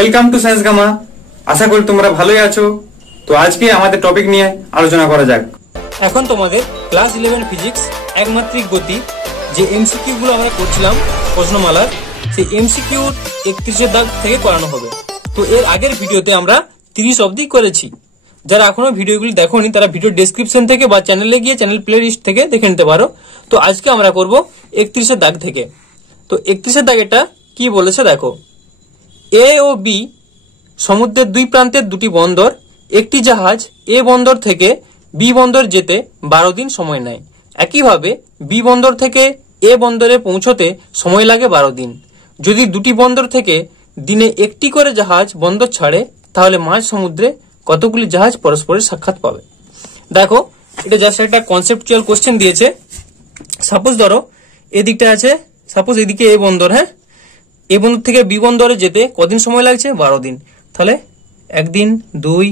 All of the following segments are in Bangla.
Welcome to science gamma. আশা করি তোমরা ভালোই আছো। তো আজকে আমাদের টপিক নিয়ে আলোচনা করা যাক। এখন তোমাদের ক্লাস 11 ফিজিক্স একমাত্রিক গতি যে এমসিকিউ গুলো আমরা করছিলাম প্রশ্নমালার, সেই এমসিকিউ 31 দাগ থেকে করানো হবে। তো এর আগের ভিডিওতে আমরা 30 অবধি করেছি। যারা এখনো ভিডিওগুলি দেখোনি তারা ভিডিও ডেসক্রিপশন থেকে বা চ্যানেলে গিয়ে চ্যানেল প্লে লিস্ট থেকে দেখে নিতে পারো। তো আজকে আমরা করব 31 দাগ থেকে। তো 31 দাগ এটা কি বলেছে দেখো, এ ও বি সমুদ্রের দুই প্রান্তের দুটি বন্দর, একটি জাহাজ এ বন্দর থেকে বি বন্দর যেতে 12 দিন সময় নেয়। একইভাবে বি বন্দর থেকে এ বন্দরে পৌঁছতে সময় লাগে 12 দিন। যদি দুটি বন্দর থেকে দিনে একটি করে জাহাজ বন্দর ছাড়ে তাহলে মাঝ সমুদ্রে কতগুলি জাহাজ পরস্পরের সাক্ষাৎ পাবে। দেখো এটা জাস্ট একটা কনসেপচুয়াল কোশ্চেন দিয়েছে। সাপোজ ধরো এদিকটা আছে, সাপোজ এদিকে এ বন্দর, হ্যাঁ, এ বন্দর থেকে বি বন্দরে যেতে কদিন সময় লাগছে? 12 দিন। তাহলে 1 দিন, 2,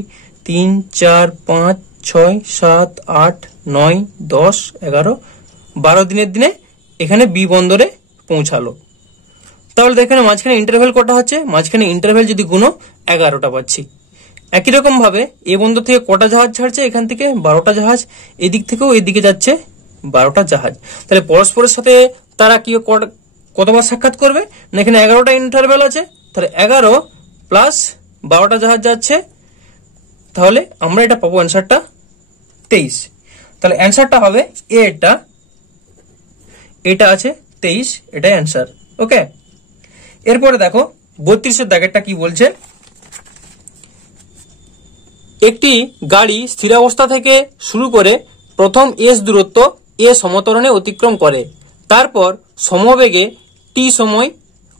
3, 4, 5, 6, 7, 8, 9, 10, 11, 12 দিনের দিনে এখানে বি বন্দরে পৌঁছালো। তাহলে এখানে মাঝখানে ইন্টারভ্যাল কটা হচ্ছে? মাঝখানে ইন্টারভ্যাল যদি গুনো 11টা পাচ্ছি। একই রকম ভাবে এ বন্দর থেকে কটা জাহাজ ছাড়ছে? এখান থেকে 12টা জাহাজ, এদিক থেকেও এদিকে যাচ্ছে 12টা জাহাজ। তাহলে পরস্পরের সাথে তারা কি কতবার সাক্ষাৎ করবে? না এখানে 11টা ইন্টারভ্যাল আছে, তাহলে 11 প্লাস 12টা জাহাজ যাচ্ছে, তাহলে আমরা এটা পাবো অ্যান্সারটা 23। তাহলে অ্যান্সারটা হবে এটা আছে 23, এটাই অ্যান্সার। ওকে, এরপরে দেখো 32 দাগেরটা কি বলছে, একটি গাড়ি স্থিরাবস্থা থেকে শুরু করে প্রথম এস দূরত্ব এ সমতরণে অতিক্রম করে, তারপর সমবেগে টি সময়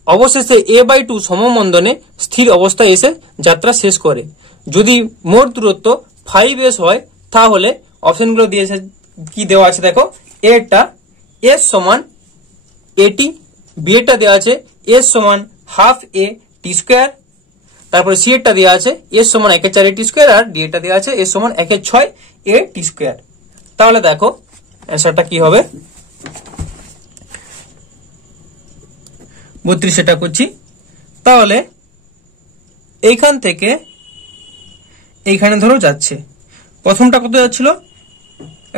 অবশেষে a/2 সমমন্দনে স্থির অবস্থায় এসে যাত্রা শেষ করে। যদি মোট দূরত্ব 5s হয় তাহলে অপশনগুলো দিয়েছে, কি দেওয়া আছে দেখো, এটা s সমান at, বি এরটা দেওয়া আছে s সমান হাফ a টি স্কোয়ার, তারপরে সি এরটা দেওয়া আছে s সমান 1/4 a টি স্কোয়ার, আর ডি এরটা দেওয়া আছে s সমান 1/6 a টি স্কোয়ার। তাহলে দেখো অ্যান্সারটা কি হবে। 32 এটা করছি। তাহলে এইখান থেকে এইখানে ধরো যাচ্ছে, প্রথমটা কত যাচ্ছিল?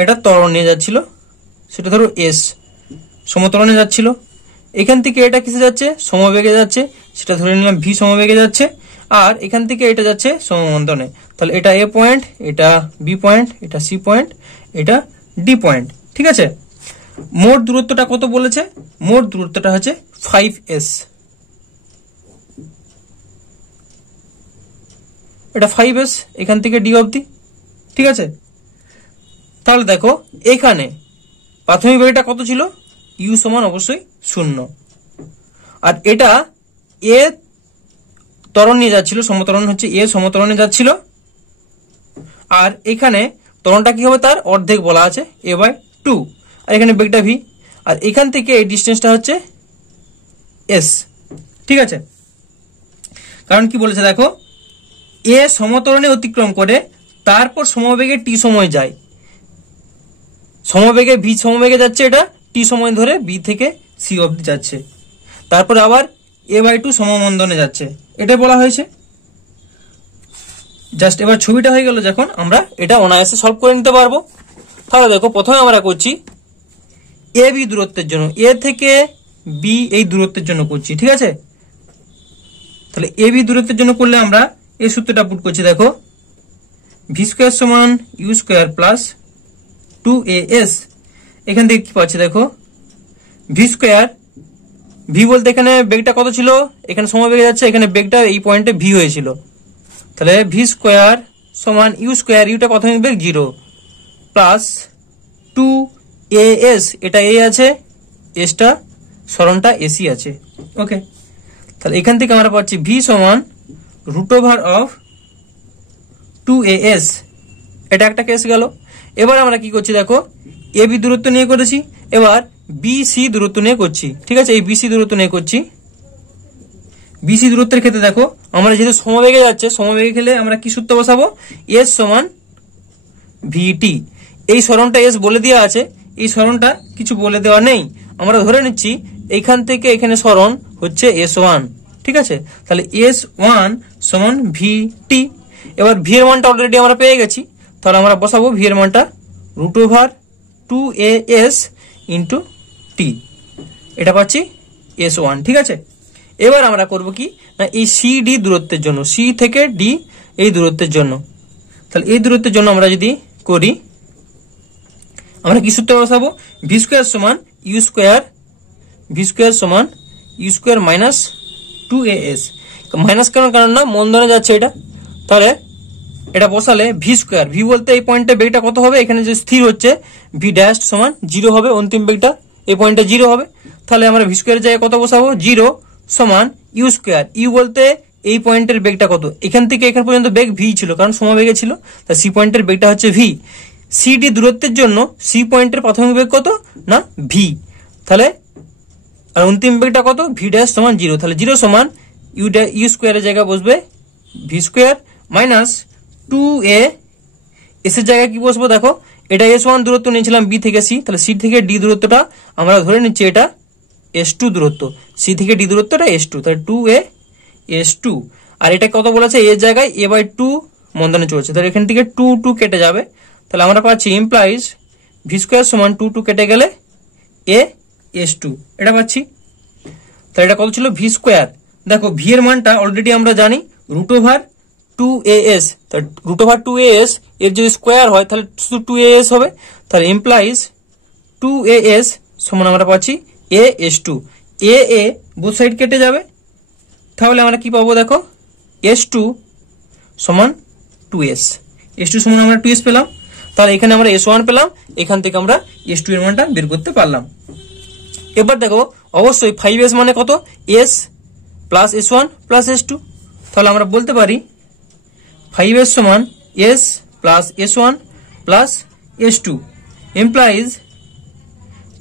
এটা ত্বরণ নিয়ে যাচ্ছিল, সেটা ধরো এস সমতরণে যাচ্ছিল। এখান থেকে এটা কিসে যাচ্ছে? সমবেগে যাচ্ছে, সেটা ধরে নিলাম ভি সমবেগে যাচ্ছে। আর এখান থেকে এটা যাচ্ছে সমমন্দনে, তাহলে এটা এ পয়েন্ট, এটা বি পয়েন্ট, এটা সি পয়েন্ট, এটা ডি পয়েন্ট। ঠিক আছে, মোট দূরত্বটা কত বলেছে? মোট দূরত্বটা হচ্ছে 5s, এটা 5s এখান থেকে ডি অবধি। ঠিক আছে, তাহলে দেখো এখানে প্রাথমিক বেগটা কত ছিল? ইউ সমান অবশ্যই 0। আর এটা এ ত্বরণ নিয়ে যাচ্ছিল, সমতরণ হচ্ছে এ সমতরণে যাচ্ছিল। আর এখানে ত্বরণটা কি হবে? তার অর্ধেক বলা আছে a/2, আর এখানে বেগটা ভি, আর এখান থেকে এই ডিস্টেন্সটা হচ্ছে এস। ঠিক আছে, কারণ কি বলেছে দেখো, এ সমতরণে অতিক্রম করে তারপর সমবেগে টি সময় যায়, সমবেগে ভি সমবেগে যাচ্ছে, এটা টি সময় ধরে বি থেকে সি অবধি যাচ্ছে, তারপর আবার a/2 সমমন্দনে যাচ্ছে, এটা বলা হয়েছে। জাস্ট এবার ছবিটা হয়ে গেল, যখন আমরা এটা অনায়াসে সলভ করে নিতে পারবো। তাহলে দেখো প্রথমে আমরা করছি এ বি দূরত্বের জন্য, এ থেকে বি এই দূরত্বের জন্য করছি। ঠিক আছে, তাহলে এ বি দূরত্বের জন্য করলে আমরা এই সূত্রটা পুট করছি, দেখো ভি স্কোয়ার সমান ইউ স্কোয়ার প্লাস 2as। এখান থেকে কি পাচ্ছি দেখো, ভি স্কোয়ার, ভি বলতে এখানে বেগটা কত ছিল? এখানে সময় বেগে যাচ্ছে, এখানে বেগটা এই পয়েন্টে ভি হয়েছিল, তাহলে ভি স্কোয়ার সমান ইউ স্কোয়ার, ইউটা প্রাথমিক বেগ 0 প্লাস 2as, এটা এ আছে, এসটা সরণটা এসি আছে। ওকে, তাহলে এখান থেকে আমরা পাচ্ছি ভি সমান √2as, এটা একটা কেস গেল। এবার আমরা কি করছি দেখো, এ বি দূরত্ব নিয়ে করেছি, এবার বিসি দূরত্ব নিয়ে করছি। ঠিক আছে, এই বিসি দূরত্ব নিয়ে করছি। বিসি দূরত্বের ক্ষেত্রে দেখো আমরা যেহেতু সমবেগে যাচ্ছে, সমবেগে খেলে আমরা কি সূত্র বসাবো? এস সমান ভিটি। এই সরণটা এস বলে দেওয়া আছে, এই সরণটা কিছু বলে দেওয়া নেই, আমরা ধরে নিচ্ছি এইখান থেকে এখানে সরণ হচ্ছে S1। ঠিক আছে, তাহলে S1 সমান VT। এবার ভি এর মানটা অলরেডি আমরা পেয়ে গেছি, তাহলে আমরা বসাবো ভি এর মানটা √2AS ইন্টু টি, এটা পাচ্ছি S1। ঠিক আছে, এবার আমরা করব কি না, এই CD দূরত্বের জন্য, C থেকে D এই দূরত্বের জন্য, তাহলে এই দূরত্বের জন্য আমরা যদি করি, আমরা কি সূত্র বসাবো, ভি স্কোয়ার সমান ইউ স্কোয়ার, ভি স্কোয়ার সমান you square minus 2AS। Minus কেন, কারণ না মন ধরে যাচ্ছে এটা, তাহলে এটা বসালে ভি স্কোয়ার, ভি বলতে এই পয়েন্টে বেগটা কত হবে, এখানে যে স্থির হচ্ছে ভি ড্যাশ সমান 0 হবে, অন্তিম বেগটা এই পয়েন্টে 0 হবে, তাহলে আমরা ভি স্কোয়ারের জায়গায় কত বসাবো, 0 সমান ইউ স্কোয়ার, ইউ বলতে এই পয়েন্টের বেগটা কত, এখান থেকে এখান পর্যন্ত বেগ ভি ছিল, কারণ সমবেগে ছিল, তাই সি পয়েন্টের বেগটা হচ্ছে ভি। সিডি দূরত্বের জন্য সি পয়েন্টের প্রাথমিক বেগ কত না ভি, তাহলে আর অন্তিম বেগটা কত, ভি ড্যাশ সমান 0, তাহলে 0 সমান ইউ স্কোয়ারের জায়গায় বসবে V square minus 2A, S এর জায়গায় কি বসবো, দেখো এটা S1 দূরত্ব নিয়েছিলাম বি থেকে সি, তাহলে সি থেকে ডি দূরত্বটা আমরা ধরে নিচ্ছি এটা S2 দূরত্ব, সি থেকে ডি দূরত্বটা S2, তাহলে 2A S2, আর এটা কত বলেছে, এর জায়গায় A/2 মন্দানে চলছে, তাহলে এখান থেকে 2 কেটে যাবে, তাহলে আমরা পাচ্ছি ইমপ্লাইজ ভি স্কোয়ার সমান 2 কেটে গেলে AS2, এটা পাচ্ছি। তাহলে এটা কত ছিল, ভি স্কোয়ার, দেখো ভি এর মানটা অলরেডি আমরা জানি √2AS, তাহলে √2AS এর যদি স্কোয়ার হয় তাহলে শুধু 2AS হবে, তাহলে ইমপ্লাইজ 2AS সমান আমরা পাচ্ছি AS2, AA বোথ সাইড কেটে যাবে, তাহলে আমরা কি পাবো, দেখো S2 সমান 2S, S2 সমান আমরা 2S পেলাম, তাহলে এখানে আমরা S1 পেলাম, এখান থেকে আমরা S2 এর মানটা বের করতে পারলাম। এবার দেখো অবশ্যই 5S মানে কত, S plus S1 plus S2, তাহলে আমরা বলতে পারি 5S সমান S plus S1 plus S2, implies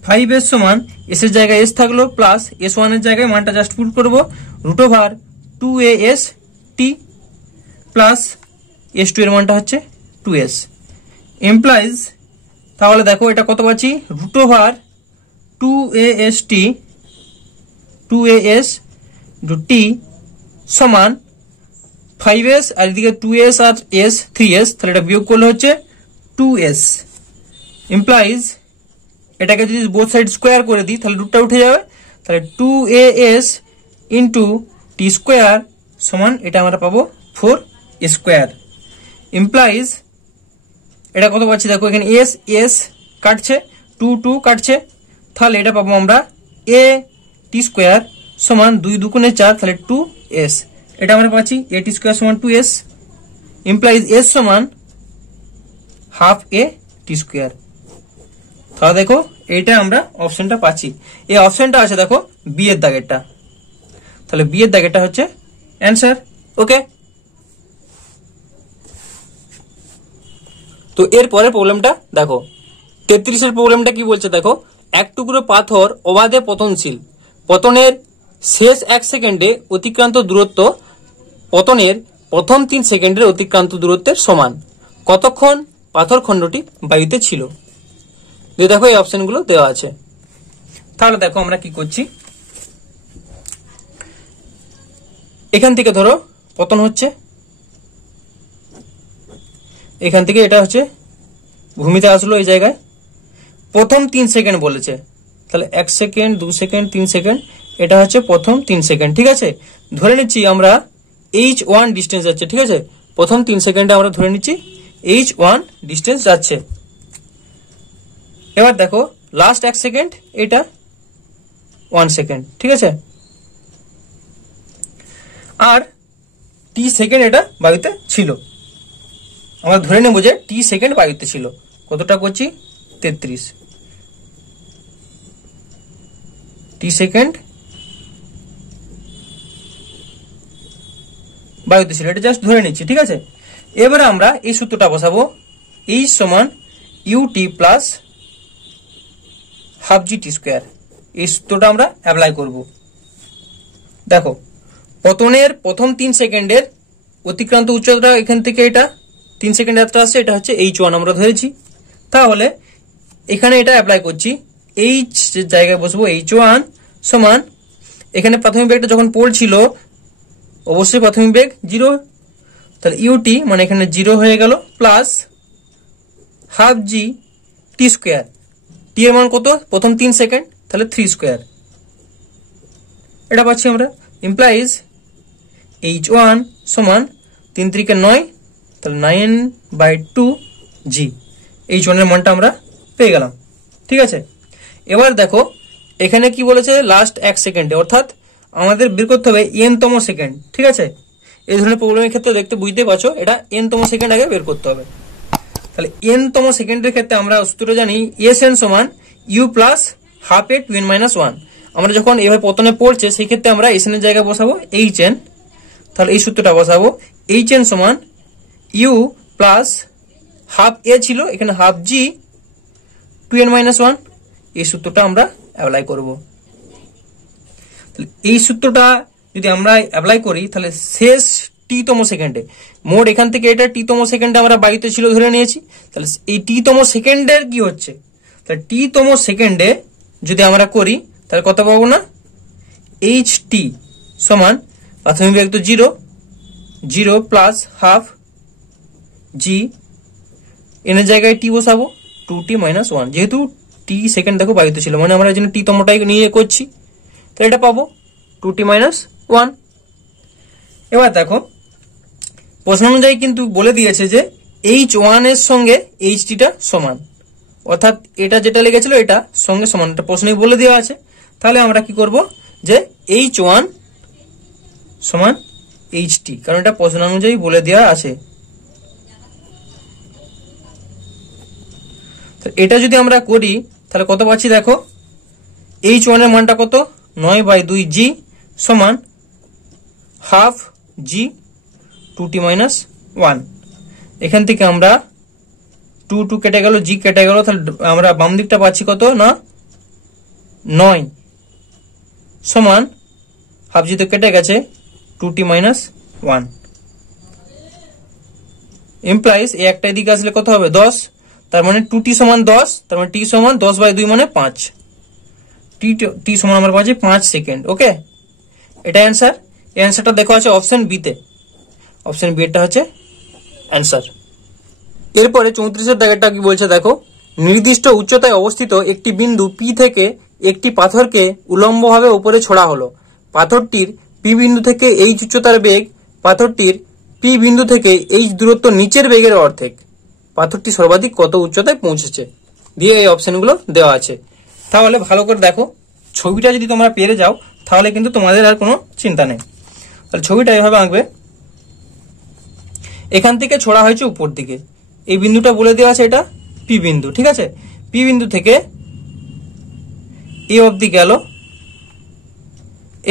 5S সমান S এর জায়গায় S থাকলো প্লাস S1 এর জায়গায় মানটা জাস্ট পুট করবো √2AS T প্লাস S2 এর মানটা হচ্ছে 2S, এমপ্লাইজ তাহলে দেখো এটা কত পাচ্ছি, √2AS T 2AS T সমান 5S আর এদিকে 2S আর S 3S, তাহলে এটা বিয়োগ করলে হচ্ছে 2S, ইমপ্লাইজ এটাকে যদি বোথ সাইড স্কোয়ার করে দিই তাহলে রুটটা উঠে যাবে, তাহলে 2AS ইন্টু টি স্কোয়ার সমান এটা আমরা পাবো 4 স্কোয়ার, ইমপ্লাইজ এটা কত পাচ্ছি, দেখো এখানে S কাটছে, 2 কাটছে, তাহলে এটা পাবো আমরা A টি স্কোয়ার সমান 2 2 4, তাহলে 2S, এটা আমরা পাচ্ছি A টি স্কোয়ার সমান 2S, ইমপ্লাইজ S সমান হাফ A টি স্কোয়ার। তাহলে দেখো এইটা আমরা অপশনটা পাচ্ছি, এই অপশনটা আছে দেখো বি এর দাগেরটা, তাহলে বি এর দাগেরটা হচ্ছে অ্যান্সার। ওকে, তো এর পরের প্রবলেমটা দেখো 33 এর প্রবলেমটা কি বলছে, দেখো এক টুকরো পাথর অবাধে পতনশীল, পতনের শেষ 1 সেকেন্ডে অতিক্রান্ত দূরত্ব পতনের প্রথম 3 সেকেন্ডের অতিক্রান্ত দূরত্বের সমান, কতক্ষণ পাথর খণ্ডটি বায়ুতে ছিল। দেখো এই অপশনগুলো দেওয়া আছে, তাহলে দেখো আমরা কি করছি, এখান থেকে ধরো পতন হচ্ছে, এখান থেকে এটা হচ্ছে ভূমিতে আসলো এই জায়গায়, প্রথম 3 সেকেন্ড বলেছে, তাহলে 1 সেকেন্ড 2 সেকেন্ড 3 সেকেন্ড, এটা হচ্ছে প্রথম 3 সেকেন্ড। ঠিক আছে, ধরে নিচ্ছি আমরা H1 ডিস্টেন্স যাচ্ছে, ঠিক আছে, প্রথম 3 সেকেন্ডে আমরা ধরে নিচ্ছি H1 ডিস্টেন্স যাচ্ছে। এবার দেখো লাস্ট 1 সেকেন্ড, এটা 1 সেকেন্ড, ঠিক আছে, আর টি সেকেন্ড এটা বায়ুতে ছিল, আমরা ধরে নেব যে টি সেকেন্ড বায়ুতে ছিল, কতটা করছি 33 টি সেকেন্ড বায়ুতে ছিল, এটা জাস্ট ধরে নিচ্ছি। ঠিক আছে, এবারে আমরা এই সূত্রটা বসাবো, H সমান UT প্লাস হাফ জি টি স্কোয়ার, এই সূত্রটা আমরা অ্যাপ্লাই করব। দেখো পতনের প্রথম 3 সেকেন্ডের অতিক্রান্ত উচ্চতা এখান থেকে এটা 3 সেকেন্ড যাত্রা আসছে, এটা হচ্ছে H1 আমরা ধরেছি, তাহলে এখানে এটা অ্যাপ্লাই করছি, H জায়গায় বসবো H1 সমান এখানে প্রাথমিক বেগটা যখন পড়ছিল অবশ্যই প্রাথমিক বেগ 0, তাহলে ইউটি মানে এখানে 0 হয়ে গেল, প্লাস হাফ জি টি স্কোয়ার। টি এর মান কত? প্রথম 3 সেকেন্ড, তাহলে 3 স্কোয়ার। এটা পাচ্ছি আমরা। ইমপ্লাইজ h1 সমান 3 3 9, তাহলে 9/2 জি। h1 এর মানটা আমরা পেয়ে গেলাম। ঠিক আছে, এবার দেখো এখানে কি বলেছে, লাস্ট 1 সেকেন্ডে, অর্থাৎ আমাদের বের করতে হবে n-তম সেকেন্ড। ঠিক আছে, এই ধরনের প্রবলেমের ক্ষেত্রে দেখতে বুঝতে পারছো, এটা n-তম সেকেন্ড আগে বের করতে হবে। তাহলে n-তম সেকেন্ডের ক্ষেত্রে আমরা সূত্র জানি Sn সমান u প্লাস হাফ এ 2n-1। আমরা যখন এভাবে প্রথমে পড়ছে সেই ক্ষেত্রে আমরা Sn এর জায়গায় বসাবো hn, তাহলে এই সূত্রটা বসাবো hn সমান u প্লাস হাফ এ ছিল, এখানে হাফ জি 2n-1, এই সূত্রটা আমরা অ্যাপ্লাই করব। এই সূত্রটা যদি আমরা অ্যাপ্লাই করি তাহলে শেষ টি-তম সেকেন্ডে, মোট এখান থেকে এটা টি-তম সেকেন্ডে আমরা বাড়িতে ছিল ধরে নিয়েছি, তাহলে এই টি-তম সেকেন্ডের কি হচ্ছে, তাহলে টি-তম সেকেন্ডে যদি আমরা করি তাহলে কত পাবো না, এইচ টি সমান প্রাথমিক বেগ তো 0, 0 প্লাস হাফ জি, এনের জায়গায় টি বসাবো 2t-1, যেহেতু টি সেকেন্ড দেখো বাড়িতে ছিল মানে আমরা এই জন্য টি-তমটাই নিয়ে করছি, তো এটা পাবো 2t-1। এবার দেখো প্রশ্ন অনুযায়ী কিন্তু বলে দিয়েছে যে h1 এর সঙ্গে ht টা সমান, অর্থাৎ এটা যেটা লেগেছিল এটা সঙ্গে সমান, এটা প্রশ্নেই বলে দেওয়া আছে। তাহলে আমরা কি করব যে h1 সমান ht, কারণ এটা প্রশ্ন অনুযায়ী বলে দেওয়া আছে। এটা যদি আমরা করি তাহলে কত পাচ্ছি দেখো, h1 এর মানটা কত, 9/2 জি সমান হাফ জি 2t-1। এখান থেকে আমরা 2 কেটে গেল, জি কেটে গেল, তাহলে আমরা বাম দিকটা পাচ্ছি কত না 9 সমান হাফ জি তো কেটে গেছে 2t-1, ইমপ্লাইজ এই একটা দিকে আসলে কত হবে 10, তার মানে 2t সমান 10, তার মানে t সমান 10/2 মানে 5, t সমান আমরা পাচ্ছি 5 সেকেন্ড। ওকে, এটা অ্যান্সার। এই অ্যান্সারটা দেখো আছে অপশন বি তে, অপশন বি এটা হচ্ছে অ্যান্সার। এরপরে 34 এর দাগেরটা কি বলছে দেখো, নির্দিষ্ট উচ্চতায় অবস্থিত একটি বিন্দু পি থেকে একটি পাথরকে উলম্বভাবে উপরে ছোড়া হলো। পাথরটির পি বিন্দু থেকে এইচ উচ্চতার বেগ পাথরটির পি বিন্দু থেকে এইচ দূরত্ব নিচের বেগের অর্ধেক। পাথরটি সর্বাধিক কত উচ্চতায় পৌঁছেছে দিয়ে এই অপশনগুলো দেওয়া আছে। তাহলে ভালো করে দেখো, ছবিটা যদি তোমরা পেরে যাও তাহলে কিন্তু তোমাদের আর কোনো চিন্তা নেই। তাহলে ছবিটা এভাবে আঁকবে, এখান থেকে ছোড়া হয়েছে উপর দিকে, এই বিন্দুটা বলে দেওয়া আছে এটা পি বিন্দু। ঠিক আছে, পি বিন্দু থেকে এ অবধি গেল,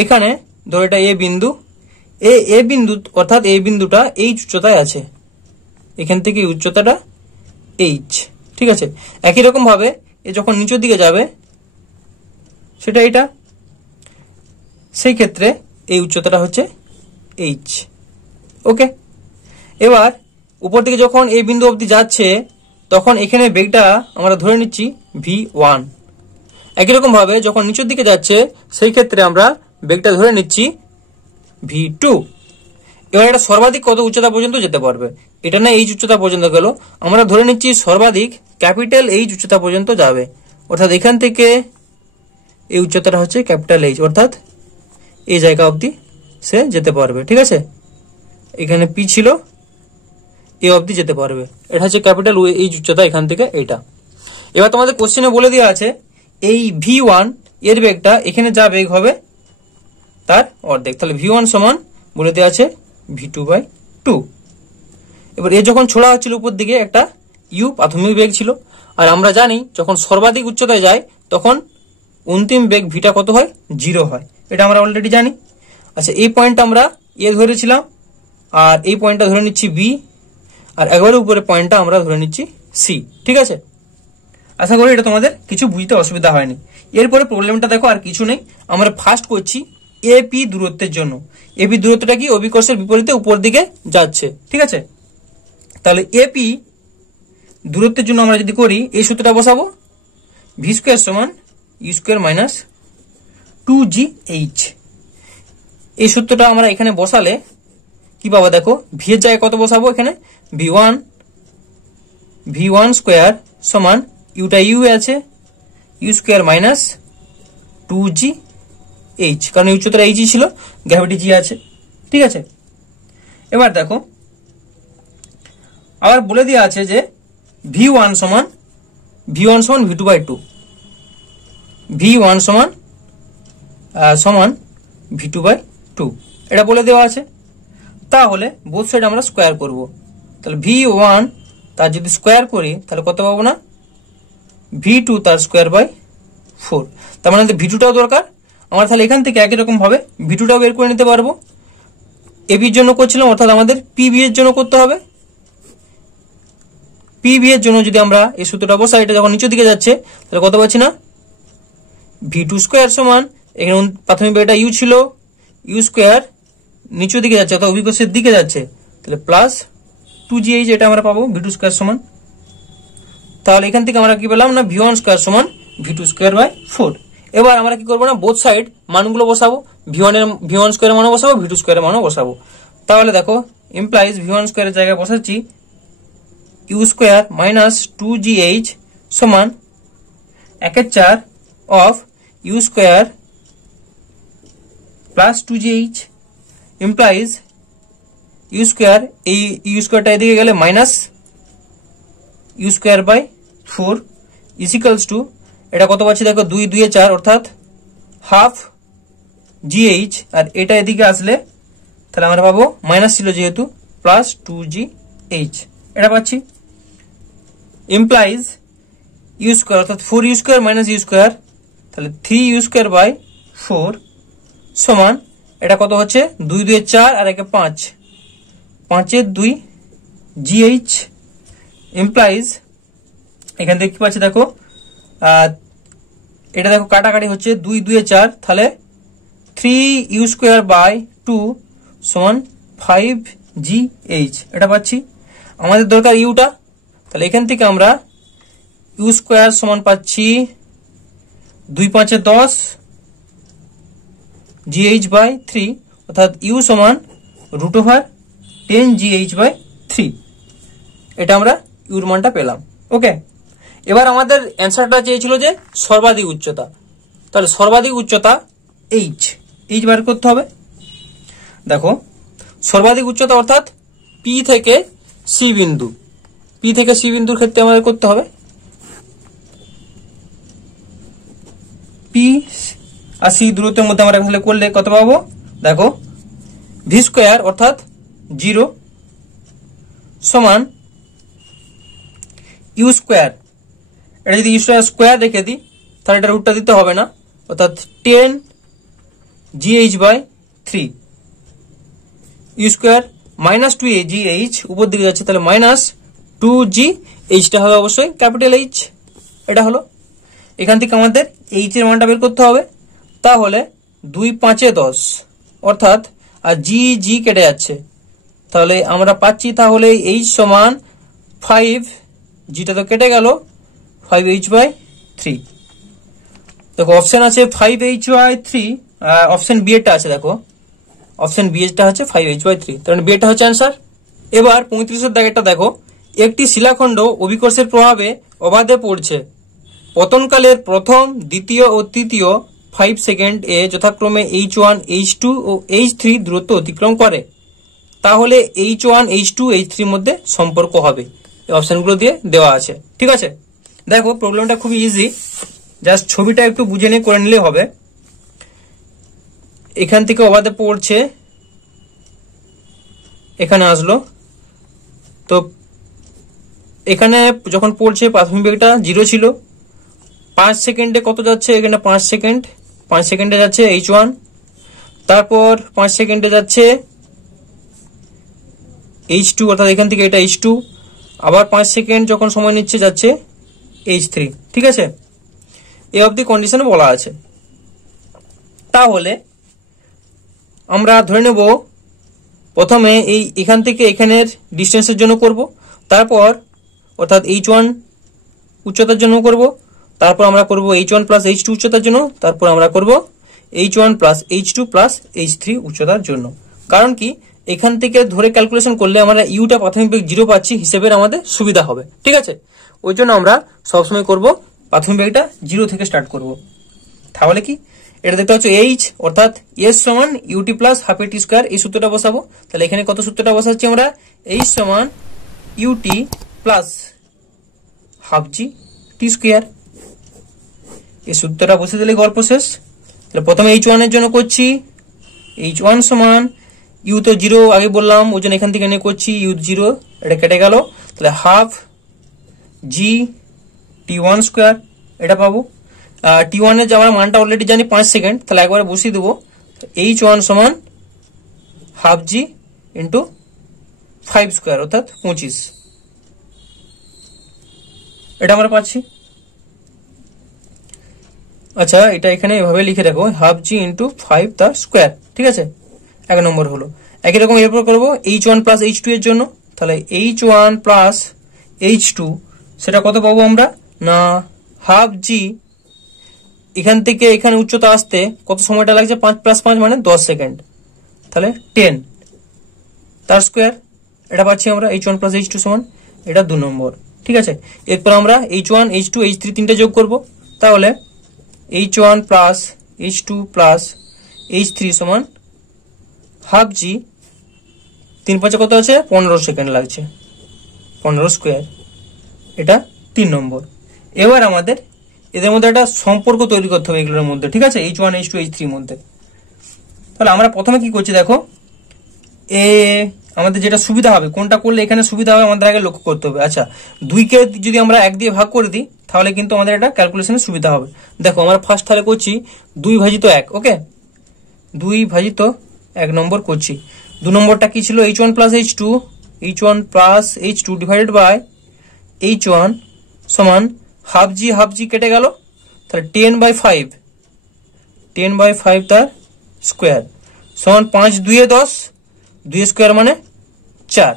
এখানে ধরো এটা এ বিন্দু, এ বিন্দু অর্থাৎ এই বিন্দুটা এইচ উচ্চতায় আছে, এখান থেকে উচ্চতাটা এইচ। ঠিক আছে, একই রকম ভাবে এ যখন নিচের দিকে যাবে সেটা এটা, সেই ক্ষেত্রে এই উচ্চতাটা হচ্ছে এইচ। ওকে, এবার উপর দিকে যখন এই বিন্দু অবধি যাচ্ছে তখন এখানে বেগটা আমরা ধরে নিচ্ছি v1। একই রকম ভাবে যখন নিচের দিকে যাচ্ছে সেই ক্ষেত্রে আমরা বেগটা ধরে নিচ্ছি v2। এবার এটা সর্বাধিক কত উচ্চতা পর্যন্ত যেতে পারবে, এটা না এইচ উচ্চতা পর্যন্ত গেল, আমরা ধরে নিচ্ছি সর্বাধিক ক্যাপিটাল এইচ উচ্চতা পর্যন্ত যাবে, অর্থাৎ এখান থেকে এই উচ্চতাটা হচ্ছে ক্যাপিটাল এইচ, অর্থাৎ এই জায়গা অবধি সে যেতে পারবে। ঠিক আছে, এখানে পি ছিল, এ অবধি যেতে পারবে, এটা হচ্ছে ক্যাপিটাল এইচ উচ্চতা এখান থেকে এটা। এবার তোমাদের কোশ্চেনে বলে দেওয়া আছে এই v1 এর বেগটা এখানে যা বেগ হবে তার অর্ধেক, তাহলে v1 সমান বলে দেওয়া আছে v2/2। এবার এ যখন ছোড়া হচ্ছিল উপর দিকে একটা ইউ প্রাথমিক বেগ ছিল, আর আমরা জানি যখন সর্বাধিক উচ্চতায় যায় তখন অন্তিম বেগ ভিটা কত হয়, 0 হয়, এটা আমরা অলরেডি জানি। আচ্ছা, এই পয়েন্টটা আমরা এ ধরেছিলাম আর এই পয়েন্টটা ধরে নিচ্ছি বি, আর একবারে উপরে পয়েন্টটা আমরা ধরে নিচ্ছি সি। ঠিক আছে, আশা করি এটা তোমাদের কিছু বুঝতে অসুবিধা হয়নি। এরপরে প্রবলেমটা দেখো, আর কিছু নেই, আমরা ফার্স্ট করছি এপি দূরত্বের জন্য। এপি দূরত্বটা কি অভিকর্ষের বিপরীতে উপর দিকে যাচ্ছে। ঠিক আছে, তাহলে এপি দূরত্বের জন্য আমরা যদি করি এই সূত্রটা বসাবো, ভি স্কোয়ার সমান ইউ স্কোয়ার মাইনাস 2gh। এই সূত্রটা আমরা এখানে বসালে কি পাবো দেখো, ভি এর জায়গায় কত বসাবো, এখানে v1 স্কোয়ার সমান ইউটা ইউ আছে ইউ স্কোয়ার মাইনাস 2gh, কারণ উচ্চতাটা এইচ ছিল, গ্র্যাভিটি জি আছে। ঠিক আছে, এবার দেখো আবার বলে দেওয়া আছে যে v1 সমান v2/2, v1 সমান v2/2, এটা বলে দেওয়া আছে। তাহলে বোথ সাইড আমরা স্কোয়ার করব, তাহলে v1 তার যদি স্কোয়ার করি তাহলে কত পাবো না, v2 তার স্কোয়ার বাই 4। তার মানে v2টাও দরকার আমার, তাহলে এখান থেকে একই রকম ভাবে v2টাও বের করে নিতে পারবো। এবি এর জন্য করছিলাম, অর্থাৎ আমাদের পিবি এর জন্য করতে হবে। পিবি এর জন্য যদি আমরা এই সূত্রটা বসাই, এটা যখন নিচের দিকে যাচ্ছে তাহলে কত পাচ্ছি না, v2 স্কোয়ার সমান, এখানে প্রাথমিক এটা ইউ ছিল, ইউ স্কোয়ার নিচের দিকে যাচ্ছে অর্থাৎ অভিকর্ষের দিকে যাচ্ছে, তাহলে প্লাস 2gh, এটা আমরা পাবো v2 স্কোয়ার সমান। তাহলে এখান থেকে আমরা কি পেলাম না, v1 স্কোয়ার সমান v2 স্কোয়ার বাই 4। এবার আমরা কি করবো না, বোথ সাইড মানগুলো বসাবো, v1 স্কোয়ারের মানও বসাবো, v2 স্কোয়ারের মানও বসাবো। তাহলে দেখো ইমপ্লাইজ v1 স্কোয়ারের জায়গায় বসাচ্ছি ইউ স্কোয়ার মাইনাস 2gh সমান 1/4 of you square plus 2gh, implies you square, এই ইউ স্কোয়ারটা এদিকে গেলে minus u square by 4 equals to, এটা কত পাচ্ছি দেখো 2 2 4 অর্থাৎ হাফ gh, আর এটা এদিকে আসলে তাহলে আমরা পাবো মাইনাস ছিল যেহেতু প্লাস 2gh, এটা পাচ্ছি। ইমপ্লাইজ ইউ স্কোয়ার অর্থাৎ 4u square minus u square, তাহলে 3u স্কোয়ার বাই 4 সমান, এটা কত হচ্ছে 2 2 4 আর 1 5, 5 2 gh, ইমপ্লাইজ এখান থেকে কি পাচ্ছি দেখো, এটা দেখো কাটাকাটি হচ্ছে 2 2 4, তাহলে 3u স্কোয়ার বাই 2 সমান 5gh, এটা পাচ্ছি। আমাদের দরকার ইউটা, তাহলে এখান থেকে আমরা ইউ স্কোয়ার সমান পাচ্ছি 2 5 10 gh বাই 3, অর্থাৎ ইউ সমান √10gh বাই 3, এটা আমরা ইউর মানটা পেলাম। ওকে, এবার আমাদের অ্যান্সারটা চেয়েছিল যে সর্বাধিক উচ্চতা, তাহলে সর্বাধিক উচ্চতা এইচ বার করতে হবে। দেখো সর্বাধিক উচ্চতা অর্থাৎ পি থেকে সি বিন্দু, পি থেকে সি বিন্দুর ক্ষেত্রে আমাদের করতে হবে পি আর সি দূরত্বের মধ্যে আমরা তাহলে করলে কত পাবো দেখো, ভি স্কোয়ার অর্থাৎ 0 সমান ইউ স্কোয়ার, এটা যদি ইউ স্কোয়ার রেখে দিই তাহলে এটা রুটটা দিতে হবে না, অর্থাৎ 10gh by 3, you square minus 2gh উপর দিকে যাচ্ছে, তাহলে মাইনাস 2gh হবে অবশ্যই ক্যাপিটাল এইচ, এটা হলো। এখান থেকে আমাদের এইচ এর মানটা বের করতে হবে, তাহলে 2 5 10 অর্থাৎ আর জি কেটে যাচ্ছে, তাহলে আমরা পাচ্ছি তাহলে এইচ সমান 5, জিটা তো কেটে গেল 5h বাই 3। দেখো অপশন আছে 5h বাই 3, অপশন বি এরটা আছে, দেখো অপশন বি এরটা হচ্ছে 5h বাই 3, তার মানে বি এরটা হচ্ছে आंसर। এবার 35 এর দাগেরটা দেখো, একটি শিলাখণ্ড অভিকর্ষের প্রভাবে অবাধে পড়ছে, পতনকালের প্রথম দ্বিতীয় ও তৃতীয় 5 সেকেন্ড এ যথাক্রমে h1 h2 ও h3 দূরত্ব অতিক্রম করে, তাহলে h1 h2 h3 মধ্যে সম্পর্ক হবে। এই অপশনগুলো দিয়ে দেওয়া আছে। ঠিক আছে, দেখো প্রবলেমটা খুব ইজি, জাস্ট ছবিটা একটু বুঝে নিয়ে করে নিলে হবে। এখান থেকে অবাধে পড়ছে, এখানে আসলো, তো এখানে যখন পড়ছে প্রাথমিক বেগটা 0 ছিল, 5 সেকেন্ডে কত যাচ্ছে, এখানে 5 সেকেন্ডে যাচ্ছে h1, তারপর 5 সেকেন্ডে যাচ্ছে h2, অর্থাৎ এখান থেকে এটা h2, আবার 5 সেকেন্ড যখন সময় নিচ্ছে যাচ্ছে h3। ঠিক আছে, এই অবধি কন্ডিশনে বলা আছে। তাহলে আমরা ধরে নেব প্রথমে এই এখান থেকে এখানের ডিস্টেন্সের জন্য করব, তারপর অর্থাৎ h1 উচ্চতার জন্য করব, তারপর আমরা করব h1 প্লাস h2 উচ্চতার জন্য, তারপর আমরা করব H1 plus H2 plus H3 উচ্চতার জন্য। কারণ কি, এখান থেকে ধরে ক্যালকুলেশন করলে আমরা ইউটা প্রাথমিক বেগ 0 পাচ্ছি হিসেবে আমাদের সুবিধা হবে। ঠিক আছে, ওই জন্য আমরা সবসময় করব প্রাথমিক বেগটা 0 থেকে স্টার্ট করব। তাহলে কি এটা দেখতে পাচ্ছ এইচ অর্থাৎ এস সমান ইউটি প্লাস হাফ এটি স্কোয়ার, এই সূত্রটা বসাবো। তাহলে এখানে কত সূত্রটা বসাচ্ছি আমরা, এইচ সমান ইউটি প্লাস হাফ জি টি স্কোয়ার, এই সূত্রটা বসে দিলে গল্প শেষ। তাহলে প্রথমে H1 এর জন্য করছি, H1 সমান ইউ তো 0 আগে বললাম, ওই জন্য এখান থেকে নিয়ে করছি ইউ 0, এটা কেটে গেল। তাহলে হাফ জি T1 স্কোয়ার এটা পাবো। T1 এর আমরা মানটা অলরেডি জানি 5 সেকেন্ড, তাহলে একবারে বসিয়ে দেবো। H1 সমান হাফ জি ইন্টু 5 স্কোয়ার অর্থাৎ 25, এটা আমরা পাচ্ছি। আচ্ছা, এটা এখানে এভাবে লিখে রাখো, হাফ জি ইন্টু 5 তার স্কোয়ার। ঠিক আছে, 1 নম্বর হলো। একই রকম এরপর করবো H1 প্লাস H2 এর জন্য। তাহলে H1 প্লাস H2 সেটা কত পাবো আমরা, না হাফ জি, এখান থেকে এখানে উচ্চতা আসতে কত সময়টা লাগছে, 5 প্লাস 5 মানে 10 সেকেন্ড, তাহলে 10 তার স্কোয়ার, এটা পাচ্ছি আমরা। H1 প্লাস H2 সমান, এটা 2 নম্বর। ঠিক আছে, এরপর আমরা H1 H2 H3 তিনটে যোগ করব। তাহলে H1 plus H2 plus H3 সমান হাফ জি, 3 5 কত আছে, 15 সেকেন্ড লাগছে, 15 স্কোয়ার, এটা 3 নম্বর। এবার আমাদের এদের মধ্যে একটা সম্পর্ক তৈরি করতে হবে এগুলোর মধ্যে। ঠিক আছে, H1 H2 H3 মধ্যে। তাহলে আমরা প্রথমে কি করছি দেখো, আমাদের যেটা সুবিধা হবে, কোনটা করলে এখানে সুবিধা হবে আমাদের আগে লক্ষ্য করতে হবে। আচ্ছা, 2কে যদি আমরা 1 দিয়ে ভাগ করে দিই তাহলে কিন্তু আমাদের এটা ক্যালকুলেশনে সুবিধা হবে। দেখো আমরা ফার্স্ট তাহলে করছি 2 ভাজিত 1, ওকে, 2 ভাজিত 1 নম্বর করছি। 2 নম্বরটা কি ছিল, H1 plus H2, H1 plus H2 divided by H1 সমান হাফ জি কেটে গেল, তাহলে 10/5, 10/5 তার স্কোয়ার সমান 5 2 10, 2 স্কোয়ার মানে 4।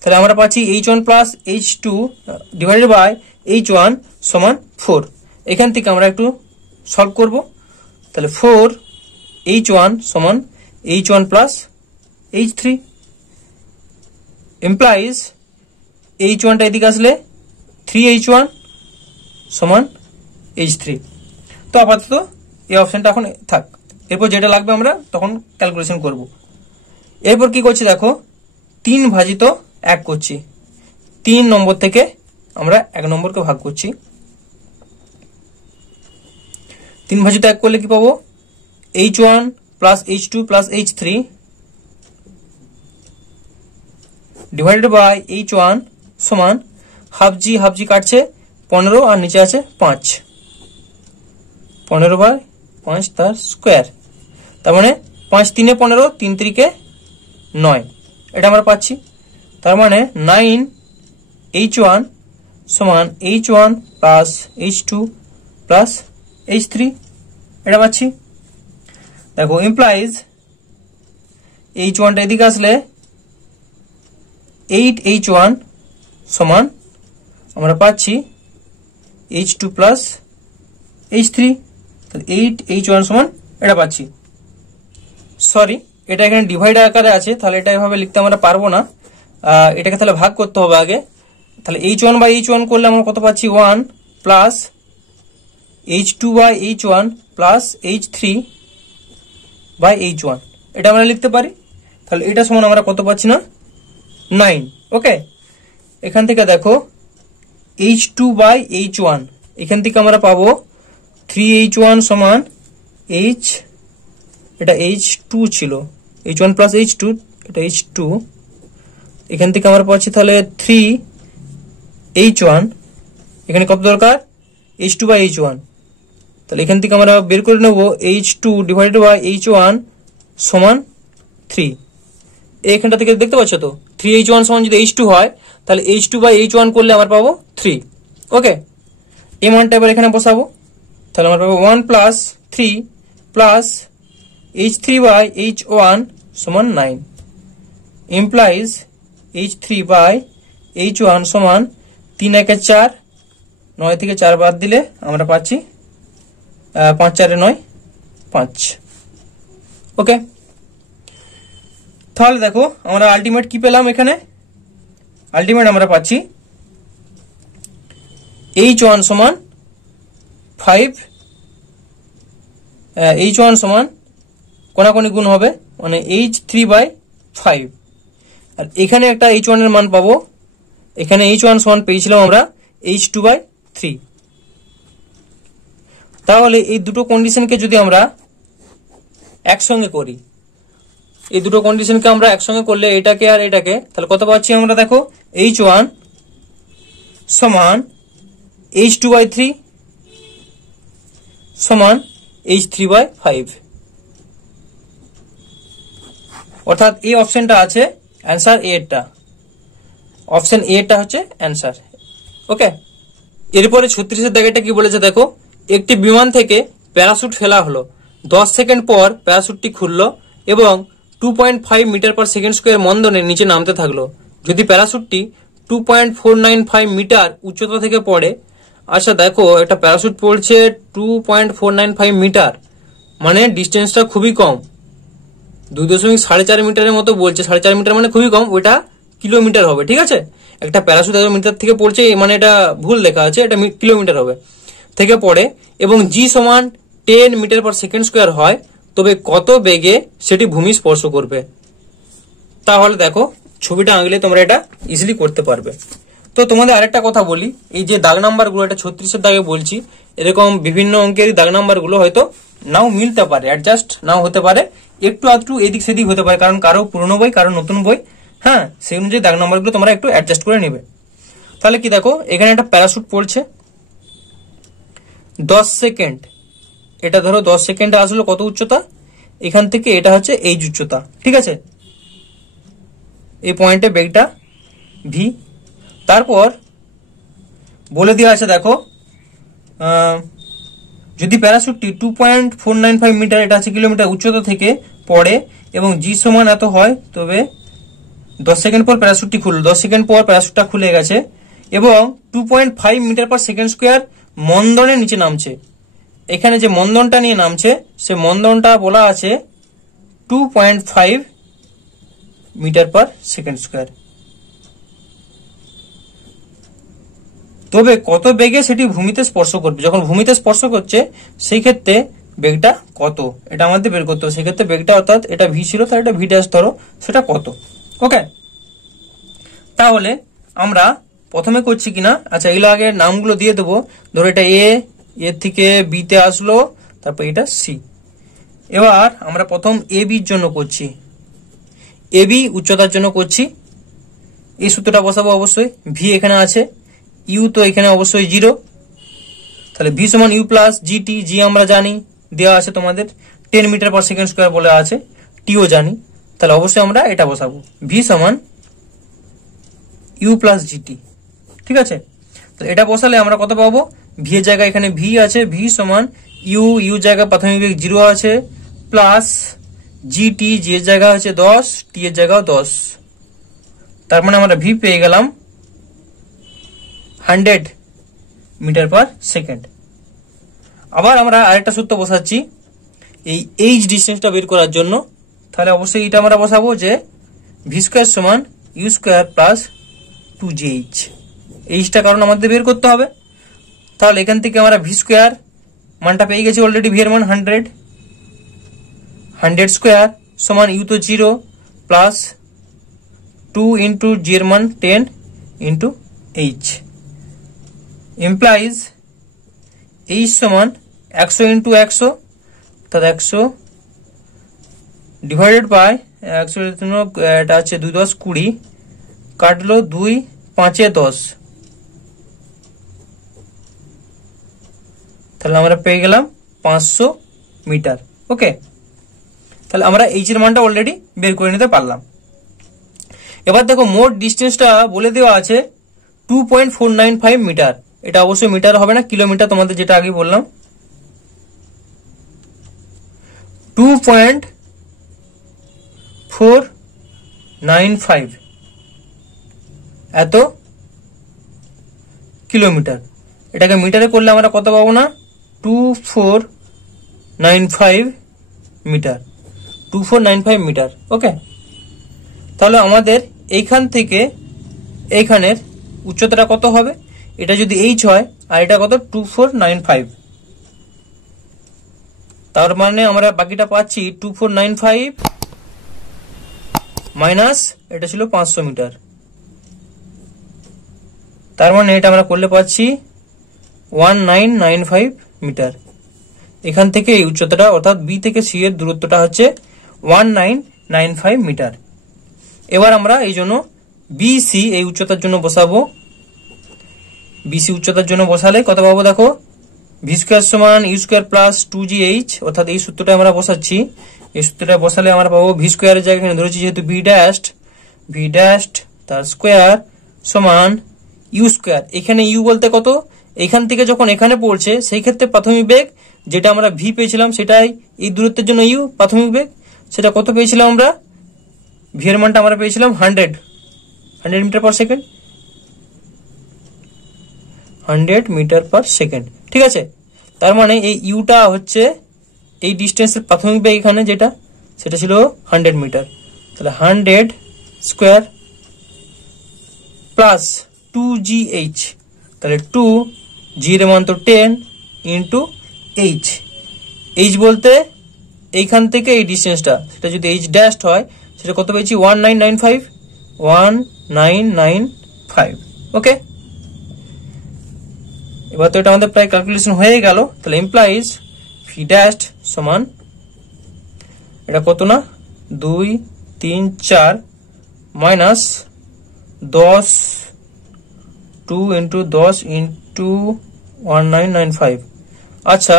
তাহলে আমরা পাচ্ছি H1 plus H2 divided by H1 সমান 4। এখান থেকে আমরা একটু সলভ করব। তাহলে 4 H1 সমান H1 প্লাস H3 ইমপ্লাইজ H1টা এদিকে আসলে 3H1 সমান H3। তো আপাতত এই অপশনটা এখন থাক, এরপর যেটা লাগবে আমরা তখন ক্যালকুলেশন করব। এরপর কি করছি দেখো, 3 ভাজিত 1 করছি। 3 নম্বর থেকে আমরা 1 নম্বরকে ভাগ করছি। 3 ভাজিত 1 করলে কি পাবো, H1 plus H2 plus H3 divided by H1 সমান হাফ জি কাটছে 15 আর নিচে আছে 5, 15/5 তার স্কোয়ার, তার মানে 5 3 15, 3 3 9, এটা আমরা পাচ্ছি। তার মানে 9 H1 সমান H1 plus H2 plus H3, এটা পাচ্ছি। দেখো ইমপ্লাইজ H1টা এদিকে আসলে 8H1 সমান আমরা পাচ্ছি H2 প্লাস H3, তাহলে 8H1 সমান এটা পাচ্ছি। সরি, এটা এখানে ডিভাইড আকারে আছে, তাহলে এটা এভাবে লিখতে আমরা পারবো না, এটাকে তাহলে ভাগ করতে হবে আগে। তাহলে H1 বাই H1 করলে আমরা কত পাচ্ছি, 1 plus H2 by H1 plus H3 by H1, এটা আমরা লিখতে পারি। তাহলে এটা সমান আমরা কত পাচ্ছি না, 9। ওকে, এখান থেকে দেখো H2 বাই H1, এখান থেকে আমরা পাবো 3H1 সমান এটা H2 ছিল, H1 প্লাস H2, এটা H2, এখান থেকে আমরা পাচ্ছি তাহলে 3H1, এখানে কত দরকার, H2 বাই H1, তাহলে এখান থেকে আমরা বের করে নেব H2 ডিভাইডেড বাই H1 সমান 3। এইখানটা থেকে দেখতে পাচ্ছ তো 3H1 সমান যদি H2 হয় তাহলে H2 বাই H1 করলে আমরা পাবো 3। ওকে, এই মানটা এবার এখানে বসাবো। তাহলে আমরা পাবো 1 plus 3 plus H3 by H1 সমান 9 ইমপ্লাইজ H3 বাই H1 সমান 3 1 4, 9 থেকে 4 বাদ দিলে আমরা পাচ্ছি 5 4 9, 5। ওকে, তাহলে দেখো আমরা আলটিমেট কি পেলাম, এখানে আলটিমেট আমরা পাচ্ছি h1 সমান 5, h1 সমান কোনাকুনি গুণ হবে মানে h3/5, আর এখানে একটা h1 এর মান পাবো, এখানে h1 সমান পেয়েছিলাম আমরা h2/3। তাহলে এই দুটো কন্ডিশনকে যদি আমরা একসঙ্গে করি, এই দুটো কন্ডিশনকে আমরা একসঙ্গে করলে এটাকে আর এটাকে, তাহলে কত পাচ্ছি আমরা, দেখো h1 সমান h2/3 সমান h3/5, অর্থাৎ এই অপশনটা আছে অ্যান্সার এ টা, অপশন এ টা হচ্ছে অ্যান্সার। ওকে, এরপরে 36 দাগেটা কি বলেছে দেখো, একটি বিমান থেকে প্যারাশুট ফেলা হলো, 10 সেকেন্ড পর প্যারাশুটটি খুললো এবং 2.5 মিটার পার সেকেন্ড স্কোয়ার মন্দনের নিচে নামতে থাকলো। যদি প্যারাশুটটি 2.495 মিটার উচ্চতা থেকে পড়ে, আচ্ছা দেখো একটা প্যারাশুট পড়ছে 2.495 মিটার, মানে ডিস্টেন্সটা খুবই কম, 2.4 মিটারের মতো বলছে, 4.5 মিটার মানে খুবই কম, ওইটা কিলোমিটার হবে, ঠিক আছে। একটা প্যারাশুট এত মিটার থেকে পড়ছে মানে এটা ভুল লেখা আছে, এটা কিলোমিটার হবে, থেকে পড়ে এবং জি সমান 10 মিটার পার সেকেন্ড স্কোয়ার হয়, তবে কত বেগে সেটি ভূমি স্পর্শ করবে। তাহলে দেখো ছবিটা আঁকলে তোমরা এটা ইজিলি করতে পারবে। তো তোমাদের আরেকটা কথা বলি, এই যে দাগ নাম্বার গুলো, এটা 36 দাগে বলছি, এরকম বিভিন্ন অঙ্কের দাগ নাম্বার গুলো হয়তো নাও মিলতে পারে, অ্যাডজাস্ট নাও হতে পারে, একটু আধটু এদিক সেদিক হতে পারে, কারণ কারো পুরনো বই কারো নতুন বই, হ্যাঁ, সেই অনুযায়ী দাগ নাম্বার গুলো তোমরা একটু অ্যাডজাস্ট করে নেবে। তাহলে কি দেখো, এখানে একটা প্যারাশুট পড়ছে 10 সেকেন্ড, এটা ধরো 10 সেকেন্ডে আসলো কত উচ্চতা, এখান থেকে এটা হচ্ছে এই উচ্চতা, ঠিক আছে, এই পয়েন্টে বেগটা ভি। তারপর বলে দেওয়া আছে দেখো, যদি প্যারাশুটটি 2.495 মিটার, এটা আছে কিলোমিটার উচ্চতা থেকে পড়ে এবং জি সমান এত হয়, তবে 10 সেকেন্ড পর প্যারাশুটটি খুললো, 10 সেকেন্ড পর প্যারাশুটটা খুলে গেছে এবং 2.5 মিটার পার সেকেন্ড স্কোয়ার মন্দনের নিচে নামছে। এখানে যে মন্দনটা নিয়ে নামছে সে মন্দনটা বলা আছে 2.5 মিটার পার সেকেন্ড স্কোয়ার, তবে কত বেগে সেটি ভূমিতে স্পর্শ করবে, যখন ভূমিতে স্পর্শ করছে সেই ক্ষেত্রে বেগটা কত, এটা আমাদের বের করতে হবে। সেক্ষেত্রে বেগটা, অর্থাৎ এটা ভি ছিল তাহলে এটা ভি ড্যাশ ধরো, সেটা কত। ওকে, তাহলে আমরা প্রথমে করছি কিনা, আচ্ছা এগুলো আগে নামগুলো দিয়ে দেবো, ধরো এটা এ থেকে বি তে আসলো, তারপর এটা সি। এবার আমরা প্রথম এ বির জন্য করছি, এ বি উচ্চতার জন্য করছি, এই সূত্রটা বসাবো অবশ্যই, ভি এখানে আছে, ইউ তো এখানে অবশ্যই 0, তাহলে ভি সমান ইউ প্লাস জিটি, জি আমরা জানি দেওয়া আছে তোমাদের 10 মিটার পার সেকেন্ড স্কোয়ার বলে আছে, টিও জানি, তাহলে অবশ্যই আমরা এটা বসাবো, ভি সমান ইউ প্লাস জিটি, ঠিক আছে। তো এটা বসালে আমরা কত পাবো, ভি এর জায়গায় এখানে ভি আছে, ভি সমান ইউ জায়গায় প্রাথমিক বেগ 0 আছে, প্লাস জিটি, জি এর জায়গা হচ্ছে 10, টি এর জায়গাও 10, তার মানে আমরা ভি পেয়ে গেলাম 100 মিটার পার সেকেন্ড। আবার আমরা আরেকটা সূত্র বসাচ্ছি এই এইচ ডিস্টেন্সটা বের করার জন্য, তাহলে অবশ্যই এটা আমরা বসাবো যে ভি স্কোয়ার সমান ইউ স্কোয়ার প্লাস 2gh, এইচটা কারণ আমাদের বের করতে হবে। তাহলে এখান থেকে আমরা ভি স্কোয়ার মানটা পেয়ে গেছি অলরেডি, ভি এর মান 100 স্কোয়ার সমান ইউ তো 0 প্লাস 2 ইন্টু জি এর মান 10 ইন্টু এইচ, implies h সমান 100 ইন্টু 100, তাহলে 100 ডিভাইডেড বাই 100, এটা আছে 2 10 20, কাটলো 2 5 10, তাহলে আমরা পেয়ে গেলাম 500 মিটার। ওকে, তাহলে আমরা এইচ এর মানটা অলরেডি বের করে নিতে পারলাম। এবার দেখো মোট ডিস্টেন্সটা বলে দেওয়া আছে 2.495 মিটার, এটা অবশ্যই মিটার হবে না, কিলোমিটার, তোমাদের যেটা আগে বললাম 2.495 এত কিলোমিটার, এটাকে মিটারে করলে আমরা কত পাবো না, 24 2495 মিটার, 2495 মিটার। ওকে, তাহলে আমাদের এইখান থেকে এইখানের উচ্চতাটা কত হবে? এটা যদি h হয় আর এটা কত 2495, তার মানে আমরা বাকিটা পাচ্ছি 2495 মাইনাস এটা ছিল 500 মিটার, তার মানে এটা আমরা করলে পাচ্ছি 1995 মিটার। এখান থেকে এই উচ্চতাটা অর্থাৎ বি থেকে সি এর দূরত্বটা হচ্ছে 1995 মিটার। এবার আমরা এই জন্য বিসি এই উচ্চতার জন্য বসাবো। বিসি উচ্চতার জন্য বসালে কত পাবো দেখো, ভি স্কোয়ার সমান ইউ স্কোয়ার প্লাস 2gh, অর্থাৎ এই সূত্রটা আমরা বসাচ্ছি। এই সূত্রটা বসালে আমরা পাবো ভি স্কোয়ারের জায়গায় এখানে ধরেছি যেহেতু ভি ড্যাশড তার স্কোয়ার সমান ইউ স্কোয়ার। এখানে ইউ বলতে কত, এখান থেকে যখন এখানে পড়ছে সেই ক্ষেত্রে প্রাথমিক বেগ যেটা আমরা ভি পেয়েছিলাম সেটাই এই দূরত্বের জন্য ইউ প্রাথমিক বেগ, সেটা কত পেয়েছিলাম আমরা, ভি এর মানটা আমরা পেয়েছিলাম 100 metre per second, 100 metre per second. ঠিক আছে, তার মানে এই ইউটা হচ্ছে এই ডিস্টেন্সের প্রাথমিক বেগ এখানে যেটা সেটা ছিল 100 মিটার, তাহলে 100 স্কোয়ার প্লাস 2gh, তাহলে 2g এর মান তো 10 ইন্টু h বলতে এইখান থেকে এই ডিস্টেন্সটা সেটা যদি h ড্যাশ হয় সেটা কত পেয়েছি 1995। ওকে, এবার তো এটা আমাদের প্রায় ক্যালকুলেশন হয়ে গেল। তাহলে ইমপ্লাইজ ভি ড্যাশ সমান এটা কত না 2 3 4 মাইনাস 10 2 ইন্টু 10 ইন্টু 1995। আচ্ছা,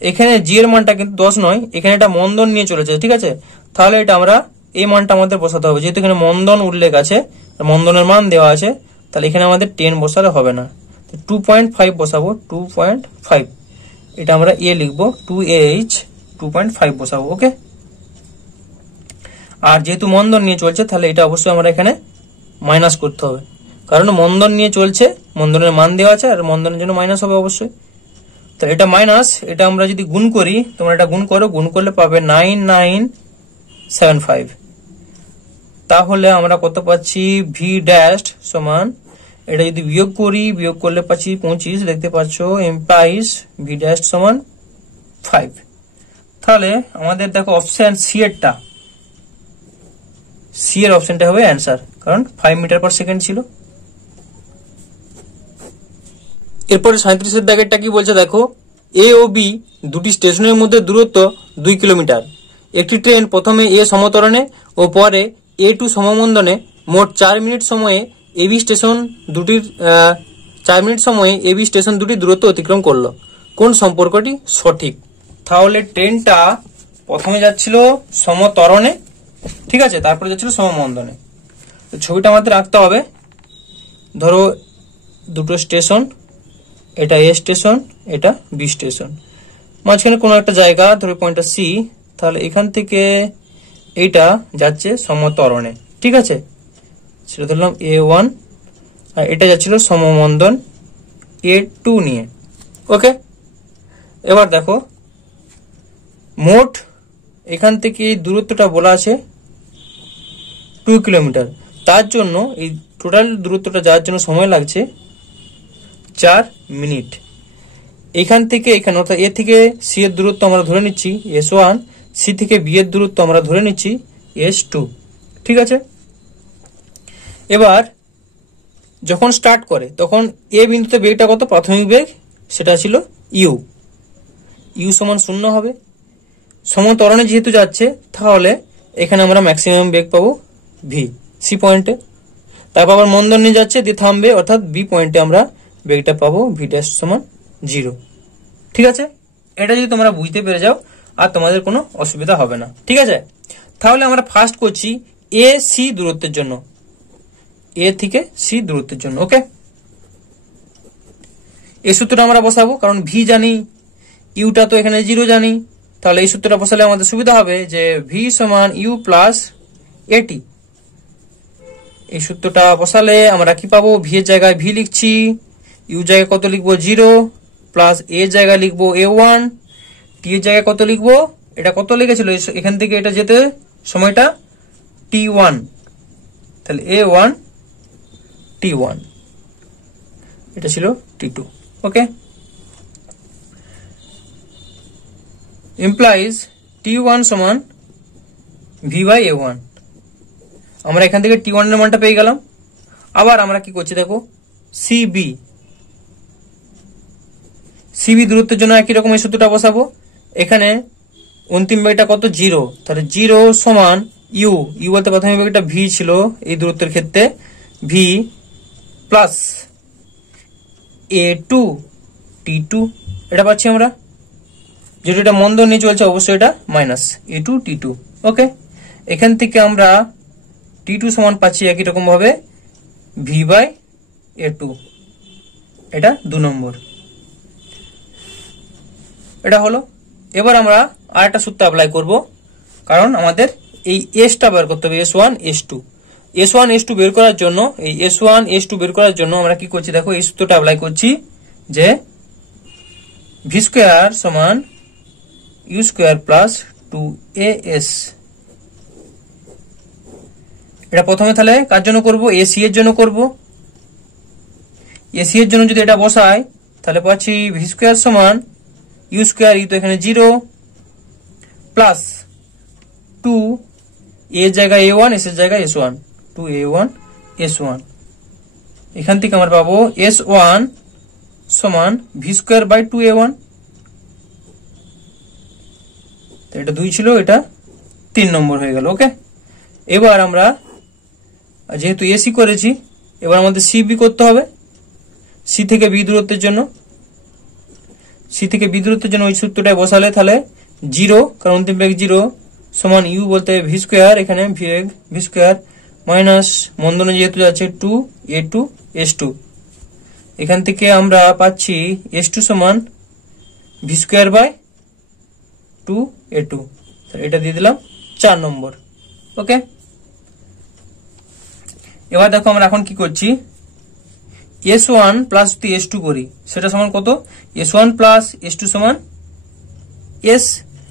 এখানে জি এর মানটা কিন্তু 10 নয়, এখানে এটা মন্দন নিয়ে চলেছে। ঠিক আছে, তাহলে এটা আমরা এই মানটা আমাদের বসাতে হবে, যেহেতু এখানে মন্দন উল্লেখ আছে, মন্দনের মান দেওয়া আছে, তাহলে এখানে আমাদের 10 বসালে হবে না, 2.5 বসাবো। 2.5 এটা আমরা এ লিখবো, 2ah 2.5 বসাবো। ওকে, আর যেহেতু মন্দন নিয়ে চলছে তাহলে এটা অবশ্যই আমরা এখানে মাইনাস করতে হবে, কারণ মন্দন নিয়ে চলছে, মন্দনের মান দেওয়া আছে আর মন্দনের জন্য মাইনাস হবে অবশ্যই। তাহলে এটা মাইনাস, এটা আমরা যদি গুণ করি, তোমরা এটা গুণ করো, গুণ করলে পাবে 9975। তাহলে আমরা কত পাচ্ছি, ভি ড্যাশ সমান এটা যদি বিয়োগ করি, বিয়োগ করলে পাচ্ছি 25, দেখতে পাচ্ছ এমপ্লাইজ ভি ড্যাশ সমান 5। তাহলে আমাদের দেখো অপশন সি এর অপশনটা হবে অ্যান্সার, কারণ 5 মিটার পার সেকেন্ড ছিল। এরপরে 37 দাগেরটা কি বলছে দেখো, এ ও বি দুটি স্টেশনের মধ্যে দূরত্ব 2 কিলোমিটার। একটি ট্রেন প্রথমে এ সমতরণে ও পরে A2 সমমন্দনে মোট 4 মিনিট সময়ে এবি স্টেশন দুটি দূরত্ব অতিক্রম করলো, কোন সম্পর্কটি সঠিক? তাহলে ট্রেনটা প্রথমে যাচ্ছিল সমতরণে, ঠিক আছে, তারপরে যাচ্ছিল সমমন্দনে। ছবিটা আমাদের আঁকতে হবে। ধরো দুটো স্টেশন, এটা এ স্টেশন, এটা বি স্টেশন, মাঝখানে কোনো একটা জায়গা, ধরো পয়েন্টটা সি। তাহলে এখান থেকে এইটা যাচ্ছে সমতরণে, ঠিক আছে, সেটা ধরলাম A1, আর এটা যাচ্ছিল সমমন্দন A2 নিয়ে। ওকে, এবার দেখো মোট এখান থেকে এই দূরত্বটা বলা আছে 2 কিলোমিটার, তার জন্য এই টোটাল দূরত্বটা যাওয়ার জন্য সময় লাগছে 4 মিনিট। এখান থেকে এখানে অর্থাৎ এ থেকে সি এর দূরত্ব আমরা ধরে নিচ্ছি S1, সি থেকে বি এর দূরত্ব আমরা ধরে নিচ্ছি S2, ঠিক আছে। এবার যখন স্টার্ট করে তখন এ বিন্দুতে বেগটা কত, প্রাথমিক বেগ সেটা ছিল ইউ সমান 0 হবে। সমতরণে যেহেতু যাচ্ছে তাহলে এখানে আমরা ম্যাক্সিমাম বেগ পাবো ভি সি পয়েন্টে, তারপর আবার মন্দন নিয়ে যাচ্ছে দিয়ে থামবে, অর্থাৎ বি পয়েন্টে আমরা বেগটা পাবো ভি ড্যাশ সমান 0, ঠিক আছে। এটা যদি তোমরা বুঝতে পেরে যাও আর তোমাদের কোনো অসুবিধা হবে না, ঠিক আছে। তাহলে আমরা ফার্স্ট করছি এ সি দূরত্বের জন্য, এ থেকে সি দূরত্বের জন্য। ওকে, এই সূত্রটা আমরা বসাবো, কারণ ভি জানি, ইউটা তো এখানে 0 জানি, তাহলে এই সূত্রটা বসালে আমাদের সুবিধা হবে যে ভি সমান ইউ প্লাস এটি। এই সূত্রটা বসালে আমরা কি পাবো, ভি এর জায়গায় ভি লিখছি, ইউ জায়গায় কত লিখবো 0, প্লাস এ জায়গায় লিখবো A1, টি এর জায়গায় কত লিখবো, এটা কত লেগেছিল এখান থেকে এটা যেতে সময়টা t1, তাহলে a1 t1, এটা ছিল t2। ওকে, implies t1 সমান v বাই a1। আমরা এখান থেকে t1 এর মানটা পেয়ে গেলাম। আবার আমরা কি করছি দেখো, সিবি দূরত্বের জন্য একই রকম এই সূত্রটা বসাবো। এখানে অন্তিম বেগটা কত, 0, তাহলে 0 সমান ইউ বলতে প্রাথমিক বেগটা ভি ছিল এই দূরত্বের ক্ষেত্রে, ভি প্লাস a2 t2, এটা পাচ্ছি আমরা। যেটা এটা মন্দ নিয়ে চলছে অবশ্যই এটা মাইনাস a2 t2। ওকে, এখান থেকে আমরা t2 সমান পাচ্ছি একই রকম ভাবে v বাই a2, এটা 2 নম্বর। এটা হলো। এবার আমরা আর একটা সূত্র অ্যাপ্লাই করব, কারণ আমাদের এই এসটা বের করতে হবে, s1 s2 বের করার জন্য, এই s1 s2 বের করার জন্য আমরা কি করছি দেখো, এই সূত্রটা অ্যাপ্লাই করছি যে v স্কয়ার সমান u স্কয়ার প্লাস 2as। এটা প্রথমে তাহলে কার জন্য করব, এসি এর জন্য করব। এসি এর জন্য যদি এটা বসাই তাহলে পাচ্ছি v স্কয়ার সমান u স্কয়ার, ই তো এখানে 0, প্লাস 2 এর জায়গায় a1, এস এর জায়গায় s1, 2a1 s1। এখান থেকে আমরা পাবো s1 সমান v স্কয়ার বাই 2a1, এটা 2 ছিল, এটা 3 নম্বর হয়ে গেল। ওকে, এবার আমরা যেহেতু এসি করেছি, এবার আমাদের সিবি করতে হবে। সি থেকে বি দূরত্বের জন্য ওই সূত্রটায় বসালে তাহলে 0, কারণ অন্তিম বেগ 0 সমান ইউ বলতে ভি স্কয়ার, এখানে ভি স্কয়ার মাইনাস মন্দনে যেহেতু যাচ্ছে 2a2 s2, এখান থেকে আমরা পাচ্ছি s2 সমান ভি স্কয়ার বাই 2a2, এটা দিয়ে দিলাম 4 নম্বর। ওকে, এবার দেখো আমরা এখন কি করছি, s1 প্লাস যদি s2 করি সেটা সমান কত, s1 প্লাস s2 সমান s,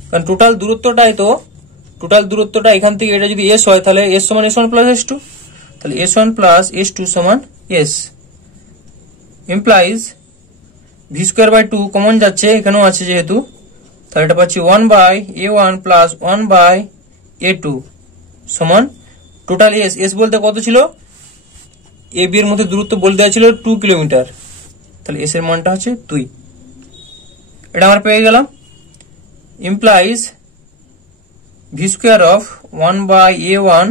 কারণ টোটাল দূরত্বটা এখান থেকে এটা যদি s হয় তাহলে s সমান s1 প্লাস s2, তাহলে s1 প্লাস s2 সমান s, implies v square by 2 common যাচ্ছে, এখানেও আছে যেহেতু, তাহলে এটা পাচ্ছি 1 by a1 plus 1 by a2 সমান টোটাল s বলতে কত ছিল, এ বি এর মধ্যে দূরত্ব বলে দেওয়া ছিল 2 কিলোমিটার, তাহলে এস এর মানটা হচ্ছে 2, এটা আমরা পেয়ে গেলাম। implies v square of 1 by a1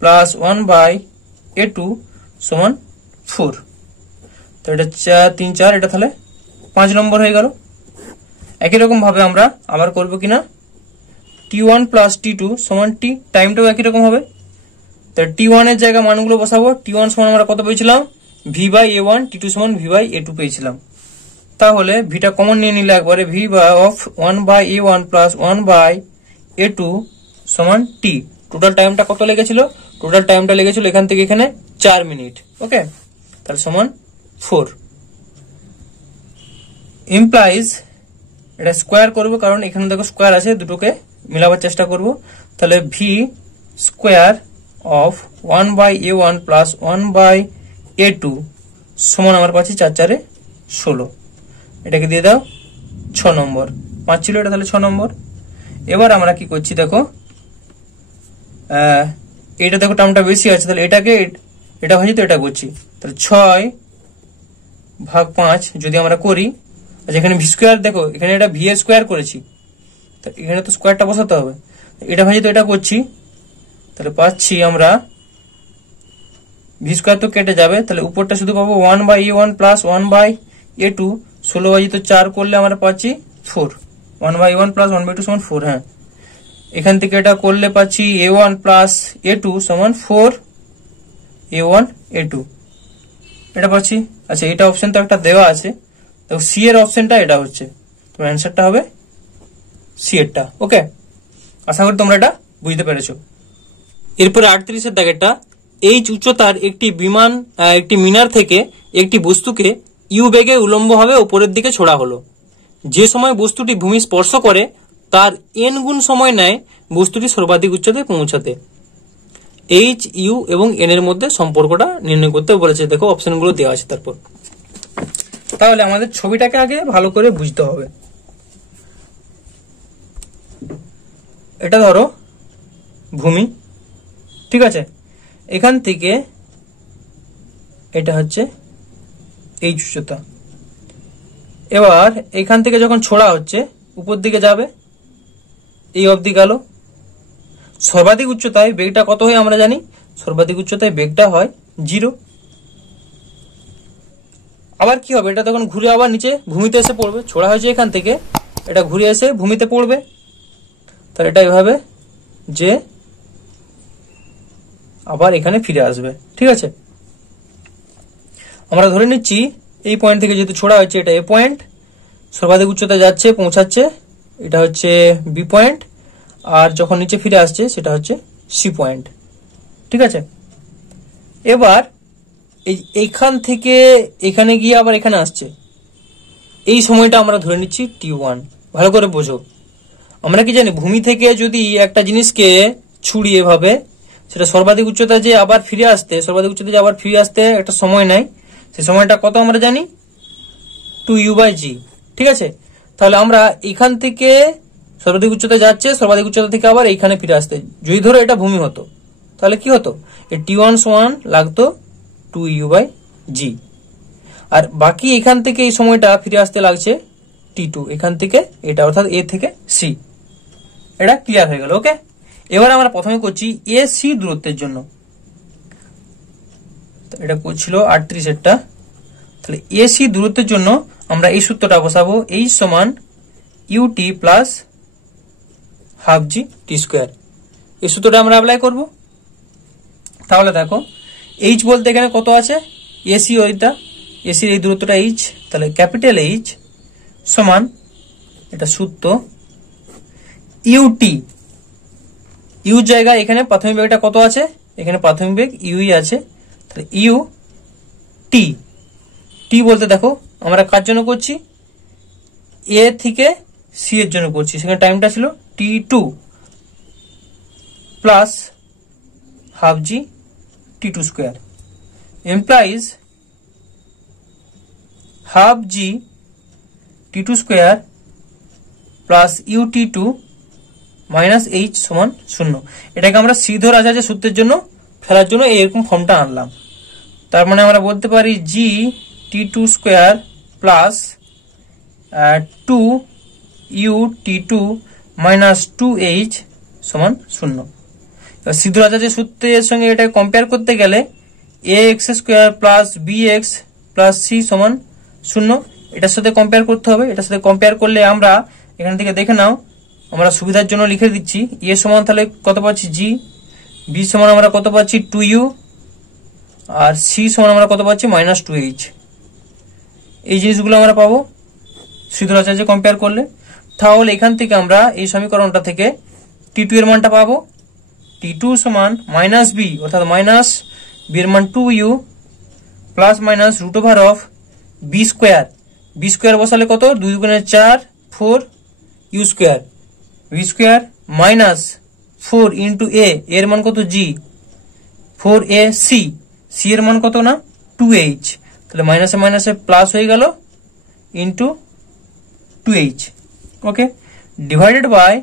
plus 1 by a2 সমান 4, তো এটা 3 4, এটা তাহলে 5 নম্বর হয়ে গেল। একই রকম ভাবে আমরা আবার করব কিনা, t1 প্লাস t2 সমান t, টাইমটাও একই রকম হবে, তাহলে t1 এর জায়গা মানগুলো বসাবো। t1 সমান আমরা কত পেয়েছিলাম, v বাই a1, t2 সমান v বাই a2 পেয়েছিলাম। তাহলে ভিটা কমন নিয়ে নিলে একবারে v by of 1 by a1 plus 1 by a2 সমান t। টোটাল টাইমটা কত লেগেছিল, টোটাল টাইমটা লেগেছিল এখান থেকে এখানে 4 মিনিট। ওকে, তাহলে সমান 4। implies, এটা স্কয়ার করব কারণ এখানে দেখো স্কয়ার আছে, দুটোকে মিলাবার চেষ্টা করব। তাহলে v square of 1 by a1 plus 1 by a2 সমান আমার পাচ্ছি 4 4 16, এটাকে দিয়ে দাও 6 নম্বর, 5 ছিল এটা, তাহলে 6 নম্বর। এবার আমরা কি করছি দেখো, এটা দেখো টার্মটা বেশি আছে, তাহলে এটাকে এটা হয়েছে তো এটা করছি, তাহলে 6 ভাগ 5 যদি আমরা করি, যেখানে ভি স্কয়ার দেখো এখানে এটা ভি স্কয়ার করেছি, এখানে তো স্কয়ারটা বসাতে হবে, এটা হয়েছে তো এটা করছি, তাহলে পাচ্ছি আমরা ভি স্কয়ার তো কেটে যাবে, তাহলে উপরটা শুধু পাবো 1 by a1 plus 1 by a2, 16 by তো 4 করলে আমরা পাচ্ছি 4, 1 বাই a1 প্লাস 1 বাই 2 সমান 4। হ্যাঁ, এখান থেকে এটা করলে পাচ্ছি a1 প্লাস a2 সমান 4 a1 a2, এটা পাচ্ছি। আচ্ছা, এটা অপশন তো একটা দেওয়া আছে, তো সি এর অপশনটা এটা হচ্ছে, তো অ্যান্সারটা হবে সি এরটা। ওকে, আশা করি তোমরা এটা বুঝতে পেরেছো। এরপরে 38 এর দাগেরটা, এইচ উচ্চতার একটি মিনার থেকে একটি বস্তুকে ইউ বেগে উলম্বভাবে উপরের দিকে ছোড়া হলো। যে সময় বস্তুটি ভূমি স্পর্শ করে তার n গুণ সময় নেয় বস্তুটি সর্বাধিক উচ্চতায় পৌঁছাতে। এইচ, ইউ এবং এন এর মধ্যে সম্পর্কটা নির্ণয় করতে বলেছে। দেখো অপশনগুলো দেওয়া আছে। তারপর তাহলে আমাদের ছবিটাকে আগে ভালো করে বুঝতে হবে। এটা ধরো ভূমি, ঠিক আছে। এখান থেকে এটা হচ্ছে এই উচ্চতা। এবার এখান থেকে যখন ছোড়া হচ্ছে উপর দিকে যাবে, এই অবধি গেল। সর্বাধিক উচ্চতায় বেগটা কত হয় আমরা জানি, সর্বাধিক উচ্চতায় বেগটা হয় 0। আবার কি হবে, এটা তখন ঘুরে আবার নিচে ভূমিতে এসে পড়বে। ছোড়া হয়েছে এখান থেকে, এটা ঘুরে এসে ভূমিতে পড়বে। তাহলে এটা এভাবে যে আবার এখানে ফিরে আসবে, ঠিক আছে। আমরা ধরে নিচ্ছি এই পয়েন্ট থেকে যেহেতু ছোড়া হচ্ছে, এটা এ পয়েন্ট, সর্বাধিক উচ্চতা যাচ্ছে পৌঁছাচ্ছে, এটা হচ্ছে বি পয়েন্ট, আর যখন নিচে ফিরে আসছে সেটা হচ্ছে সি পয়েন্ট, ঠিক আছে। এবার এইখান থেকে এখানে গিয়ে আবার এখানে আসছে, এই সময়টা আমরা ধরে নিচ্ছি T1। ভালো করে বোঝো, আমরা কি জানি ভূমি থেকে যদি একটা জিনিসকে ছুড়ি এভাবে, সেটা সর্বাধিক উচ্চতা যে আবার ফিরে আসতে, সর্বাধিক উচ্চতা যে আবার ফিরে আসতে একটা সময় নেয়, সেই সময়টা কত আমরা জানি 2u/g, ঠিক আছে। তাহলে আমরা এখান থেকে সর্বাধিক উচ্চতা যাচ্ছে, সর্বাধিক উচ্চতা থেকে আবার এইখানে ফিরে আসতে, যদি ধরো এটা ভূমি হতো তাহলে কি হতো, এই T1 সমান লাগতো 2u/g, আর বাকি এখান থেকে এই সময়টা ফিরে আসতে লাগছে T2, এখান থেকে এটা অর্থাৎ এ থেকে সি। এটা ক্লিয়ার হয়ে গেল, ওকে। এবার আমরা প্রথমে করছি AC দূরত্বের জন্য, এটা করছিল 38 এরটা। তাহলে AC দূরত্বের জন্য আমরা এই সূত্রটা বসাবো, H সমান ut প্লাস হাফ জি টি স্কোয়ার। এই সূত্রটা আমরা অ্যাপ্লাই করব। তাহলে দেখো H বলতে এখানে কত আছে, AC ওইটা, AC এই দূরত্বটা H, তাহলে ক্যাপিটাল H সমান এটা সূত্র ut, ইউ জায়গায় এখানে প্রাথমিক বেগটা কত আছে, এখানে প্রাথমিক বেগ ইউই আছে, তাহলে ইউ টি। টি বলতে দেখো আমরা কার জন্য করছি, এ থেকে সি এর জন্য করছি, সেখানে টাইমটা ছিল T2 plus half G T2 square implies half G T2 square plus U T2 minus H সমান 0। এটাকে আমরা সিদ্ধ রাজা সূত্রের জন্য ফেলার জন্য এরকম ফর্মটা আনলাম। তার মানে আমরা বলতে পারি G T2 square plus 2u T2 minus 2H সমান 0। সিদ্ধ রাজা সূত্রের সঙ্গে এটা কম্পেয়ার করতে গেলে ax square plus bx plus c সমান 0, এটার সাথে কম্পেয়ার করতে হবে। এটার সাথে কম্পেয়ার করলে আমরা এখান থেকে দেখে নাও, আমরা সুবিধার জন্য লিখে দিচ্ছি, এ সমান তাহলে কত পাচ্ছি G, B সমান আমরা কত পাচ্ছি 2u, আর C সমান আমরা কত পাচ্ছি মাইনাস 2H। এই জিনিসগুলো আমরা পাবো সিদ্ধ রাজা কম্পেয়ার করলে। তাহলে এখান থেকে আমরা এই সমীকরণটা থেকে T2 এর মানটা পাবো, T2 সমান মাইনাস B অর্থাৎ মাইনাস B এর মান 2u plus minus root over of B square, B square বসালে কত 2 গুণে 4 4u square, B square minus 4 into a, এর মান কত G, 4ac, c এর মান কত না 2h, তাহলে মাইনাসে মাইনাসে প্লাস হয়ে গেল into 2h, okay, divided by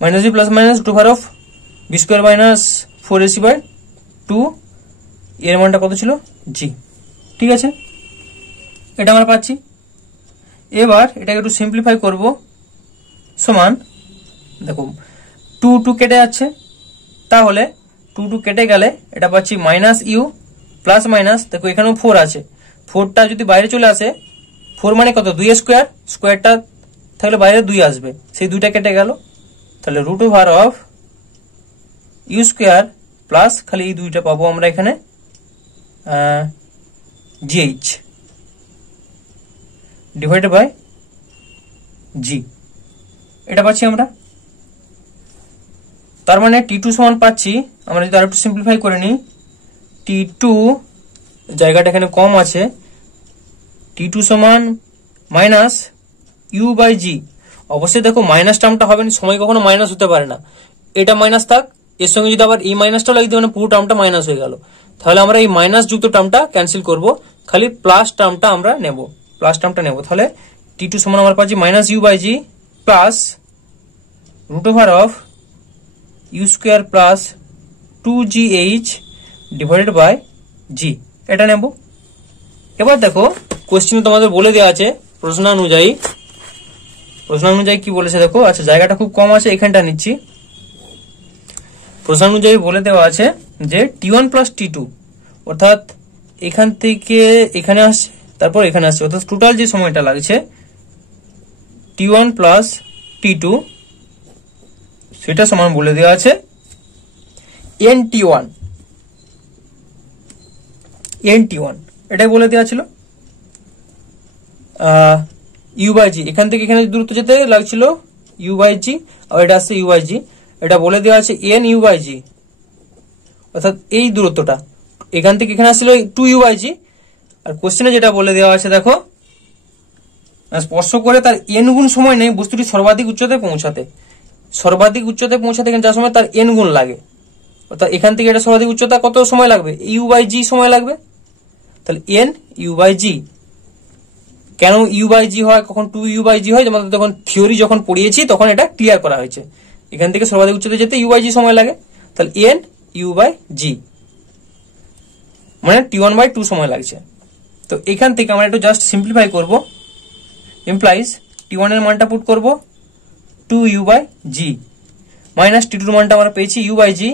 minus B plus minus root over of B square minus 4ac by 2, এর মানটা কত ছিল G, ঠিক আছে। এটা আমরা পাচ্ছি। এবার এটাকে একটু সিম্পলিফাই করব, সমান দেখো 2 2 কেটে যাচ্ছে, তাহলে 2 2 কেটে গেলে এটা পাচ্ছি মাইনাস ইউ প্লাস মাইনাস, দেখো এখানেও 4 আছে, 4টা যদি বাইরে চলে আসে, 4 মানে কত 2 স্কোয়ার, স্কোয়ারটা থাকলে বাইরে 2 আসবে, সেই 2টা কেটে গেল, তাহলে root over of you square plus খালি এই 2টা পাবো আমরা এখানে GH ডিভাইডেড বাই G, এটা পাচ্ছি আমরা। তার মানে T2 সমান পাচ্ছি, আমরা যদি আরেকটু সিম্পলিফাই করে নিই, T2 জায়গাটা এখানে কম আছে, T2 সমান মাইনাস ইউ বাই জি। অবশ্যই দেখো মাইনাস টার্মটা হবে না, সময় কখনো মাইনাস হতে পারে না। এটা মাইনাস থাক, এর সঙ্গে যদি আবার এই মাইনাসটা লাগিয়ে দিই মানে পুরো টার্মটা মাইনাস হয়ে গেল। তাহলে আমরা এই মাইনাস যুক্ত টার্মটা ক্যান্সেল করব, খালি প্লাস টার্মটা আমরা নেব, প্লাস টার্মটা নেব। তাহলে T2 সমান আমরা পাচ্ছি minus u by G plus root over of you square plus 2gh divided by g, এটা নেব। এবার দেখো কোশ্চেন তোমাদের বলে দেওয়া আছে প্রশ্ন অনুযায়ী কি বলেছে দেখো। আচ্ছা, জায়গাটা খুব কম আছে, এখানটা নিচ্ছি। প্রশ্ন অনুযায়ী বলে দেওয়া আছে যে T1 প্লাস T2 অর্থাৎ এখান থেকে এখানে আসছে, তারপর এখানে আসছে, অর্থাৎ টোটাল যে সময়টা লাগছে T1 প্লাস T2 সেটা সমান বলে দেওয়া আছে NT1, এটাই বলে দেওয়া ছিল। ইউ বাই জি, এখান থেকে এখানে দূরত্ব যেতে লাগছিল ইউ বাই জি, আর এটা আসছে ইউ বাই জি। এটা বলে দেওয়া আছে এন ইউ বাই জি, অর্থাৎ এই দূরত্বটা এখান থেকে এখানে আসছিল 2 ইউ বাই জি। আর কোশ্চেনে যেটা বলে দেওয়া আছে দেখো, স্পর্শ করে তার এন গুণ সময় নেই বস্তুটি সর্বাধিক উচ্চতায় পৌঁছাতে। সর্বাধিক উচ্চতায় পৌঁছাতে যার সময় তার এন গুণ লাগে, অর্থাৎ এখান থেকে এটা সর্বাধিক উচ্চতা কত সময় লাগবে, ইউ বাই জি সময় লাগবে। তাহলে এন ইউ বাই জি, কেন ইউ বাই জি হয়, কখন 2 ইউ বাই জি হয়, যেমন তখন থিওরি যখন পড়িয়েছি তখন এটা ক্লিয়ার করা হয়েছে। এখান থেকে সর্বাধিক উচ্চতায় যেতে ইউ বাই জি সময় লাগে, তাহলে এন ইউ বাই জি মানে T1 বাই 2 সময় লাগছে। তো এখান থেকে আমরা একটু জাস্ট সিম্পলিফাই করব, ইমপ্লাইজ T1 এর মানটা পুট করব 2 you by G minus T2 এর মানটা আমরা পেয়েছি U by G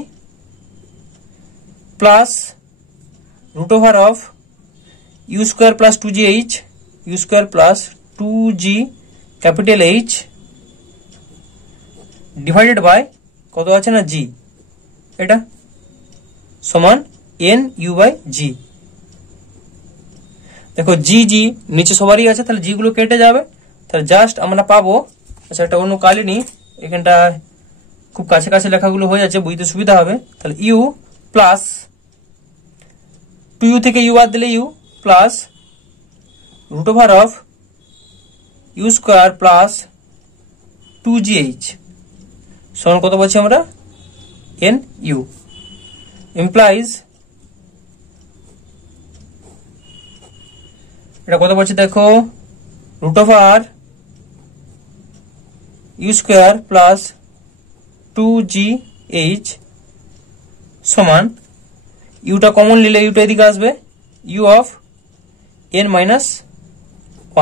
plus root over of you square plus 2gh, U square plus 2g capital H divided by কত আছে না জি, এটা সমান এন ইউ বাই জি। দেখো জি জি নিচে সবারই আছে, তাহলে জি গুলো কেটে যাবে, তাহলে জাস্ট আমরা পাবো। আচ্ছা, একটা অন্য কালি নি, এখানটা খুব কাছে কাছে লেখাগুলো হয়ে যাচ্ছে, বুঝতে সুবিধা হবে। তাহলে ইউ প্লাস 2u থেকে ইউ বাদ দিলে U plus root over of you square plus 2gh সমান কত পাচ্ছি আমরা এন ইউ, ইমপ্লাইজ এটা কত পাচ্ছি দেখো root over U square plus 2gh সমান ইউটা কমন নিলে ইউটা এদিকে আসবে, ইউ অফ এন মাইনাস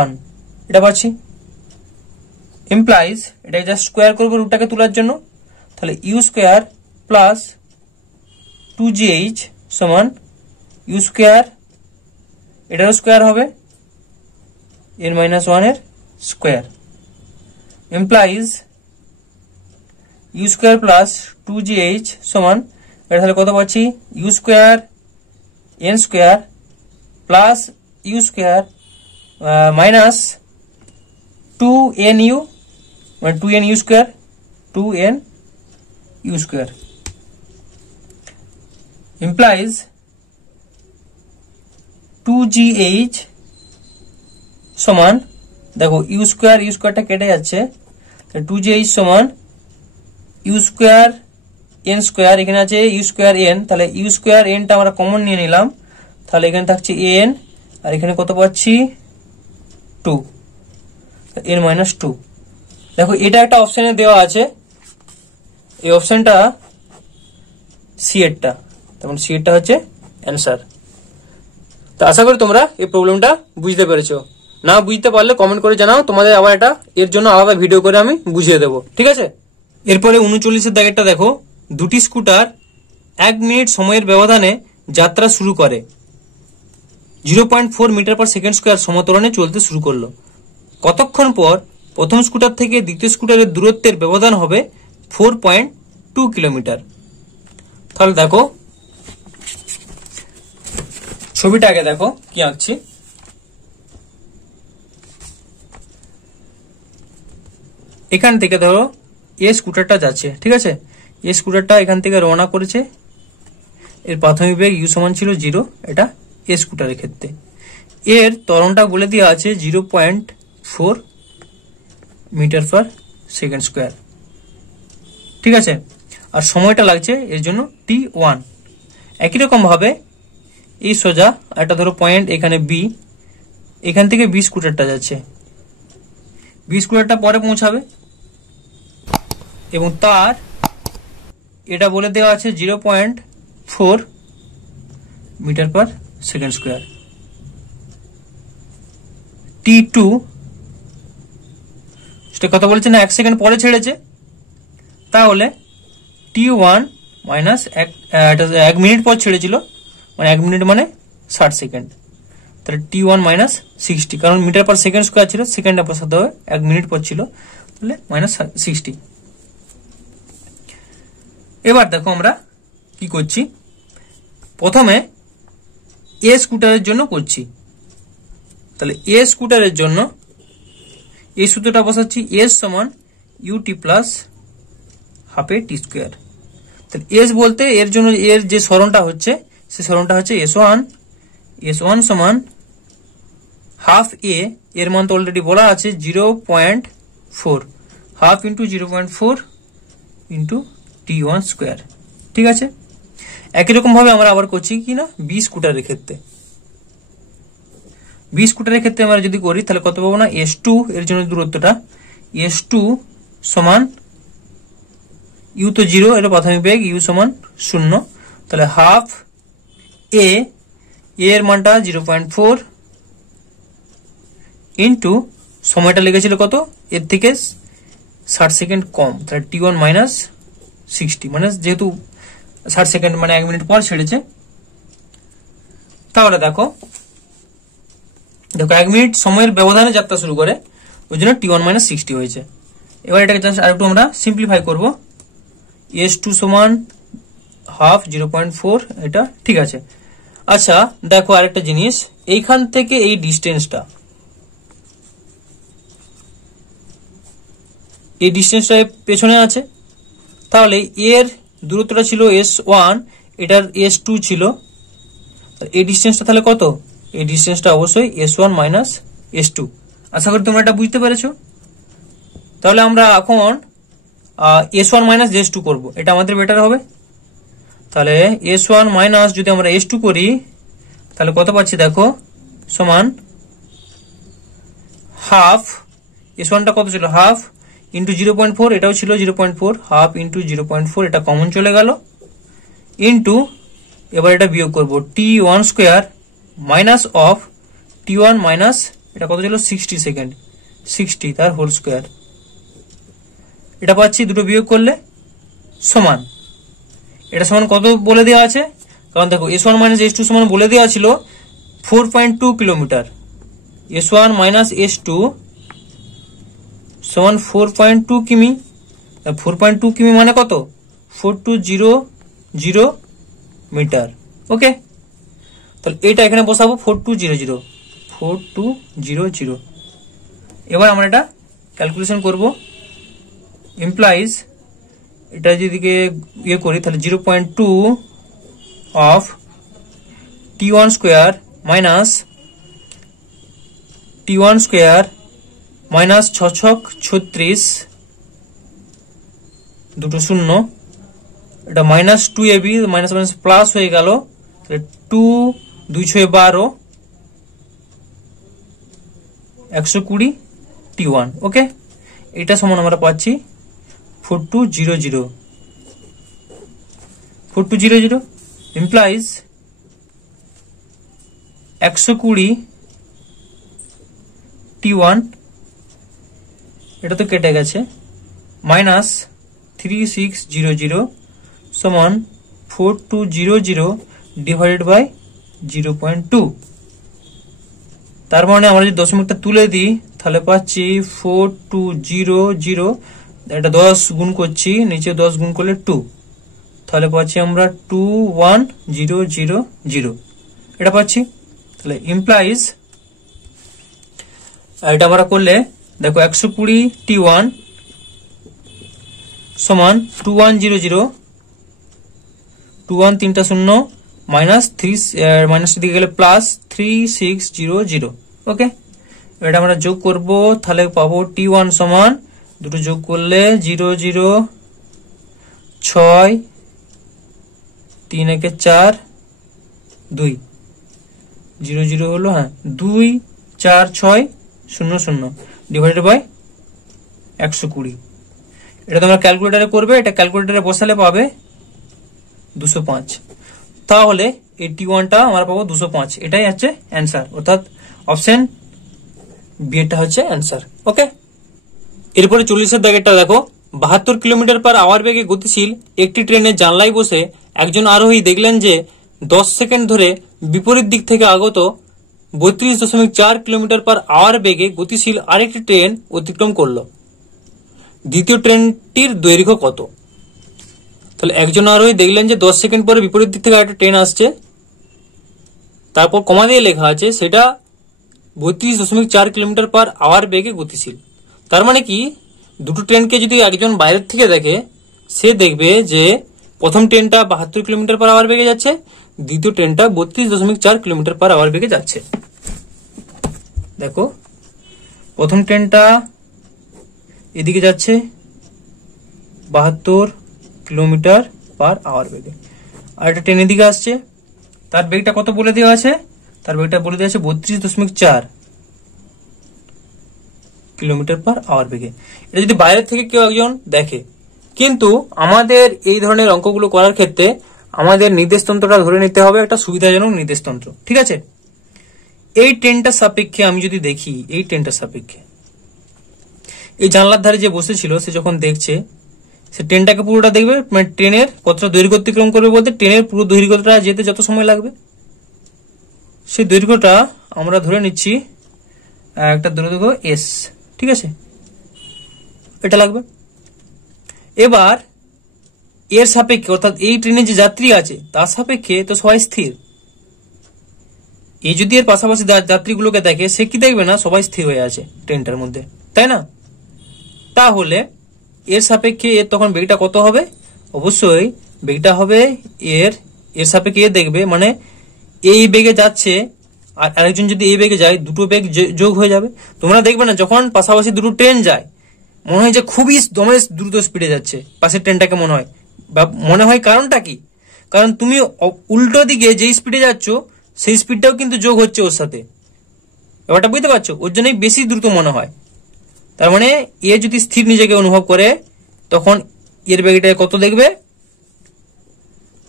1 এটা পাচ্ছি। ইমপ্লাইজ এটা জাস্ট স্কোয়ার করবো রুটটাকে তোলার জন্য, তাহলে ইউ স্কোয়ার প্লাস 2gh সমান ইউ স্কোয়ার, এটারও স্কোয়ার হবে এন মাইনাস 1 এর square, implies you square plus 2gh সমান এটা তাহলে কত পাচ্ছি U square N square plus U square minus 2nu মানে 2nu square 2nu square implies 2gh সমান দেখো ইউ স্কোয়ারটা কেটে যাচ্ছে, 2gh সমান ইউ স্কোয়ার এন স্কোয়ার, এখানে আছে ইউ স্কোয়ার এন, তাহলে ইউ স্কোয়ার এনটা আমরা কমন নিয়ে নিলাম, তাহলে এখানে থাকছে এন আর এখানে কত পাচ্ছি 2 এন মাইনাস 2। দেখো এটা একটা অপশনে দেওয়া আছে, এই অপশনটা সি এরটা, তখন সি এরটা হচ্ছে অ্যান্সার। তো আশা করি তোমরা এই প্রবলেমটা বুঝতে পেরেছো, না বুঝতে পারলে কমেন্ট করে জানাও, তোমাদের আবার এটা এর জন্য আলাদা ভিডিও করে আমি বুঝিয়ে দেবো, ঠিক আছে। এরপরে 39 দাগেরটা দেখো, দুটি স্কুটার 1 মিনিট সময়ের ব্যবধানে যাত্রা শুরু করে, 0.4 মিটার পার সেকেন্ড স্কোয়ার সমতরণে চলতে শুরু করলো। কতক্ষণ পর প্রথম স্কুটার থেকে দ্বিতীয় স্কুটারের দূরত্বের ব্যবধান হবে 4.2 কিলোমিটার। তাহলে দেখো ছবিটা আগে দেখো কি আঁকছি। এখান থেকে ধরো এ স্কুটারটা যাচ্ছে, ঠিক আছে, এ স্কুটারটা এখান থেকে রওনা করেছে, এর প্রাথমিক বেগ ইউ সমান ছিল 0, এটা এ স্কুটারের ক্ষেত্রে। এর ত্বরণটা বলে দেওয়া আছে 0.4 মিটার পার সেকেন্ড স্কোয়ার। ঠিক আছে, আর সময়টা লাগছে এর জন্য t1। একই রকম ভাবে এই সোজা একটা ধরো পয়েন্ট এখানে বি, এখান থেকে বি স্কুটারটা যাচ্ছে, বি স্কুটারটা পরে পৌঁছাবে এবং তার এটা বলে দেওয়া আছে 0.4 metre per second square. t2 সেটা কথা বলছে না, 1 সেকেন্ড পরে ছেড়েছে, তাহলে t1 মাইনাস 1 মিনিট পর ছেড়েছিল, মানে 1 মিনিট মানে 60 সেকেন্ড, তাহলে t1 মাইনাস 60, কারণ মিটার পার সেকেন্ড স্কোয়ার ছিল, সেকেন্ডে বসাতে হবে, 1 মিনিট পর ছিল, তাহলে মাইনাস 60। এবার দেখো আমরা কি করছি, প্রথমে এ স্কুটারের জন্য করছি। তাহলে এ স্কুটারের জন্য এই সূত্রটা বসাচ্ছি, এস সমান ইউটি প্লাস হাফ এ টি স্কোয়ার। তাহলে এস বলতে এর জন্য এর যে সরণটা হচ্ছে, সে সরণটা হচ্ছে এস ওয়ান সমান হাফ এ, এর মান তো অলরেডি বলা আছে 0.4, half into 0.4 into t1 square. ঠিক আছে, একই রকম ভাবে আমরা আবার করছি কি না বি স্কুটারের ক্ষেত্রে। বি স্কুটারের ক্ষেত্রে আমরা যদি করি তাহলে কত পাবো না, S2 এর জন্য দূরত্বটা S2 সমান ইউ তো 0, এটা প্রাথমিক বেগ, ইউ সমান 0, তাহলে হাফ এ এর মানটা 0.4 ইন্টু সময়টা লেগেছিল কত, এর থেকে 60 সেকেন্ড কম, তাহলে t1 মাইনাস 60, মানে যেহেতু 60 সেকেন্ড মানে 1 মিনিট পর ছেড়েছে। তাহলে দেখো 1 মিনিট সময়ের ব্যবধানে যাত্রা শুরু করে, ওই জন্য t1 মাইনাস 60 হয়েছে। এবার এটাকে জাস্ট আরেকটু আমরা সিম্পলিফাই করব, S2 সমান হাফ 0.4, এটা ঠিক আছে। আচ্ছা দেখো আরেকটা জিনিস, এইখান থেকে এই ডিস্টেন্সটা, এই ডিস্টেন্সটা পেছনে আছে, তাহলে এর দূরত্বটা ছিল S1, এটার S2 ছিল, এই ডিস্টেন্সটা তাহলে কত, এই ডিস্টেন্সটা অবশ্যই S1 মাইনাস S2। আশা করি তোমরা এটা বুঝতে পেরেছো। তাহলে আমরা এখন S1 মাইনাস S2 করবো, এটা আমাদের বেটার হবে। তাহলে S1 মাইনাস যদি আমরা S2 করি তাহলে কত পাচ্ছি দেখো, সমান হাফ, S1টা কত ছিল হাফ ইন্টু 0.4, এটাও ছিল 0.4, হাফ ইন্টু 0.4, এটা কমন চলে গেল, ইন্টু এবার এটা বিয়োগ করবো t1 square minus of t1 minus এটা কত ছিল 60 সেকেন্ড, 60 তার হোল স্কোয়ার, এটা পাচ্ছি দুটো বিয়োগ করলে সমান, এটা সমান কত বলে দেওয়া আছে, কারণ দেখো S1 মাইনাস S2 সমান বলে দেওয়া ছিল 4.2 কিলোমিটার, S1 মাইনাস S2 সমান 4.2 কিমি, 4.2 কিমি মানে কত 4200 মিটার। ওকে, তাহলে এটা এখানে বসাবো 4200। এবার আমরা এটা ক্যালকুলেশন করব, ইমপ্লাইজ এটা যদি ইয়ে করি তাহলে 0.2 of t1 square minus t1 square minus 6×36 দুটো শূন্য, এটা minus 2ab, minus minus plus হয়ে গেল, 2 2 6 12 120 t1। ওকে, এটা সমান আমরা পাচ্ছি 4200 ইমপ্লাইজ 120 t1, এটা তো কেটে গেছে, মাইনাস 3600 সমান 4200 ডিভাইডেড বাই 0.2, তার মানে আমরা যদি দশমিকটা তুলে দিই তাহলে পাচ্ছি 4200, এটা 10 গুণ করছি, নিচে 10 গুণ করলে 2, তাহলে পাচ্ছি আমরা 21000, এটা পাচ্ছি। তাহলে ইমপ্লাইজ এটা আমরা করলে দেখো 120 t1 সমান 2100, 21 3টা 0 মাইনাস দিকে গেলে +3600। ওকে, এটা আমরা যোগ করব, তাহলে পাবো T1 সমান দুটো যোগ করলে 00 6 3 একে 4 2 00 হলো, হ্যাঁ 2 4 6 0 0 ডিভাইডেড বাই 120। এটা তোমরা ক্যালকুলেটরে করবে, এটা ক্যালকুলেটরে বসালে পাবে 205। তাহলে এই T1টা আমরা পাবো 205, এটাই হচ্ছে অ্যান্সার, অর্থাৎ অপশন বি এটা হচ্ছে অ্যান্সার। ওকে, এরপরে 40-এর দাগেরটা দেখো, 72 কিলোমিটার/আওয়ার বেগে গতিশীল একটি ট্রেনের জানলায় বসে একজন আরোহী দেখলেন যে 10 সেকেন্ড ধরে বিপরীত দিক থেকে আগত 32.4 কিলোমিটার/আওয়ার বেগে গতিশীল আরেকটি ট্রেন অতিক্রম করলো। দ্বিতীয় ট্রেনটির দৈর্ঘ্য কত? তাহলে একজন আরোহী দেখলেন যে 10 সেকেন্ড পরে বিপরীত দিক থেকে একটা ট্রেন আসছে, তারপর কমা দিয়ে লেখা আছে সেটা 32.4 কিলোমিটার/আওয়ার বেগে গতিশীল। তার মানে কি, দুটো ট্রেনকে যদি একজন বাইরের থেকে দেখে, সে দেখবে যে প্রথম ট্রেনটা 72 কিলোমিটার/আওয়ার বেগে যাচ্ছে, দ্বিতীয় ট্রেনটা 32.4 কিলোমিটার/আওয়ার বেগে যাচ্ছে। দেখো, প্রথম ট্রেনটা এদিকে যাচ্ছে 72 কিলোমিটার/আওয়ার বেগে, আর একটা ট্রেন এদিকে আসছে, তার বেগটা কত বলে দেওয়া আছে? তার বেগটা বলে দেওয়া আছে 32.4 কিলোমিটার/আওয়ার বেগে। এটা যদি বাইরে থেকে কেউ একজন দেখে, কিন্তু আমাদের এই ধরনের অঙ্কগুলো করার ক্ষেত্রে আমাদের নির্দেশতন্ত্রটা ধরে নিতে হবে একটা সুবিধাজনক নির্দেশতন্ত্র। ঠিক আছে, এই ট্রেনটার সাপেক্ষে আমি যদি দেখি, এই ট্রেনটার সাপেক্ষে এই জানলার ধারে যে বসেছিল, সে যখন দেখছে, সে ট্রেনটাকে পুরোটা দেখবে, মানে ট্রেনের কতটা দৈর্ঘ্য অতিক্রম করবে বলতে ট্রেনের পুরো দৈর্ঘ্যটা যেতে যত সময় লাগবে, সেই দৈর্ঘ্যটা আমরা ধরে নিচ্ছি একটা দৈর্ঘ্য S। ঠিক আছে, এটা লাগবে। এবার এর সাপেক্ষে, অর্থাৎ এই ট্রেনে যে যাত্রী আছে তার সাপেক্ষে তো সবাই স্থির। এই যদি এর পাশাপাশি যাত্রীগুলোকে দেখে, সে কি দেখবে না সবাই স্থির হয়ে আছে ট্রেনটার মধ্যে, তাই না? তাহলে এর সাপেক্ষে এর তখন বেগটা কত হবে? অবশ্যই বেগটা হবে এর সাপেক্ষে এর দেখবে, মানে এই বেগে যাচ্ছে আর আরেকজন যদি এই বেগে যায়, দুটো বেগ যোগ হয়ে যাবে। তোমরা দেখবে না যখন পাশাপাশি দুটো ট্রেন যায়, মনে হয় যে খুবই দমে দ্রুত স্পিডে যাচ্ছে পাশের ট্রেনটাকে, মনে হয় কারণটা কি? কারণ তুমি উল্টো দিকে যে স্পিডে যাচ্ছ সেই স্পিডটাও কিন্তু যোগ হচ্ছে ওর সাথে, ব্যাপারটা বুঝতে পারছো? ওর জন্যই বেশি দ্রুত মনে হয়। তার মানে এ যদি স্থির নিজেকে অনুভব করে, তখন এর বেগটা কত দেখবে?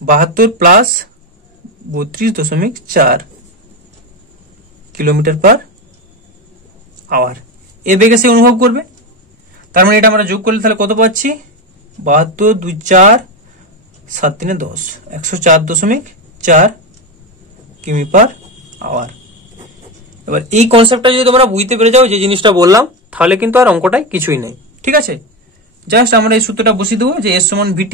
72 প্লাস 32.4 কিলোমিটার/আওয়ার এ বেগে সে অনুভব করবে। তার মানে এটা আমরা যোগ করলে তাহলে কত পাচ্ছি? 72 2 4 7 3 10 104.4 কিমি/আওয়ার। এবার এই কনসেপ্টটা যদি তোমরা বুঝতে পেরে যাও, যে জিনিসটা বললাম, তাহলে কিন্তু আর অঙ্কটাই কিছুই নেই। ঠিক আছে, জাস্ট আমরা এই সূত্রটা বসিয়ে দেবো যে S সমান VT।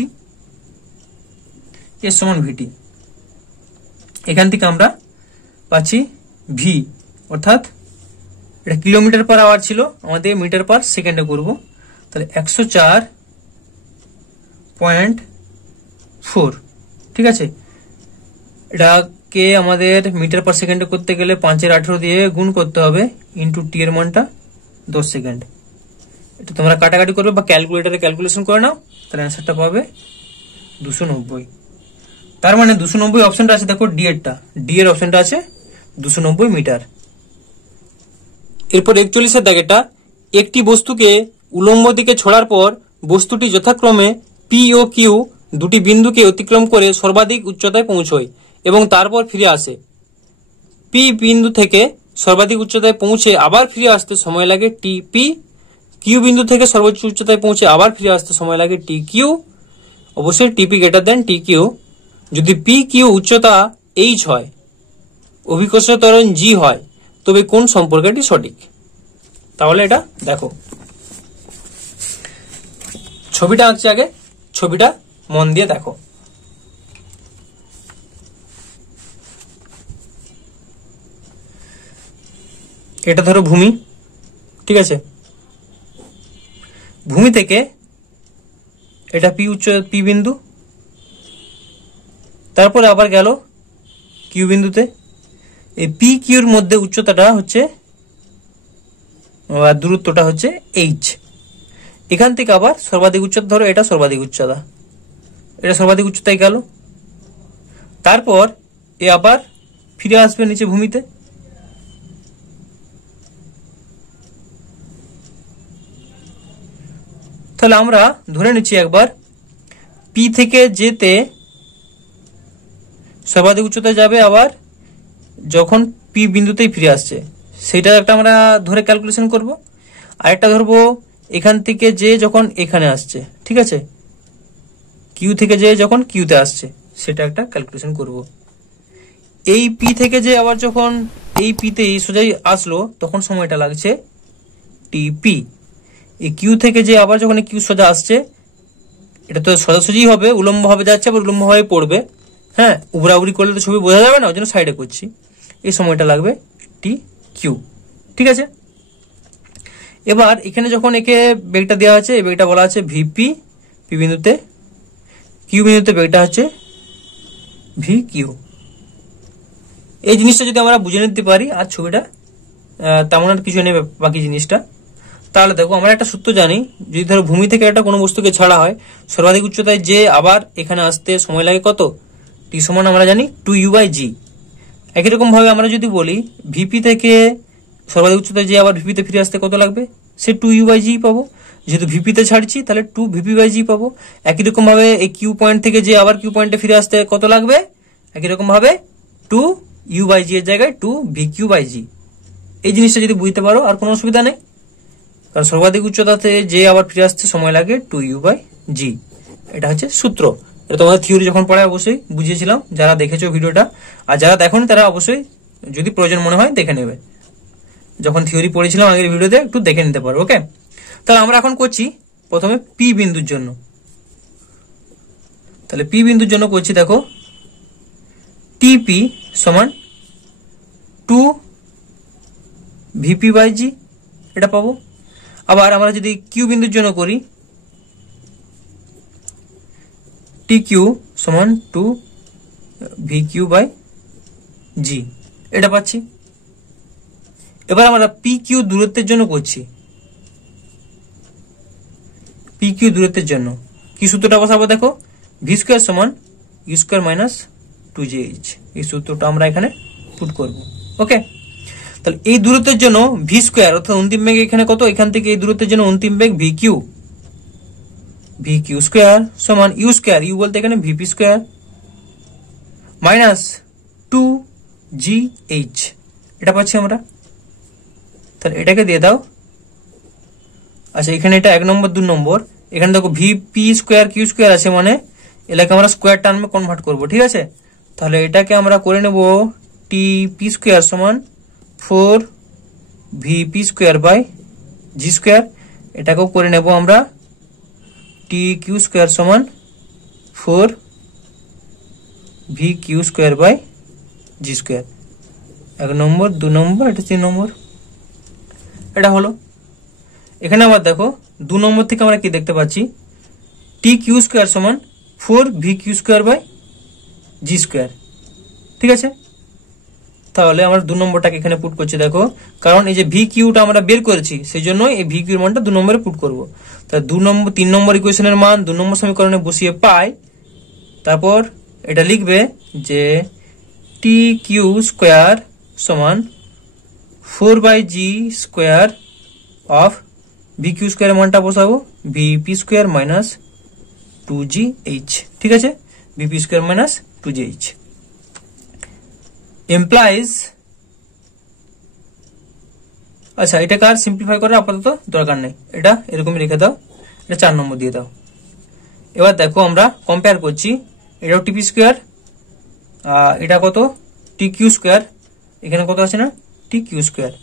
S সমান VT, এখান থেকে আমরা পাচ্ছি V, অর্থাৎ এটা কিলোমিটার/আওয়ার ছিল, আমাদের মিটার/সেকেন্ডে করব। তাহলে 104.4। ঠিক আছে, এটাকে আমাদের মিটার/সেকেন্ডে করতে গেলে 5/18 দিয়ে গুণ করতে হবে, ইন্টু টি এর মানটা 10 সেকেন্ড। এটা তোমরা কাটাকাটি করবে বা ক্যালকুলেটরে ক্যালকুলেশন করে নাও, তাহলে অ্যান্সারটা পাবে 290। তার মানে 290 অপশনটা আছে, দেখো ডি এর অপশনটা আছে 290 মিটার। এরপর 41-এর দাগেরটা, একটি বস্তুকে উলম্ব দিকে ছোড়ার পর বস্তুটি যথাক্রমে পি ও কিউ দুটি বিন্দুকে অতিক্রম করে সর্বাধিক উচ্চতায় পৌঁছয় এবং তারপর ফিরে আসে। পি বিন্দু থেকে সর্বাধিক উচ্চতায় পৌঁছে আবার ফিরে আসতে সময় লাগে টি পি। কিউ বিন্দু থেকে সর্বোচ্চ উচ্চতায় পৌঁছে আবার ফিরে আসতে সময় লাগে টি কিউ। অবশ্যই TP greater than T Q. যদি পি কিউ উচ্চতা এইচ হয়, অভিকর্ষ ত্বরণ জি হয়, তবে কোন সম্পর্কটি সঠিক? তাহলে এটা দেখো, ছবিটা আঁকছি, আগে ছবিটা মন দিয়ে দেখো। এটা ধরো ভূমি, ঠিক আছে? ভূমি থেকে এটা পি বিন্দু, তারপরে আবার গেল কিউ বিন্দুতে। এই পি কিউর মধ্যে উচ্চতাটা হচ্ছে দূরত্বটা হচ্ছে এইচ। এখান থেকে আবার সর্বাধিক উচ্চতা ধরো, এটা সর্বাধিক উচ্চতা, এটা সর্বাধিক উচ্চতায় গেল। তারপর এ আবার ফিরে আসবে নিচে ভূমিতে। তাহলে আমরা ধরে নিচ্ছি একবার পি থেকে যেতে সর্বাধিক উচ্চতায় যাবে, আবার যখন পি বিন্দুতেই ফিরে আসছে সেটা একটা আমরা ধরে ক্যালকুলেশন করব। আরেকটা ধরবো এখান থেকে যে যখন এখানে আসছে, ঠিক আছে, কিউ থেকে যে যখন কিউতে আসছে সেটা একটা ক্যালকুলেশন করব। এই পি থেকে যে আবার যখন এই পিতে সোজাই আসলো তখন সময়টা লাগছে টিপি। এই কিউ থেকে যে আবার যখন কিউ সোজা আসছে, এটা তো সোজাসুজি হবে, উলম্ব ভাবে যাচ্ছে আবার উলম্ব ভাবে পড়বে। হ্যাঁ, উবরাউবরি করলে তো ছবি বোঝা যাবে না, ওই জন্য সাইডে করছি। এই সময়টা লাগবে টি কিউ, ঠিক আছে। এবার এখানে যখন একে বেগটা দেওয়া আছে, এই বেগটা বলা আছে ভিপি, পি বিন্দুতে, কিউ বিন্দুতে বেগটা হচ্ছে ভি কিউ। এই জিনিসটা যদি আমরা বুঝে নিতে পারি, আর ছবিটা তেমন আর কিছু নেই বাকি জিনিসটা, তাহলে দেখো আমরা একটা সূত্র জানি, যদি ধরো ভূমি থেকে একটা কোনো বস্তুকে ছাড়া হয়, সর্বাধিক উচ্চতায় যে আবার এখানে আসতে সময় লাগে কত, টি সমান আমরা জানি 2u/g। একই রকম ভাবে আমরা যদি বলি ভিপি থেকে সর্বাধিক উচ্চতায় যে আবার ভিপিতে ফিরে আসতে কত লাগবে, সে 2u/g পাবো। যেহেতু ভিপিতে ছাড়ছি তাহলে 2vp/g পাবো। একই রকম ভাবে এই কিউ পয়েন্ট থেকে যে আবার কিউ পয়েন্টে ফিরে আসতে কত লাগবে, একই রকম ভাবে 2u/g এর জায়গায় 2vq/g। এই জিনিসটা যদি বুঝতে পারো আর কোনো অসুবিধা নেই, কারণ সর্বাধিক উচ্চতাতে যে আবার ফিরে আসতে সময় লাগে 2u/g। এটা হচ্ছে সূত্র। এটা তোমাদের থিওরি যখন পড়ায় অবশ্যই বুঝিয়েছিলাম, যারা দেখেছো ভিডিওটা, আর যারা দেখোনি তারা অবশ্যই যদি প্রয়োজন মনে হয় দেখে নেবে। যখন থিওরি পড়েছিলাম আগের ভিডিওতে একটু দেখে নিতে পারো। ওকে, তাহলে আমরা এখন করছি প্রথমে পি বিন্দুর জন্য। তাহলে পি বিন্দুর জন্য করছি, দেখো টিপি সমান 2vp/g, এটা পাবো। আবার আমরা যদি কিউ বিন্দুর জন্য করি, টি কিউ সমান 2vq/g, এটা পাচ্ছি। এবার আমরা পি কিউ দূরত্বের জন্য করছি। পি কিউ দূরত্বের জন্য কি সূত্রটা বসাবো, দেখো ভি স্কোয়ার সমান ইউ স্কোয়ার মাইনাস 2jh। এই সূত্রটা আমরা এখানে পুট করব। ওকে, তাহলে এই দূরত্বের জন্য ভি স্কোয়ার অর্থাৎ অন্তিম বেগ এখানে কত, এখান থেকে এই দূরত্বের জন্য অন্তিম বেগ ভি কিউ স্কোয়ার সমান ইউ স্কোয়ার, ইউ বলতে এখানে ভিপি স্কোয়ার মাইনাস 2gh, এটা পাচ্ছি আমরা। তাহলে এটাকে দিয়ে দাও। আচ্ছা, এখানে এটা 1 নম্বর 2 নম্বর, এখানে দেখো ভিপি স্কোয়ার কিউ স্কোয়ার আছে, মানে এটাকে আমরা স্কোয়ার টার্মে কনভার্ট করব, ঠিক আছে। তাহলে এটাকে আমরা করে নেব টিপি স্কোয়ার সমান 4vp/g স্কোয়ার। এটাকেও করে নেব আমরা টি কিউ স্কোয়ার সমান 4vq/g স্কোয়ার। 1 নম্বর 2 নম্বর, এটা 3 নম্বর, এটা হলো। এখানে আবার দেখো 2 নম্বর থেকে আমরা কি দেখতে পাচ্ছি, টি কিউ স্কোয়ার সমান 4vq/g স্কোয়ার, ঠিক আছে। তাহলে আমরা 2 নম্বরটাকে এখানে পুট করছি, দেখো, কারণ এই যে ভি কিউটা আমরা বের করেছি সেই জন্য এই ভি কিউর মানটা 2 নম্বরে পুট করব। তাহলে 3 নম্বর ইকুয়েশনের মান 2 নম্বর সমীকরণে বসিয়ে পাই, তারপর এটা লিখবে যে টি কিউ স্কোয়ার সমান 4/g square of V Q স্কোয়ারের মানটা বসাবো ভিপি স্কোয়ার মাইনাস 2gh, ঠিক আছে, VP square minus 2gh implies. আচ্ছা, এটাকে আর সিম্পলিফাই করার আপাতত দরকার নেই, এটা এরকমই রেখে দাও, এটা 4 নম্বর দিয়ে দাও। এবার দেখো আমরা কম্পেয়ার করছি, এটাও টিপি স্কোয়ার, এটা কত টি কিউ স্কোয়ার, এখানে কত আছে না টি কিউ স্কোয়ার।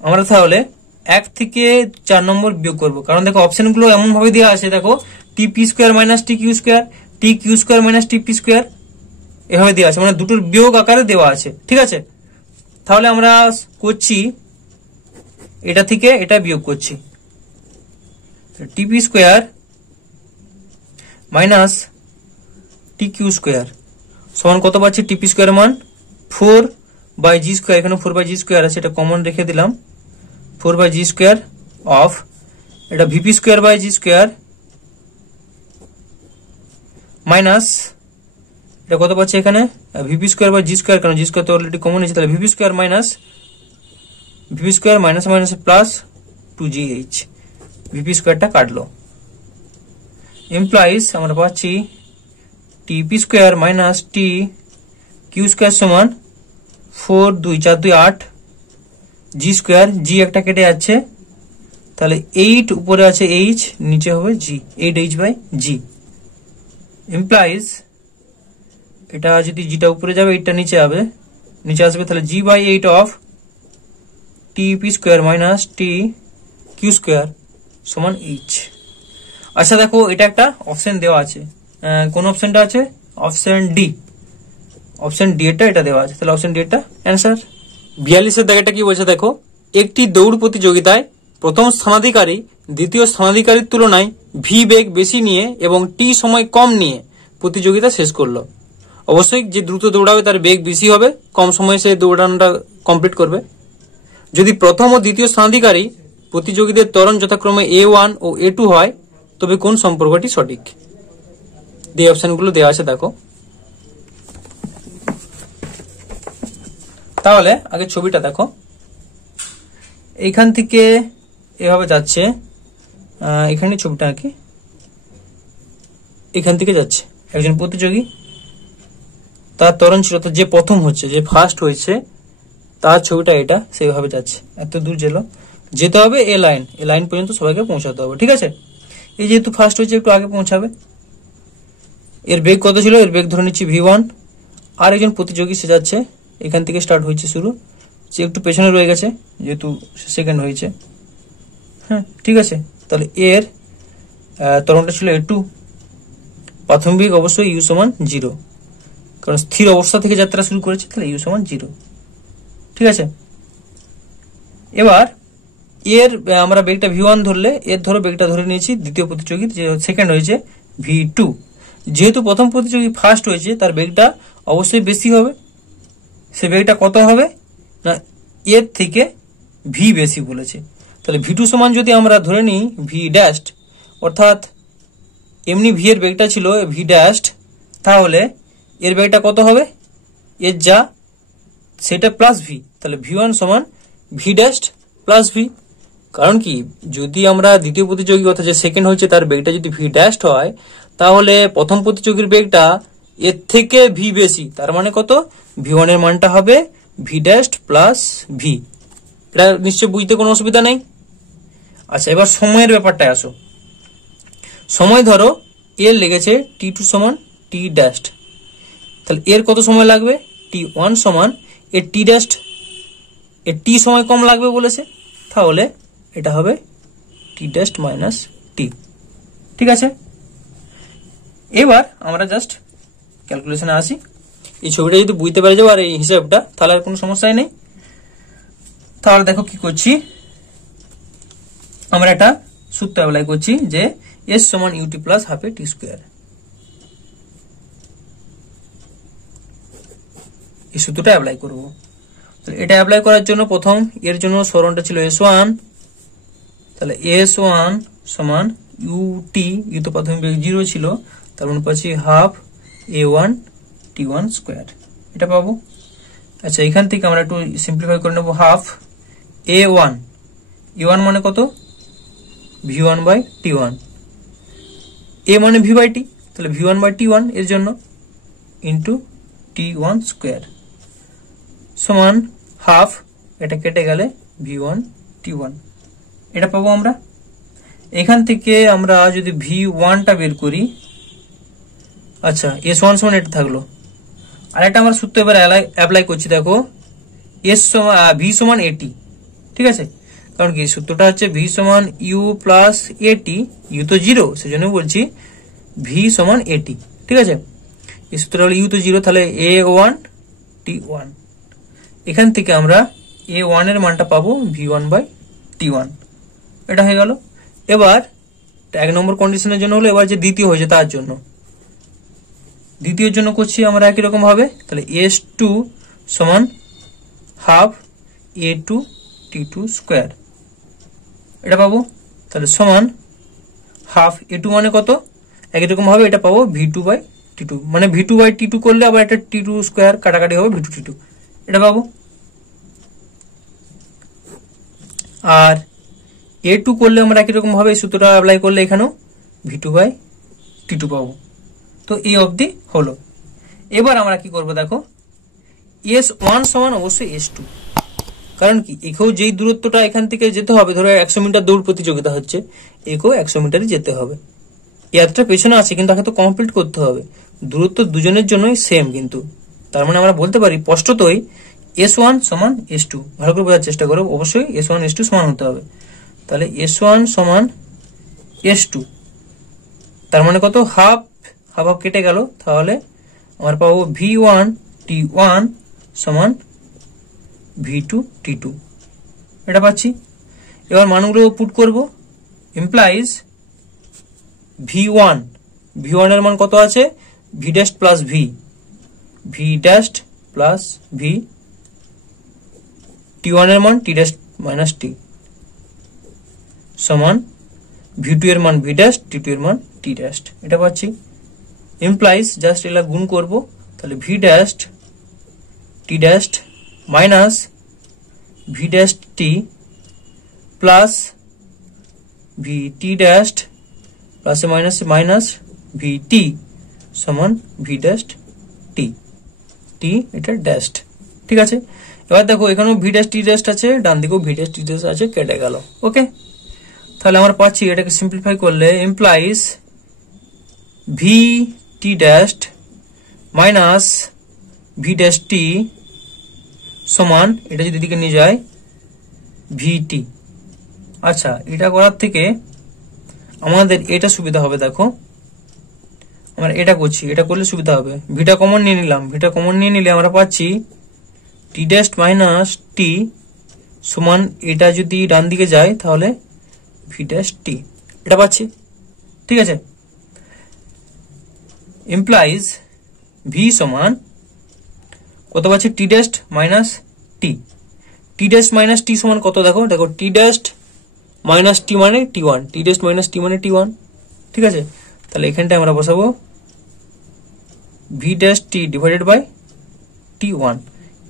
আমরা তাহলে 1 থেকে 4 নম্বর বিয়োগ করবো, কারণ দেখো অপশনগুলো এমন ভাবে দেওয়া আছে, দেখো TP square minus T Q square, T Q square minus TP square, এভাবে দেওয়া আছে, মানে দুটোর বিয়োগ আকারে দেওয়া আছে, ঠিক আছে। তাহলে আমরা করছি এটা থেকে এটা বিয়োগ করছি, TP square minus T Q square সমান কত পাচ্ছি, টিপি স্কোয়ার মান 4/g স্কোয়ার, এখানে 4/g স্কোয়ার আছে, এটা কমন রেখে দিলাম, 4/g স্কোয়ার অফ এটা VP square by g square minus এটা কত পাচ্ছি এখানে VP square by g square, কারণ জি স্কোয়ার তো অলরেডি কমন আছে, তাহলে VP square minus VP square minus minus plus 2gh, VP স্কোয়ারটা কাটলো, এমপ্লয়িজ আমরা পাচ্ছি TP square minus T Q square সমান 4 2 4 2 8 জি স্কোয়ার, জি একটা কেটে যাচ্ছে, তাহলে 8 উপরে আছে h, নিচে হবে জি, 8h বাই জি, এমপ্লয়িজ এটা যদি জিটা উপরে যাবে এইটা নিচে আসবে, তাহলে G by 8 of TP square minus T Q square সমান h। আচ্ছা দেখো এটা একটা অপশন দেওয়া আছে, কোন অপশনটা আছে, অপশন ডি, অপশন ডি এটা দেওয়া আছে, তাহলে অপশন ডি এটা অ্যান্সার। 42-এর দাগেটা কি বলছে দেখো, একটি দৌড় প্রতিযোগিতায় প্রথম স্থানাধিকারী দ্বিতীয় স্থানাধিকারীর তুলনায় ভি বেগ বেশি নিয়ে এবং টি সময় কম নিয়ে প্রতিযোগিতা শেষ করলো। অবশ্যই যে দ্রুত দৌড়াবে তার বেগ বেশি হবে, কম সময়ে সে দৌড়ানোটা কমপ্লিট করবে। যদি প্রথম ও দ্বিতীয় স্থানাধিকারী প্রতিযোগীদের ত্বরণ যথাক্রমে A1 ও A2 হয় তবে কোন সম্পর্কটি সঠিক? এই অপশনগুলো দেওয়া আছে দেখো। তাহলে আগে ছবিটা দেখো, এইখান থেকে এভাবে যাচ্ছে, এখানে ছবিটা আঁকি, এখান থেকে যাচ্ছে একজন প্রতিযোগী, তার ত্বরণ ছিল তো যে প্রথম হচ্ছে, যে ফার্স্ট হয়েছে তার ছবিটা এটা, সেইভাবে যাচ্ছে, এত দূর যেতে হবে এ লাইন পর্যন্ত সবাইকে পৌঁছাতে হবে, ঠিক আছে। এই যেহেতু ফার্স্ট হয়েছে একটু আগে পৌঁছাবে, এর বেগ কত ছিল, এর বেগ ধরে নিচ্ছি v1, আর একজন প্রতিযোগী সে যাচ্ছে, এখান থেকে স্টার্ট হয়েছে শুরু, সে একটু পেছনে রয়ে গেছে যেহেতু সেকেন্ড হয়েছে, হ্যাঁ ঠিক আছে। তাহলে এর ত্বরণটা ছিল A2, প্রাথমিক অবশ্যই ইউ সমান 0, কারণ স্থির অবস্থা থেকে যাত্রা শুরু করেছে, তাহলে ইউ সমান 0, ঠিক আছে। এবার এর আমরা বেগটা v1 ধরলে, এর ধরো বেগটা ধরে নিয়েছি দ্বিতীয় প্রতিযোগী যে সেকেন্ড হয়েছে v2, যেহেতু প্রথম প্রতিযোগী ফার্স্ট হয়েছে তার বেগটা অবশ্যই বেশি হবে, সে বেগটা কত হবে না এর থেকে ভি বেশি বলেছে, তাহলে v2 সমান যদি আমরা ধরে নিই v ড্যাশড, অর্থাৎ এমনি ভি এর বেগটা ছিল ভি ড্যাশড, তাহলে এর বেগটা কত হবে, এর যা সেটা প্লাস ভি, তাহলে v1 সমান ভি ড্যাশড প্লাস ভি। কারণ কি, যদি আমরা দ্বিতীয় প্রতিযোগী অর্থাৎ যে সেকেন্ড হয়েছে তার বেগটা যদি ভি ড্যাশড হয়, তাহলে প্রথম প্রতিযোগীর বেগটা এর থেকে ভি বেশি, তার মানে কত, v1 এর মানটা হবে ভি ড্যাশড প্লাস ভি। এটা নিশ্চয় বুঝতে কোনো অসুবিধা নেই। আচ্ছা এবার সময়ের ব্যাপারটায় আসো, সময় ধরো এর লেগেছে t2 সমান টি ড্যাশড, তাহলে এর কত সময় লাগবে, t1 সমান এর টি ড্যাশড, এর টি সময় কম লাগবে বলেছে, তাহলে এটা হবে টি ড্যাশড মাইনাস টি, ঠিক আছে। এবার আমরা জাস্ট ক্যালকুলেশনে আসি, এই ছবিটা যদি বুঝতে পারে যাবো আর এই হিসাবটা, তাহলে আর কোনো সমস্যাই নেই। তাহলে দেখো কি করছি, আমরা একটা সূত্র অ্যাপ্লাই করছি যে এস সমান ইউটি প্লাস হাফ এ টি স্কোয়ার, এই সূত্রটা অ্যাপ্লাই করবো। এটা অ্যাপ্লাই করার জন্য প্রথম এর জন্য সরণটা ছিল S1, তাহলে S1 সমান ইউটি, ইউ তো প্রাথমিক বেগ 0 ছিল, তার মানে পাচ্ছি হাফ A1 T1 স্কোয়ার, এটা পাবো। আচ্ছা এখান থেকে আমরা একটু সিম্পলিফাই করে নেবো, হাফ A1, A1 মানে কত, V1 বাই T1, A মানে V বাই T, তাহলে V1 বাই T1 এর জন্য ইন্টু T1 স্কোয়ার সমান হাফ, এটা কেটে গেলে V1 T1, এটা পাবো আমরা। এখান থেকে আমরা যদি V1টা বের করি, আচ্ছা S1 সমান এটা থাকলো, আর একটা আমরা সূত্র এবার অ্যাপ্লাই করছি, দেখো V সমান AT, ঠিক আছে, কারণ কি সূত্রটা হচ্ছে V সমান ইউ প্লাস AT, ইউ তো 0 সেজন্য বলছি V সমান AT, ঠিক আছে। এই সূত্রটা হলো ইউ তো 0, তাহলে A1 T1, এখান থেকে আমরা A1 এর মানটা পাবো V1 বাই T1, এটা হয়ে গেল। এবার এক নম্বর কন্ডিশনের জন্য হলো, এবার যে দ্বিতীয় হয়েছে তার জন্য দ্বিতীয় জন্য করছি আমরা একই রকম ভাবে, তাহলে S2 সমান হাফ A2 T2 স্কোয়ার, এটা পাবো। তাহলে সমান হাফ A2 মানে কত, একই রকম ভাবে এটা পাবো V2/T2, মানে V2/T2 করলে আবার একটা T2 স্কোয়ার কাটাকাটি হবে V2T2, এটা পাবো। আর A2 করলে আমরা একই রকম ভাবে সূত্রটা অ্যাপ্লাই করলে এখানেও V2/T2 পাবো। তো এই অবধি হলো। এবার আমরা কি করব দেখো, S1 সমান অবশ্যই S2, কারণ কি একেও যেই দূরত্বটা এখান থেকে যেতে হবে, ধরো 100 মিটার দৌড় প্রতিযোগিতা হচ্ছে, একেও 100 মিটারই যেতে হবে। এতটা পেছনে আছে কিন্তু তাকে তো কমপ্লিট করতে হবে, দূরত্ব দুজনের জন্যই সেম, কিন্তু তার মানে আমরা বলতে পারি স্পষ্টতই S1 সমান S2। ভালো করে বোঝার চেষ্টা করো, অবশ্যই S1 S2 সমান হতে হবে। তাহলে S1 সমান S2, তার মানে কত, হাফ হাফ হাফ কেটে গেল, তাহলে আমরা পাবো V1T1 সমান V2T2, এটা পাচ্ছি। এবার মানগুলো পুট করব, ইমপ্লাইজ V1 এর মান কত আছে, V dash plus V, V dash plus V, T1 এর মান T ড্যাশ মাইনাস T সমান V2 এর মান V ড্যাশ, T2 এর মান T ড্যাশ, এটা পাচ্ছি। ইমপ্লাইজ জাস্ট এলা গুণ করব, তাহলে V dash T dash minus V dash T plus V T dash plus minus minus VT সমান V ড্যাশ T, T এটা ড্যাশ, ঠিক আছে। এবার দেখো এখানেও V ড্যাশ T ড্যাশ আছে, ডান দিকেও V ড্যাশ T ড্যাশ আছে, কেটে গেল। ওকে, তাহলে আমরা পাচ্ছি এটাকে সিম্পলিফাই করলে implies V T dash minus V dash T সমান, এটা যদি দিকে নিয়ে যায় VT। আচ্ছা, এটা করার থেকে আমাদের এটা সুবিধা হবে, দেখো আমরা এটা করছি, এটা করলে সুবিধা হবে। ভিটা কমন নিয়ে নিলাম, ভিটা কমন নিয়ে নিলে আমরা পাচ্ছি T ড্যাশ মাইনাস T সমান, এটা যদি ডান দিকে যায় তাহলে V ড্যাশ T, এটা পাচ্ছি, ঠিক আছে। ইমপ্লাইজ V সমান কত পাচ্ছি, T dash minus T, T dash minus T সমান কত, দেখো দেখো T ড্যাশ মাইনাস T মানে T1, T dash minus T মানে T1, ঠিক আছে। তাহলে এখানটা আমরা বসাবো V dash T divided by T1,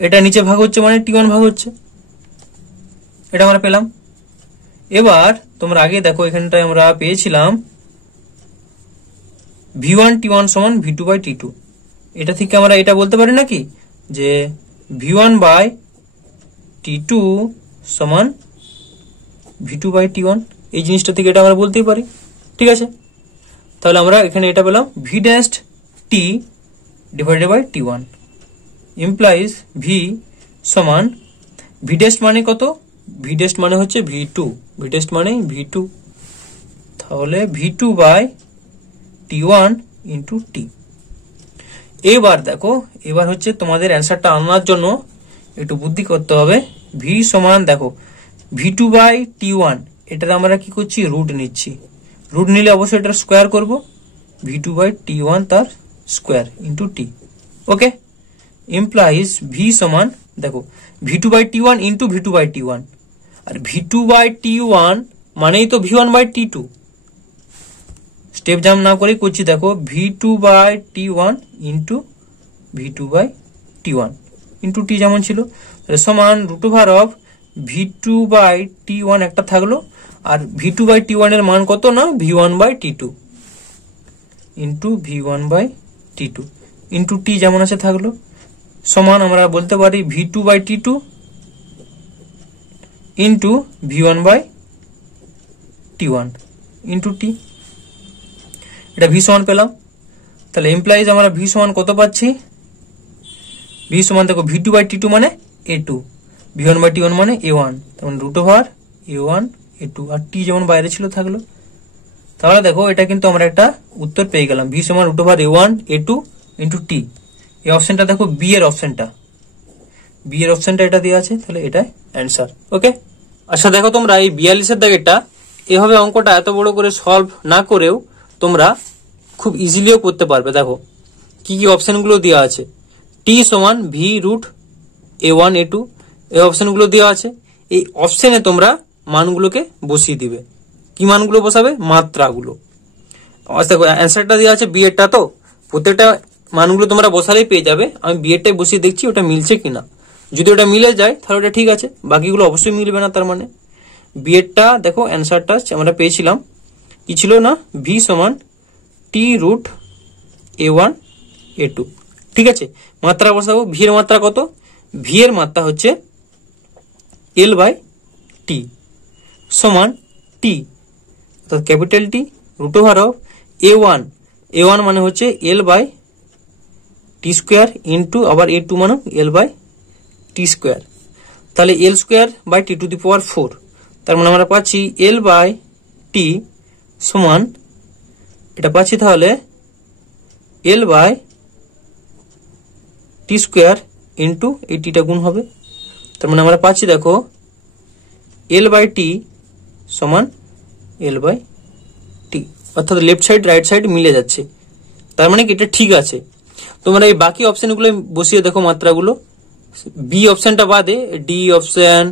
এটা নিচে ভাগ হচ্ছে মানে T1 ভাগ হচ্ছে, এটা আমরা পেলাম। এবার তোমরা আগে দেখো এখানটায় আমরা পেয়েছিলাম V1T1 সমান V2/T2, এটা থেকে আমরা এটা বলতে পারি নাকি যে V1/T2 সমান V2/T1, এই জিনিসটা থেকে এটা আমরা বলতেই পারি, ঠিক আছে। তাহলে আমরা এখানে এটা পেলাম V dash T divided by T1, implies V সমান V ড্যাশ মানে কত, V ড্যাশ মানে হচ্ছে V2, V ড্যাশ মানে V2, তাহলে V2/T1 ইন্টু T। এবার দেখো, এবার হচ্ছে তোমাদের অ্যান্সারটা আনার জন্য একটু বুদ্ধি করতে হবে। V সমান দেখো V2/T1, এটাতে আমরা কি করছি, রুট নিচ্ছি, রুট নিলে অবশ্যই এটা স্কোয়ার করব, V2/T1 তার স্কোয়ার ইন্টু T। ওকে, ইমপ্লাইজ V সমান দেখো V2/T1 ইন্টু V2/T1, আর V2/T1 মানেই তো V1/T2, স্টেপ জাম্প না করে করছি, দেখো V2/T1 into V2/T1 into T যেমন ছিল, সমান রুট ওভার অফ V2/T1 একটা থাকলো, আর V2/T1 এর মান কত না V1/T2 into V1/T2 into T যেমন আছে থাকলো, সমান আমরা বলতে পারি V2/T2 into V1/T1 into T, এটা V সমান পেলাম। তাহলে ইমপ্লাইজ আমরা V সমান কত পাচ্ছি, V সমান দেখো V2/T2 মানে A2, V1/T1 মানে A1, তখন রুট ওভার A1 A2, আর T যেমন বাইরে ছিল থাকলো। তাহলে দেখো এটা কিন্তু আমরা একটা উত্তর পেয়ে গেলাম, V সমান root over A1 A2 into T। এই অপশনটা দেখো বি এর অপশনটা, বি এর অপশনটা এটা দেওয়া আছে, তাহলে এটাই অ্যান্সার। ওকে, আচ্ছা দেখো তোমরা এই 42-এর দাগেরটা এভাবে অঙ্কটা এত বড় করে সলভ না করেও তোমরা খুব ইজিলিও করতে পারবে। দেখো কি কি অপশনগুলো দেওয়া আছে। টি সমান ভি রুট a1 a2 এই অপশনগুলো দেওয়া আছে। এই অপশনে তোমরা মানগুলোকে বসিয়ে দিবে। কি মানগুলো বসাবে? মাত্রাগুলো। দেখো অ্যান্সারটা দেওয়া আছে বি এরটা, তো প্রত্যেকটা মানগুলো তোমরা বসালেই পেয়ে যাবে। আমি বি এরটাই বসিয়ে দেখছি ওটা মিলছে কিনা। যদি ওটা মিলে যায় তাহলে ওটা ঠিক আছে, বাকিগুলো অবশ্যই মিলবে না। তার মানে বি এরটা দেখো অ্যান্সারটা আমরা পেয়েছিলাম কি ছিল না, ভি সমান টি রুট a1 a2। ঠিক আছে, মাত্রা বসাবো। ভি এর মাত্রা কত? ভি এর মাত্রা হচ্ছে এল বাই টি সমান টি অর্থাৎ capital T root over of a1 মানে হচ্ছে L by T square into আবার a2 মানে এল বাই টি স্কোয়ার। তাহলে L square by T to the power 4। তার মানে আমরা পাচ্ছি এল বাই টি সমান এটা পাচ্ছি তাহলে L by T square into এই টিটা গুণ হবে। তার মানে আমরা পাচ্ছি দেখো এল বাই টি সমান এল বাই টি, অর্থাৎ লেফট সাইড রাইট সাইড মিলে যাচ্ছে। তার মানে কি এটা ঠিক আছে। তোমরা এই বাকি অপশনগুলো বসিয়ে দেখো মাত্রাগুলো। বি অপশনটা বাদে ডি অপশন,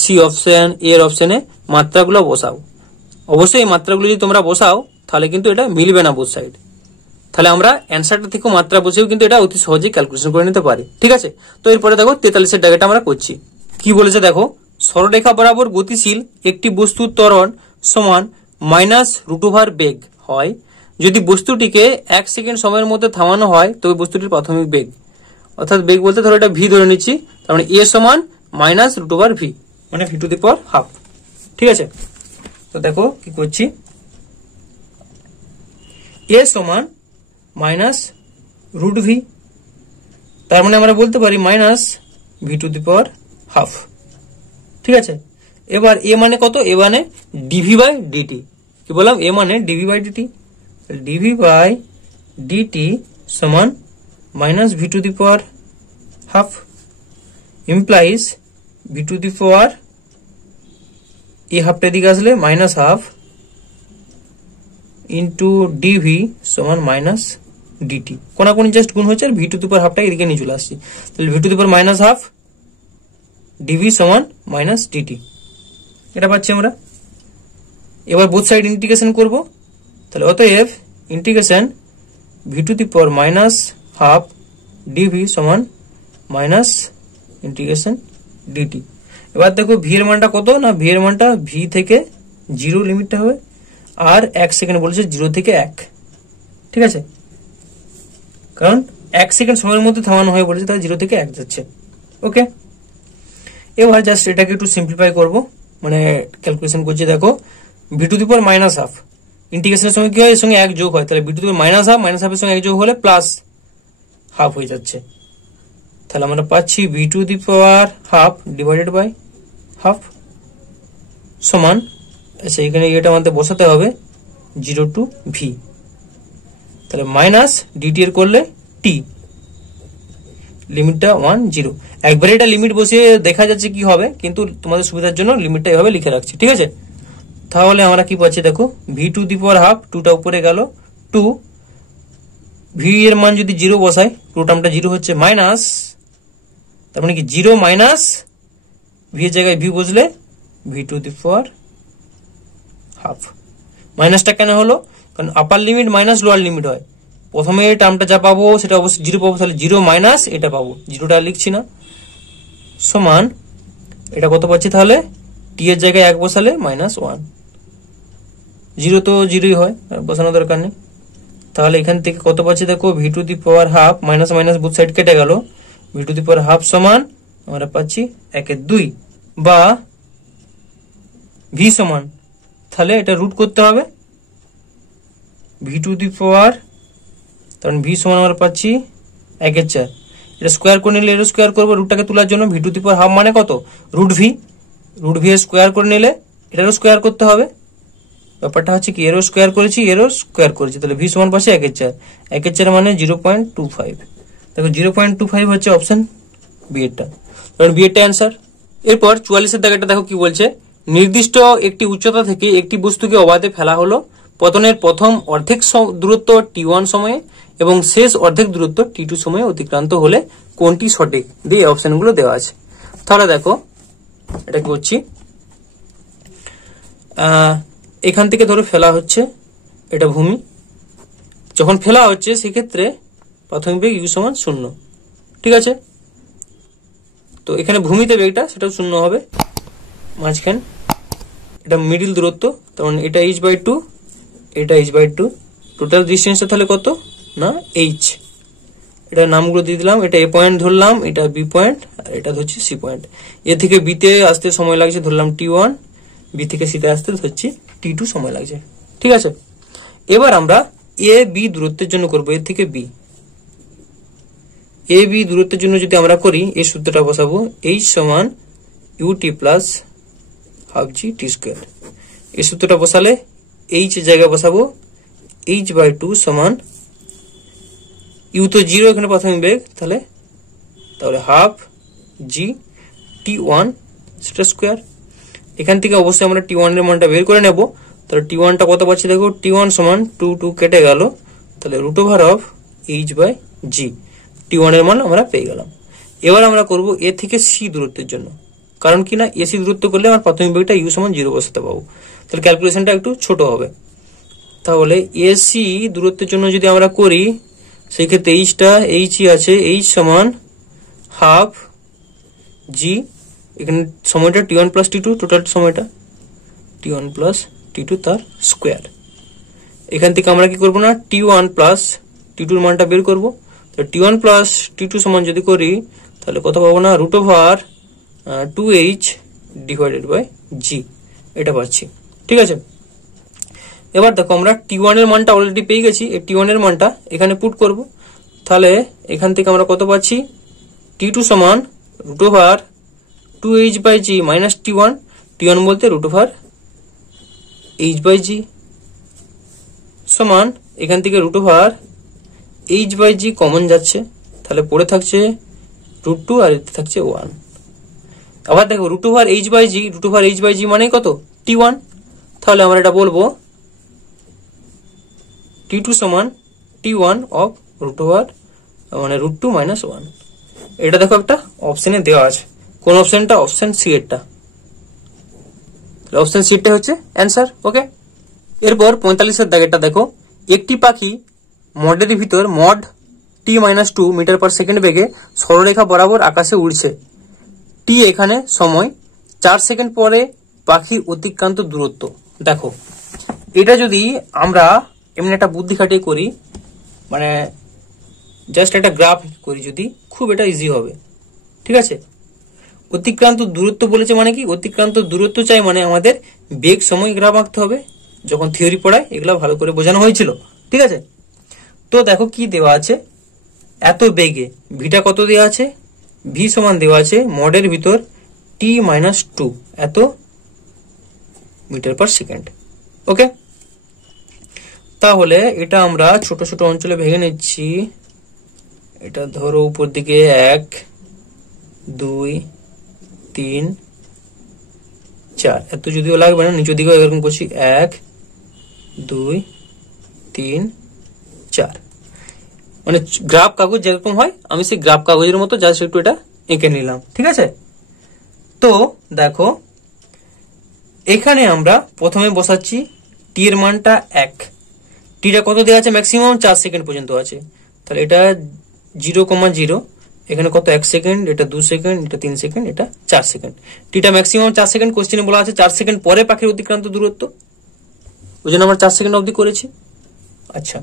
সি অপশন, এর অপশনে মাত্রাগুলো বসাও। অবশ্যই এই মাত্রাগুলো যদি তোমরা বসাও তাহলে কিন্তু এটা মিলবে না বোথ সাইড। তাহলে আমরা অ্যান্সারটা থেকে মাত্রা বসেও কিন্তু এটা অতি সহজে ক্যালকুলেশন করে নিতে পারি। ঠিক আছে, তো এরপরে দেখো 43-এর দাগেটা আমরা করছি। কি বলেছে দেখো, সরলরেখা বরাবর গতিশীল একটি বস্তুর ত্বরণ সমান মাইনাস রুট ওভার বেগ হয় যদি বস্তুটিকে 1 সেকেন্ড সময়ের মধ্যে থামানো হয় তবে বস্তুটির প্রাথমিক বেগ, অর্থাৎ বেগ বলতে ধরো এটা ভি ধরে নিচ্ছি, তার মানে এ সমান মাইনাস রুট ওভার ভি মানে V to the power half. ঠিক আছে, তো দেখো কি করছি, এ সমান মাইনাস রুট ভি, তার মানে আমরা বলতে পারি minus V to the power half. ঠিক আছে, এবার এ মানে কত? এ মানে ডিভি বাই ডিটি। কি বললাম? এ মানে DV by DT. DV by DT সমান minus V to the power half implies V to the power এই হাফটা দিকে আসলে মাইনাস হাফ ইন্টু ডিভি সমান মাইনাস ডিটি। কোনাকুনি জাস্ট গুণ হচ্ছে আর ভি টু দি পাওয়ার হাফটা এদিকে নিয়ে চলে আসছি। তাহলে V to the power minus half DV সমান মাইনাস ডিটি, এটা পাচ্ছি আমরা। এবার বোথ সাইড ইন্টিগ্রেশন করব। তাহলে অতএব integration V to the power minus half DV সমান মাইনাস ইন্টিগ্রেশন ডিটি। এবার দেখো ভি এর মানটা কত না, ভি এর মানটা ভি থেকে 0 লিমিটটা হবে আর 1 সেকেন্ড বলেছে 0 থেকে 1। ঠিক আছে, কারণ 1 সেকেন্ড সময়ের মধ্যে থামানো হয় বলেছে, তাহলে 0 থেকে 1 যাচ্ছে। ওকে, এবার জাস্ট এটাকে একটু সিম্পলিফাই করব, মানে ক্যালকুলেশন করছি। দেখো V to the power minus half ইন্টিগ্রেশনের সময় কি হয়, এর সঙ্গে 1 যোগ হয়, তাহলে V to the power minus হাফের সঙ্গে 1 যোগ হলে প্লাস হাফ হয়ে যাচ্ছে। তাহলে আমরা পাচ্ছি V to the power half divided by half সমান, আচ্ছা এখানে এটা আমাদের বসাতে হবে 0 টু ভি, তাহলে মাইনাস ডিটি এর করলে টি, লিমিটটা 1 0। একবারে এটা লিমিট বসিয়ে দেখা যাচ্ছে কি হবে, কিন্তু তোমাদের সুবিধার জন্য লিমিটটা এভাবে লিখে রাখছি। ঠিক আছে, তাহলে আমরা কি পাচ্ছি দেখো, V to the power half, 2টা উপরে গেল 2, ভি এর মান যদি 0 বসাই পুরো টার্মটা 0 হচ্ছে, মাইনাস তার মানে কি 0 মাইনাস ভি এর জায়গায় ভি বসলে V to the power half. মাইনাসটা কেন হলো? কারণ আপার লিমিট মাইনাস লোয়ার লিমিট হয়। প্রথমে টার্মটা যা পাবো সেটা অবশ্যই 0 পাবো, তাহলে 0 মাইনাস এটা পাবো, 0টা লিখছি না, সমান এটা কত পাচ্ছি তাহলে টি এর জায়গায় 1 বসালে মাইনাস 1, 0 তো 0ই হয়, বসানো দরকার নেই। তাহলে এখান থেকে কত পাচ্ছি দেখো, V to the power half, minus minus booth side কেটে গেল, V to the power half সমান আমরা পাচ্ছি 1/2 বা ভি সমান, তাহলে এটা রুট করতে হবে ভি টু দি পাওয়ার, কারণ ভি সমান আমরা পাচ্ছি 1/4। এটা স্কোয়ার করে নিলে এর স্কোয়ার করবো রুটটাকে তোলার জন্য, V to the power half মানে কত রুট ভি এর স্কোয়ার করে নিলে এটারও স্কোয়ার করতে হবে। ব্যাপারটা হচ্ছে কি এরও স্কোয়ার করেছি এরও স্কোয়ার করেছি, তাহলে ভি সমান পাচ্ছি 1/4 মানে 0.25। দেখো 0.25 হচ্ছে অপশন বি এরটা, কারণ বি এরটা অ্যান্সার। এরপর 44-এর দাগেরটা দেখো কি বলছে, নির্দিষ্ট একটি উচ্চতা থেকে একটি বস্তুকে অবাধে ফেলা হলো, পতনের প্রথম অর্ধেক দূরত্ব t1 সময়ে এবং শেষ অর্ধেক দূরত্ব t2 সময়ে অতিক্রান্ত হলে কোনটি সঠিক দিয়ে অপশনগুলো দেওয়া আছে। তাহলে দেখো এটা করছি, এখান থেকে ধরো ফেলা হচ্ছে, এটা ভূমি, যখন ফেলা হচ্ছে সেক্ষেত্রে প্রাথমিক বেগ u সমান 0, ঠিক আছে। তো এখানে ভূমিতে বেগটা সেটা 0 হবে, মাঝখান এটা মিডিল দূরত্ব, তার মানে এটা h/2, এটা h/2, টোটাল ডিস্টেন্সটা তাহলে কত না h। এটা নামগুলো দিয়ে দিলাম, এটা a পয়েন্ট ধরলাম, এটা b পয়েন্ট, আর এটা ধরছি c পয়েন্ট। এ থেকে b তে আসতে সময় লাগছে ধরলাম t1, b থেকে c তে আসতে ধরছি t2 সময় লাগছে, ঠিক আছে। এবার আমরা a b দূরত্বের জন্য করব, এ থেকে b, a b দূরত্বের জন্য যদি আমরা করি এই সূত্রটা বসাবো, h সমান ut প্লাস হাফ জি টি স্কোয়ার। এই সূত্রটা বসালে h এর জায়গায় বসাবো h/2 সমান u তো 0 এখানে প্রাথমিক বেগ, তাহলে হাফ জি t1 সেটা স্কোয়ার। এখান থেকে অবশ্যই আমরা t1 এর মানটা বের করে নেব। তাহলে t1 টা কত পাচ্ছি দেখো, t1 সমান 2 কেটে গেল, তাহলে √of h/g, t1 এর মান আমরা পেয়ে গেলাম। এবার আমরা করব a থেকে c দূরত্বের জন্য, কারণ কি না ac দূরত্ব করলে আমার প্রাথমিক বেগটা u সমান 0 বসাতে পাবো, তাহলে ক্যালকুলেশনটা একটু ছোট হবে। তাহলে ac দূরত্বের জন্য যদি আমরা করি সেই ক্ষেত্রে h আছে, h সমান হাফ জি, এখানে সময়টা t1 প্লাস t2, টোটাল সময়টা t1 প্লাস t2 তার স্কোয়ার। এখান থেকে আমরা কি করব না t1 প্লাস t2 এর মানটা বের করব। তো t1 প্লাস t2 সমান যদি করি তাহলে কত পাবো না √2h ডিভাইডেড বাই g, এটা পাচ্ছি, ঠিক আছে। এবার দেখো আমরা t1 এর মানটা অলরেডি পেয়ে গেছি, এই t1 এর মানটা এখানে পুট করব। তাহলে এখান থেকে আমরা কত পাচ্ছি, t2 সমান √2h/g মাইনাস t1, t1 বলতে √h/g সমান এখান থেকে √h/g কমন যাচ্ছে, তাহলে পড়ে থাকছে √2 আর এতে থাকছে 1। আবার দেখো √h/g মানে কত t1, তাহলে আমরা এটা বলবো t2 সমান t1 অফ √2 মানে √2 মাইনাস 1। এটা দেখো একটা অপশনে দেওয়া আছে, কোন অপশনটা, অপশন সি এরটা, অপশন সি এরটা হচ্ছে অ্যান্সার, ওকে। এরপর 45 এর দাগেরটা দেখো, একটি পাখি মডের ভিতর mod t-2 metre per second বেগে সরলরেখা বরাবর আকাশে উড়ছে, টি এখানে সময়, 4 সেকেন্ড পরে পাখির অতিক্রান্ত দূরত্ব। দেখো এটা যদি আমরা এমনি একটা বুদ্ধি খাটিয়ে করি, মানে জাস্ট একটা গ্রাফ করি যদি, খুব এটা ইজি হবে, ঠিক আছে। অতিক্রান্ত দূরত্ব বলেছে মানে কি, অতিক্রান্ত দূরত্ব চাই মানে আমাদের বেগ সময় গ্রাফ আঁকতে হবে, যখন থিওরি পড়ায় এগুলো ভালো করে বোঝানো হয়েছিল, ঠিক আছে। তো দেখো কি দেওয়া আছে, এত বেগে ভিটা কত দেওয়া আছে, ভি সমান দেওয়া আছে মডের ভিতর t-2 এত মিটার পার সেকেন্ড, ওকে। তাহলে এটা আমরা ছোট ছোট অঞ্চলে ভেঙে নিচ্ছি, এটা ধরো উপর দিকে 1 2 3 4, এত যদিও লাগবে না, নিচের দিকে এরকম করছি 1 2 3 4, মানে গ্রাফ কাগজ যেরকম হয় আমি সেই গ্রাফ কাগজের মতো জাস্ট একটু এটা এঁকে নিলাম, ঠিক আছে। তো দেখো এখানে আমরা প্রথমে বসাচ্ছি টি এর মানটা 1, টিটা কত দেওয়া আছে, ম্যাক্সিমাম 4 সেকেন্ড পর্যন্ত আছে, তাহলে এটা 0,0, এখানে কত 1 সেকেন্ড, এটা 2 সেকেন্ড, এটা 3 সেকেন্ড, এটা 4 সেকেন্ড। টিটা ম্যাক্সিমাম 4 সেকেন্ড, কোশ্চেনে বলা আছে 4 সেকেন্ড পরে পাখির অতিক্রান্ত দূরত্ব, ওই জন্য আমরা 4 সেকেন্ড অবধি করেছি। আচ্ছা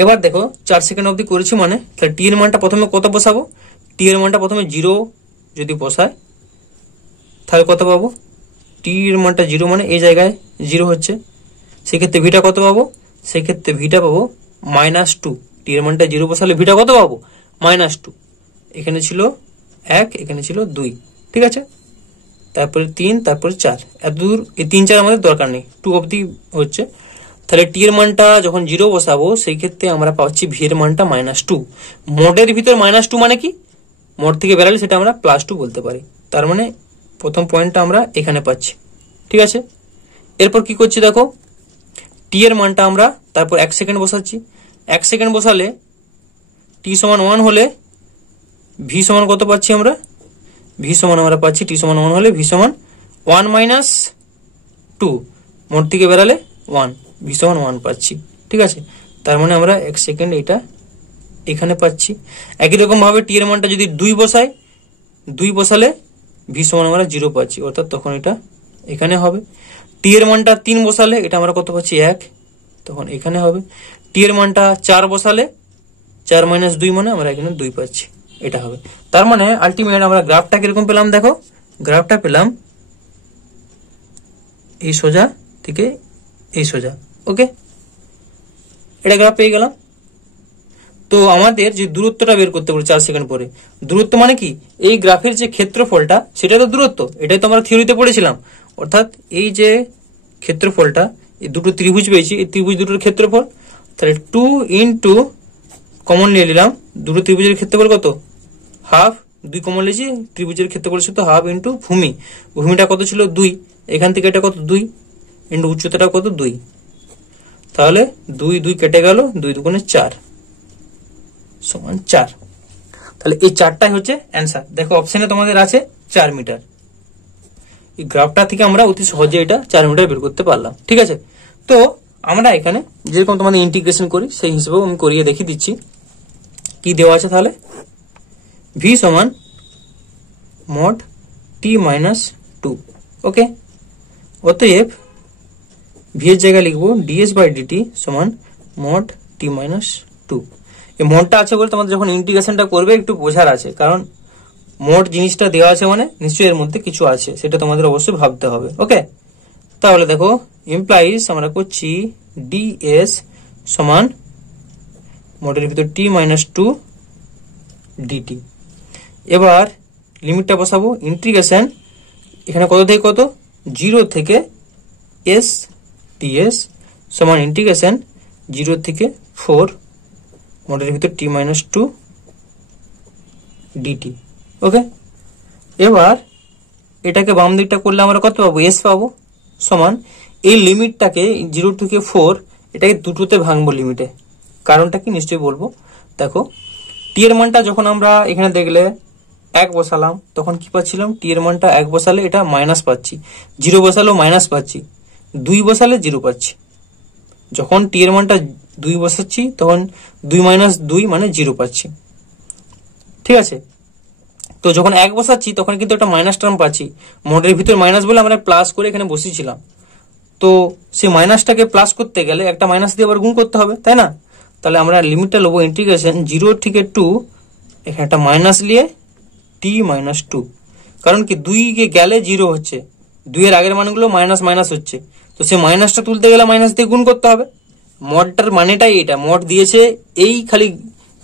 এবার দেখো 4 সেকেন্ড অবধি করেছি মানে তাহলে টি এর মানটা প্রথমে কত বসাবো, টি এর মানটা প্রথমে 0 যদি বসায় তাহলে কত পাবো, টি এর মানটা 0 মানে এই জায়গায় 0 হচ্ছে, সেক্ষেত্রে ভিটা কত পাবো, সেক্ষেত্রে ভিটা পাবো -2, টি এর মানটা 0 বসালে ভিটা কত পাবো -2, এখানে ছিল 1 এখানে ছিল 2, ঠিক আছে। তারপরে 3 তারপরে 4, এত দূর এই 3 4 আমাদের দরকার নেই, 2 অবধি হচ্ছে। তাহলে টি এর মানটা যখন 0 বসাবো সেই ক্ষেত্রে আমরা পাচ্ছি ভি এর মানটা -2, মোডের ভিতর -2 মানে কি, মোড থেকে বেরালে সেটা আমরা +2 বলতে পারি, তার মানে প্রথম পয়েন্টটা আমরা এখানে পাচ্ছি, ঠিক আছে। এরপর কি করছি দেখো, টি এর মানটা আমরা তারপর 1 সেকেন্ড বসাচ্ছি। 1 সেকেন্ড বসালে টি সমান 1 হলে ভি সমান কত পাচ্ছি আমরা? ভি সমান আমরা পাচ্ছি টি সমান 1 হলে ভি সমান 1 মাইনাস 2, মোট থেকে বেরালে 1, ভি সমান 1 পাচ্ছি। ঠিক আছে, তার মানে আমরা 1 সেকেন্ড এটা এখানে পাচ্ছি। একই রকম ভাবে টি এর মানটা যদি 2 বসাই, 2 বসালে ভি সমান আমরা 0 পাচ্ছি, অর্থাৎ তখন এটা এখানে হবে। টি এর মানটা 3 বসালে এটা আমরা কত পাচ্ছি? 1, তখন এখানে হবে। টি এর মানটা 4 বসালে 4 মাইনাস 2 মানে আমরা এখানে 2 পাচ্ছি, এটা হবে। তার মানে আলটিমেট আমরা গ্রাফটা কিরকম পেলাম? দেখো গ্রাফটা পেলাম এই সোজা থেকে এই সোজা। ওকে, এটা গ্রাফ পেয়ে গেলাম। তো আমাদের যে দূরত্বটা বের করতে বলে 4 সেকেন্ড পরে, দূরত্ব মানে কি? এই গ্রাফের যে ক্ষেত্রফলটা সেটা তো দূরত্ব, এটাই তো আমরা থিওরিতে পড়েছিলাম। অর্থাৎ এই যে ক্ষেত্রফলটা, এই দুটো ত্রিভুজ পেয়েছি, এই ত্রিভুজ দুটোর ক্ষেত্রফল, তাহলে 2 ইন্টু কমন নিয়ে নিলাম, দুটো ত্রিভুজের ক্ষেত্রফল কত? হাফ, 2 কমন নিয়েছি, ত্রিভুজের ক্ষেত্রফল ছিল হাফ ইন্টু ভূমি, ভূমিটা কত ছিল? 2, এখান থেকে এটা কত? 2 ইন্টু উচ্চতাটা কত? 2, তাহলে 2 2 কেটে গেল, 2 দুগুণে 4 সমান 4। তাহলে এই 4টাই হচ্ছে অ্যান্সার। দেখো অপশনে তোমাদের আছে 4 মিটার। এই গ্রাফটা থেকে আমরা অতি সহজে এটা 4 মিটার বের করতে পারলাম। ঠিক আছে, তো আমরা এখানে যেরকম তোমাদের ইন্টিগ্রেশন করি সেই হিসেবেও আমি করিয়ে দেখিয়ে দিচ্ছি। কি দেওয়া আছে তাহলে? ভি সমান মড টি মাইনাস 2। ওকে, অতএব ভি এর জায়গায় লিখবো ডিএস বাই ডিটি সমান মড টি মাইনাস 2। এই মডটা আছে বলে তোমাদের যখন ইন্টিগ্রেশনটা করবে একটু বোঝার আছে, কারণ মোট জিনিসটা দেওয়া আছে মানে নিশ্চয়ই এর মধ্যে কিছু আছে, সেটা তোমাদের অবশ্যই ভাবতে হবে। ওকে, তাহলে দেখো ইমপ্লাইজ আমরা করছি ডিএস সমান মডের ভিতর টি মাইনাস 2 ডিটি। এবার লিমিটটা বসাবো, ইন্টিগ্রেশন এখানে কত থেকে কত? 0 থেকে এস ডিএস সমান ইন্টিগ্রেশন 0 থেকে 4 মডের ভিতর টি মাইনাস 2 ডিটি। ওকে, এবার এটাকে বাম দিকটা করলে আমরা কত পাবো? এস পাবো সমান এই লিমিটটাকে 0 থেকে 4 এটাকে দুটোতে ভাঙবো লিমিটে। কারণটা কি নিশ্চয়ই বলবো। দেখো টি এর মানটা যখন আমরা এখানে দেখলে 1 বসালাম তখন কি পাচ্ছিলাম? টি এর মানটা 1 বসালে এটা মাইনাস পাচ্ছি, 0 বসালেও মাইনাস পাচ্ছি, 2 বসালে 0 পাচ্ছি। যখন টি এর মানটা 2 বসাচ্ছি তখন 2 মাইনাস 2 মানে 0 পাচ্ছি। ঠিক আছে, তো যখন 1 বসাচ্ছি তখন কিন্তু একটা মাইনাস টার্ম পাচ্ছি, মোডের ভিতর মাইনাস বলে আমরা প্লাস করে এখানে বসিয়েছিলাম। তো সেই মাইনাসটাকে প্লাস করতে গেলে একটা মাইনাস দিয়ে আবার গুণ করতে হবে, তাই না? তাহলে আমরা লিমিটটা নেবো ইন্টিগ্রেশন 0 থেকে 2, এখানে একটা মাইনাস নিয়ে টি মাইনাস 2। কারণ কি 2 গেলে 0 হচ্ছে, 2 এর আগের মানগুলো মাইনাস মাইনাস হচ্ছে, তো সেই মাইনাসটা তুলতে গেলে মাইনাস দিয়ে গুণ করতে হবে। মডটার মানেটাই এটা, মড দিয়েছে এই খালি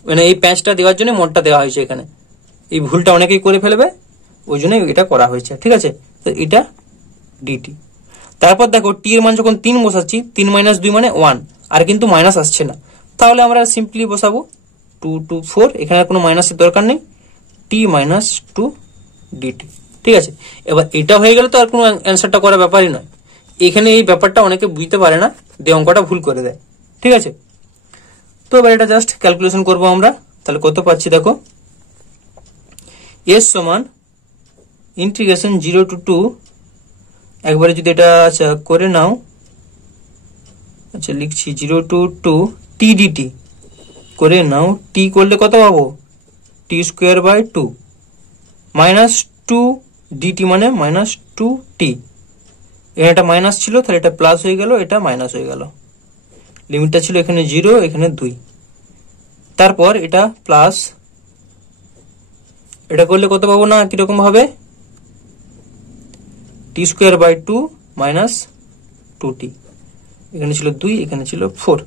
মানে এই প্যাঁচটা দেওয়ার জন্য মডটা দেওয়া হয়েছে এখানে। এই ভুলটা অনেকেই করে ফেলবে, ওই জন্য এটা করা হয়েছে। ঠিক আছে, তো এটা ডিটি। তারপর দেখো টি এর মান যখন 3 বসাচ্ছি, 3 মাইনাস 2 মানে 1, আর কিন্তু মাইনাস আসছে না, তাহলে আমরা সিম্পলি বসাবো 2 2 4, এখানে আর কোনো মাইনাসের দরকার নেই, টি মাইনাস 2 ডিটি। ঠিক আছে, এবার এটা হয়ে গেলে তো আর কোনো অ্যান্সারটা করার ব্যাপারই নয়। এখানে এই ব্যাপারটা অনেকে বুঝতে পারে না, দিয়ে অঙ্কটা ভুল করে দেয়। ঠিক আছে, তো এবার এটা জাস্ট ক্যালকুলেশন করবো আমরা। তাহলে কত পাচ্ছি দেখো, এস সমান ইন্টিগ্রেশন 0 to 2, একবারে যদি এটা আচ্ছা করে নাও, আচ্ছা লিখছি 0 to 2 টি ডিটি করে নাও। টি করলে কত পাবো? টি স্কোয়ার বাই 2 মাইনাস 2 ডিটি মানে মাইনাস 2 টি। এখানে একটা মাইনাস ছিল, তাহলে এটা প্লাস হয়ে গেল, এটা মাইনাস হয়ে গেল। লিমিটটা ছিল এখানে 0, এখানে 2, তারপর এটা প্লাস, এটা করলে কত পাবো না কিরকম ভাবে? টি স্কোয়ার বাই 2 মাইনাস 2টি, এখানে ছিল 2, এখানে ছিল 4।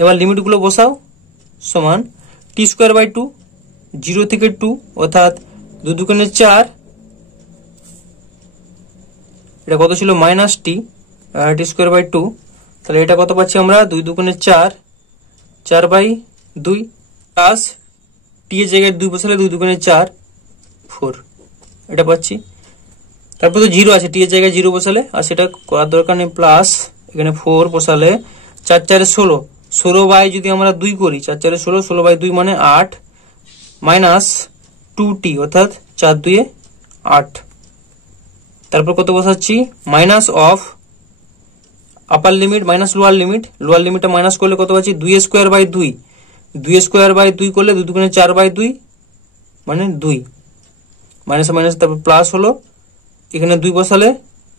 এবার লিমিট গুলো বসাও, সমান টি স্কোয়ার বাই 2 0 থেকে 2 অর্থাৎ 2 দুগুণে 4, এটা কত ছিল? মাইনাস টি স্কোয়ার বাই 2, তাহলে এটা কত পাচ্ছি আমরা? 2 দুগুণে 4, 4 বাই 2 প্লাস টি এর জায়গায় 2 বসালে 2 দুগুণে 4 4, এটা পাচ্ছি। তারপর তো 0 আছে, টি এর জায়গায় 0 বসালে, আর সেটা করার দরকার নেই, প্লাস এখানে 4 বসালে 4 4 16, 16 বাই যদি আমরা 2 করি, 4 4 16, 16 বাই 2 মানে 8 মাইনাস 2t অর্থাৎ 4 2 8। তারপর কত বসাচ্ছি, minus of upper limit minus lower limit, lower লিমিটটা মাইনাস করলে কত পাচ্ছি 2 স্কোয়ার বাই 2, 2 স্কোয়ার বাই 2 করলে 2 দুগুণে 4 বাই 2 মানে 2, মাইনাস মাইনাস তারপর প্লাস হলো, এখানে 2 বসালে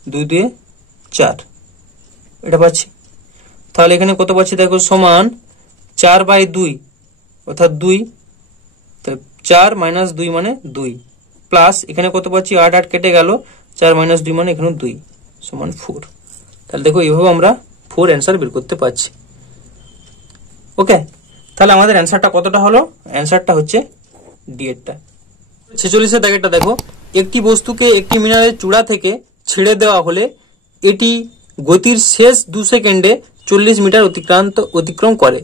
2 2 4 এটা পাচ্ছি। তাহলে এখানে কত পাচ্ছি দেখো, সমান 4 বাই 2 অর্থাৎ 2, 4 মাইনাস 2 মানে 2 প্লাস এখানে কত পাচ্ছি 8 8 কেটে গেল, 4 মাইনাস 2 মানে এখানে 2 সমান 4। তাহলে দেখো এইভাবে আমরা 4 অ্যান্সার বের করতে পারছি। ওকে, তাহলে আমাদের অ্যান্সারটা কতটা হলো, অ্যান্সারটা হচ্ছে ডি এরটা। 46 দাগেরটা দেখো, একটি বস্তুকে একটি মিনারের চূড়া থেকে ছেড়ে দেওয়া হলে এটি গতির শেষ 2 সেকেন্ডে 40 মিটার অতিক্রম করে।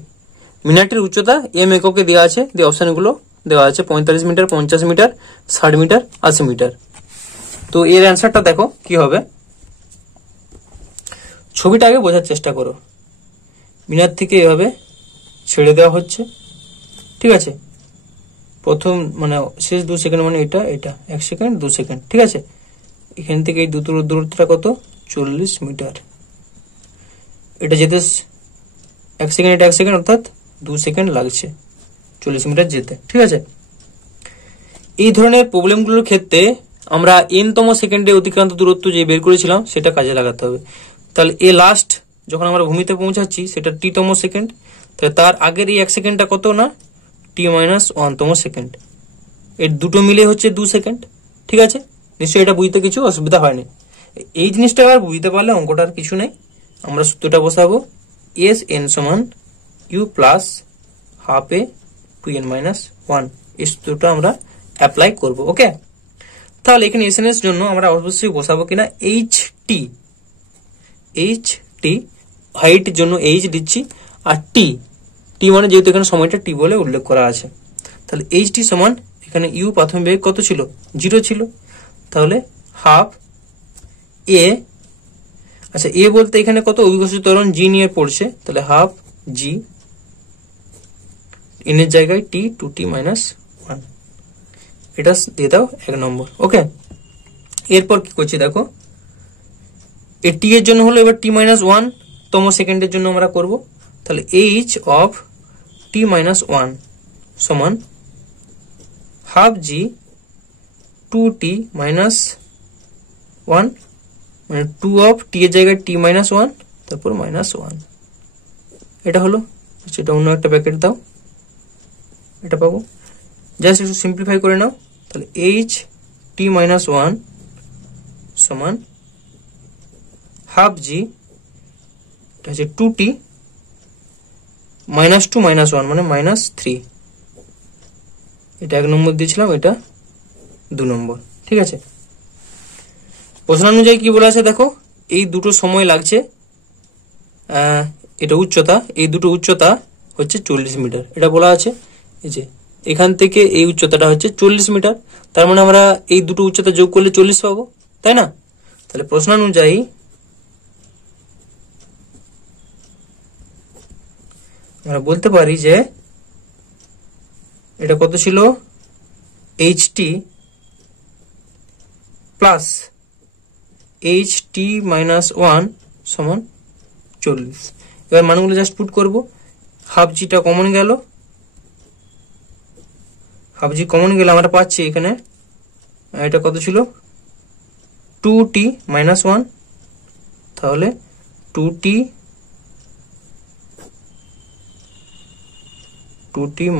মিনারটির উচ্চতা এম এককে দেওয়া আছে, যে অপশনগুলো দেওয়া আছে 45 মিটার, 50 মিটার, 60 মিটার, 80 মিটার। তো এর অ্যান্সারটা দেখো কি হবে, ছবিটা আগে বোঝার চেষ্টা করো। মিনার থেকে এভাবে ছেড়ে দেওয়া হচ্ছে, ঠিক আছে, প্রথম মানে শেষ 2 সেকেন্ড মানে এটা 1 সেকেন্ড 2 সেকেন্ড, ঠিক আছে। এখান থেকে এই দূরত্বটা কত 40 মিটার, এটা যেতে 1 সেকেন্ড, এটা 1 সেকেন্ড অর্থাৎ 2 সেকেন্ড লাগছে 40 মিটার যেতে, ঠিক আছে। এই ধরনের প্রবলেমগুলোর ক্ষেত্রে আমরা n-তম সেকেন্ডে অতিক্রান্ত দূরত্ব যে বের করেছিলাম সেটা কাজে লাগাতে হবে। তাহলে এ লাস্ট যখন আমরা ভূমিতে পৌঁছাচ্ছি সেটা t-তম সেকেন্ড, তাহলে তার আগের এই 1 সেকেন্ডটা কত না t-1তম সেকেন্ড, এর দুটো মিলে হচ্ছে 2 সেকেন্ড, ঠিক আছে। নিশ্চয়ই এটা বুঝতে কিছু অসুবিধা হয়নি। এই জিনিসটা আর বুঝতে পারলে অঙ্কটার কিছু নেই। আমরা সূত্রটা বসাবো, এস এন সমান U plus half A 2n minus 1, এই সূত্রটা আমরা অ্যাপ্লাই করব। ওকে, তাহলে এখানে এস এন এর জন্য আমরা অবশ্যই বসাবো কিনা এইচ টি, হাইটের জন্য এইচ দিচ্ছি, আর টি মানে যেহেতু এখানে সময়টা টি বলে উল্লেখ করা আছে, তাহলে এইচ টি সমান এখানে ইউ প্রাথমিক বেগ কত ছিল 0 ছিল, তাহলে হাফ এ, আচ্ছা এ বলতে এখানে কত অভিকর্ষজ ত্বরণ জি নিয়ে পড়ছে, তাহলে হাফ জি এন এর জায়গায় টি 2t মাইনাস 1, এটা দিয়ে দাও 1 নম্বর। ওকে, এরপর কি করছি দেখো, এ টি এর জন্য হলো এবার টি মাইনাস 1তম সেকেন্ডের জন্য আমরা করব, তাহলে এইচ অফ টি মাইনাস 1 সমান হাফ জি 2t মাইনাস 1, মানে 2 অফ টি এর জায়গায় টি মাইনাস 1 তারপর মাইনাস 1, এটা হলো। সেটা অন্য একটা প্যাকেট দাও, এটা পাবো, জাস্ট একটু সিম্পলিফাই করে নাও। তাহলে এইচ টি মাইনাস 1 সমান হাফ জি, এটা হচ্ছে 2t মাইনাস 2 মাইনাস 1 মানে মাইনাস 3, এটা 1 নম্বর দিয়েছিলাম, এটা 2 নম্বর, ঠিক আছে। প্রশ্ন অনুযায়ী কি বলা আছে দেখো, এই দুটো সময় লাগছে, এটা উচ্চতা, এই দুটো উচ্চতা হচ্ছে 40 মিটার, এটা বলা আছে। এই যে এখান থেকে এই উচ্চতাটা হচ্ছে 40 মিটার, তার মানে আমরা এই দুটো উচ্চতা যোগ করলে 40 পাবো, তাই না। তাহলে প্রশ্ন অনুযায়ী আমরা বলতে পারি যে এটা কত ছিল, H T plus H T minus 1 সমান 40। এবার মানগুলো জাস্ট পুট করবো, হাফ জিটা কমন গেল, হাফ জি কমন গেলে আমরা পাচ্ছি এখানে এটা কত ছিল 2t মাইনাস 1, তাহলে 2t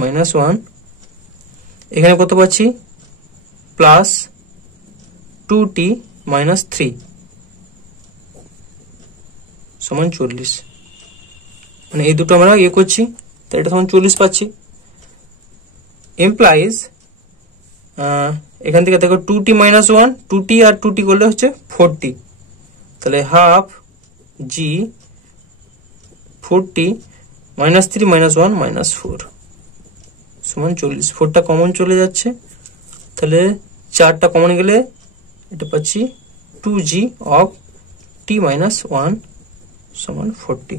মাইনাস 1, এখানে কত পাচ্ছি প্লাস 2t মাইনাস 3 সমান 40, মানে এই দুটো আমরা ইয়ে করছি, তাই এটা সমান 40 পাচ্ছি। এমপ্লাইজ এখান থেকে দেখো 2t মাইনাস 1, 2t আর 2t করলে হচ্ছে 4t, তাহলে হাফ জি 4t মাইনাস 3 মাইনাস 1 মাইনাস 4 সমান 40, 4টা কমন চলে যাচ্ছে, তাহলে 4টা কমন গেলে এটা পাচ্ছি 2g অফ t মাইনাস 1 সমান 40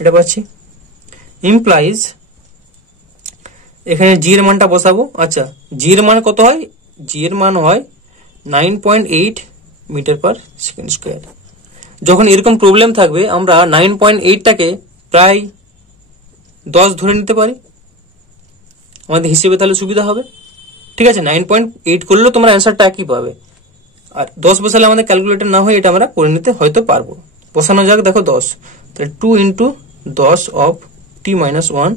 এটা পাচ্ছি। ইমপ্লাইজ এখানে জি এর মানটা বসাবো। আচ্ছা, জি এর মান কত হয়? জি এর মান হয় 9.8 মিটার পার সেকেন্ড স্কোয়ার। যখন এরকম প্রবলেম থাকবে আমরা 9.8টাকে প্রায় 10 ধরে নিতে পারি, আমাদের হিসেবে তাহলে সুবিধা হবে। ঠিক আছে, 9.8 করলেও তোমরা অ্যান্সারটা একই পাবে। আর 10 বসালে আমাদের ক্যালকুলেটর না হয় এটা আমরা করে নিতে হয়তো পারবো। বসানো যাক, দেখো 10, তাহলে 2 ইন্টু 10 অফ টি মাইনাস 1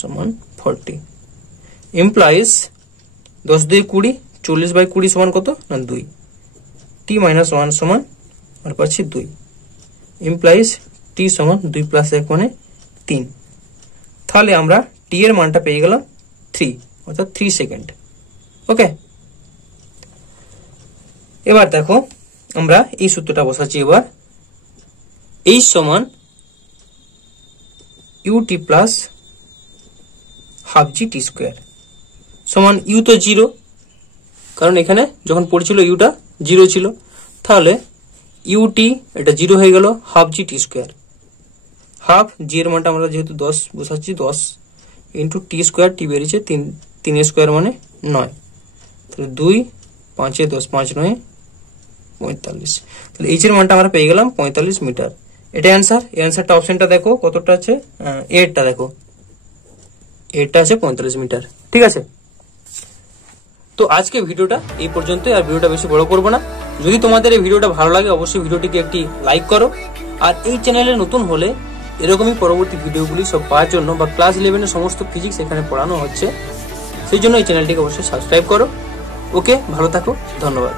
সমান 40। ইমপ্লাইজ 10 2 20, 40/20 সমান কত না 2, টি মাইনাস 1 সমান আর পাচ্ছি 2। ইমপ্লাইজ টি সমান 2 প্লাস 1 মানে 3। তাহলে আমরা টি এর মানটা পেয়ে গেলাম 3, অর্থাৎ 3 সেকেন্ড। ওকে, এবার দেখো আমরা এই সূত্রটা বসাচ্ছি। এবার এইচ সমান ইউটি প্লাস হাফ জি টি স্কোয়ার সমান ইউ তো 0, কারণ এখানে যখন পড়ছিল ইউটা 0 ছিল, তাহলে ইউটি এটা 0 হয়ে গেল, হাফ জি টি স্কোয়ার। হাফ জি এর মানটা আমরা যেহেতু 10 বসাচ্ছি, 10 ইন্টু টি স্কোয়ার, টি বেরিয়েছে 3 স্কোয়ার মানে 9, তাহলে 2 5 10 5 9 45। তাহলে এইচ এর মানটা আমরা পেয়ে গেলাম 45 মিটার। এটা অ্যান্সার। এই অ্যান্সারটা অপশনটা দেখো কতটা আছে, এরটা দেখো, এরটা আছে 45 মিটার। ঠিক আছে, তো আজকে ভিডিওটা এই পর্যন্তই, আর ভিডিওটা বেশি বড় করবো না। যদি তোমাদের এই ভিডিওটা ভালো লাগে অবশ্যই ভিডিওটিকে একটি লাইক করো, আর এই চ্যানেলে নতুন হলে এরকমই পরবর্তী ভিডিওগুলি সব পাওয়ার জন্য বা ক্লাস 11 এর সমস্ত ফিজিক্স এখানে পড়ানো হচ্ছে, সেই জন্য এই চ্যানেলটিকে অবশ্যই সাবস্ক্রাইব করো। ওকে, ভালো থাকো, ধন্যবাদ।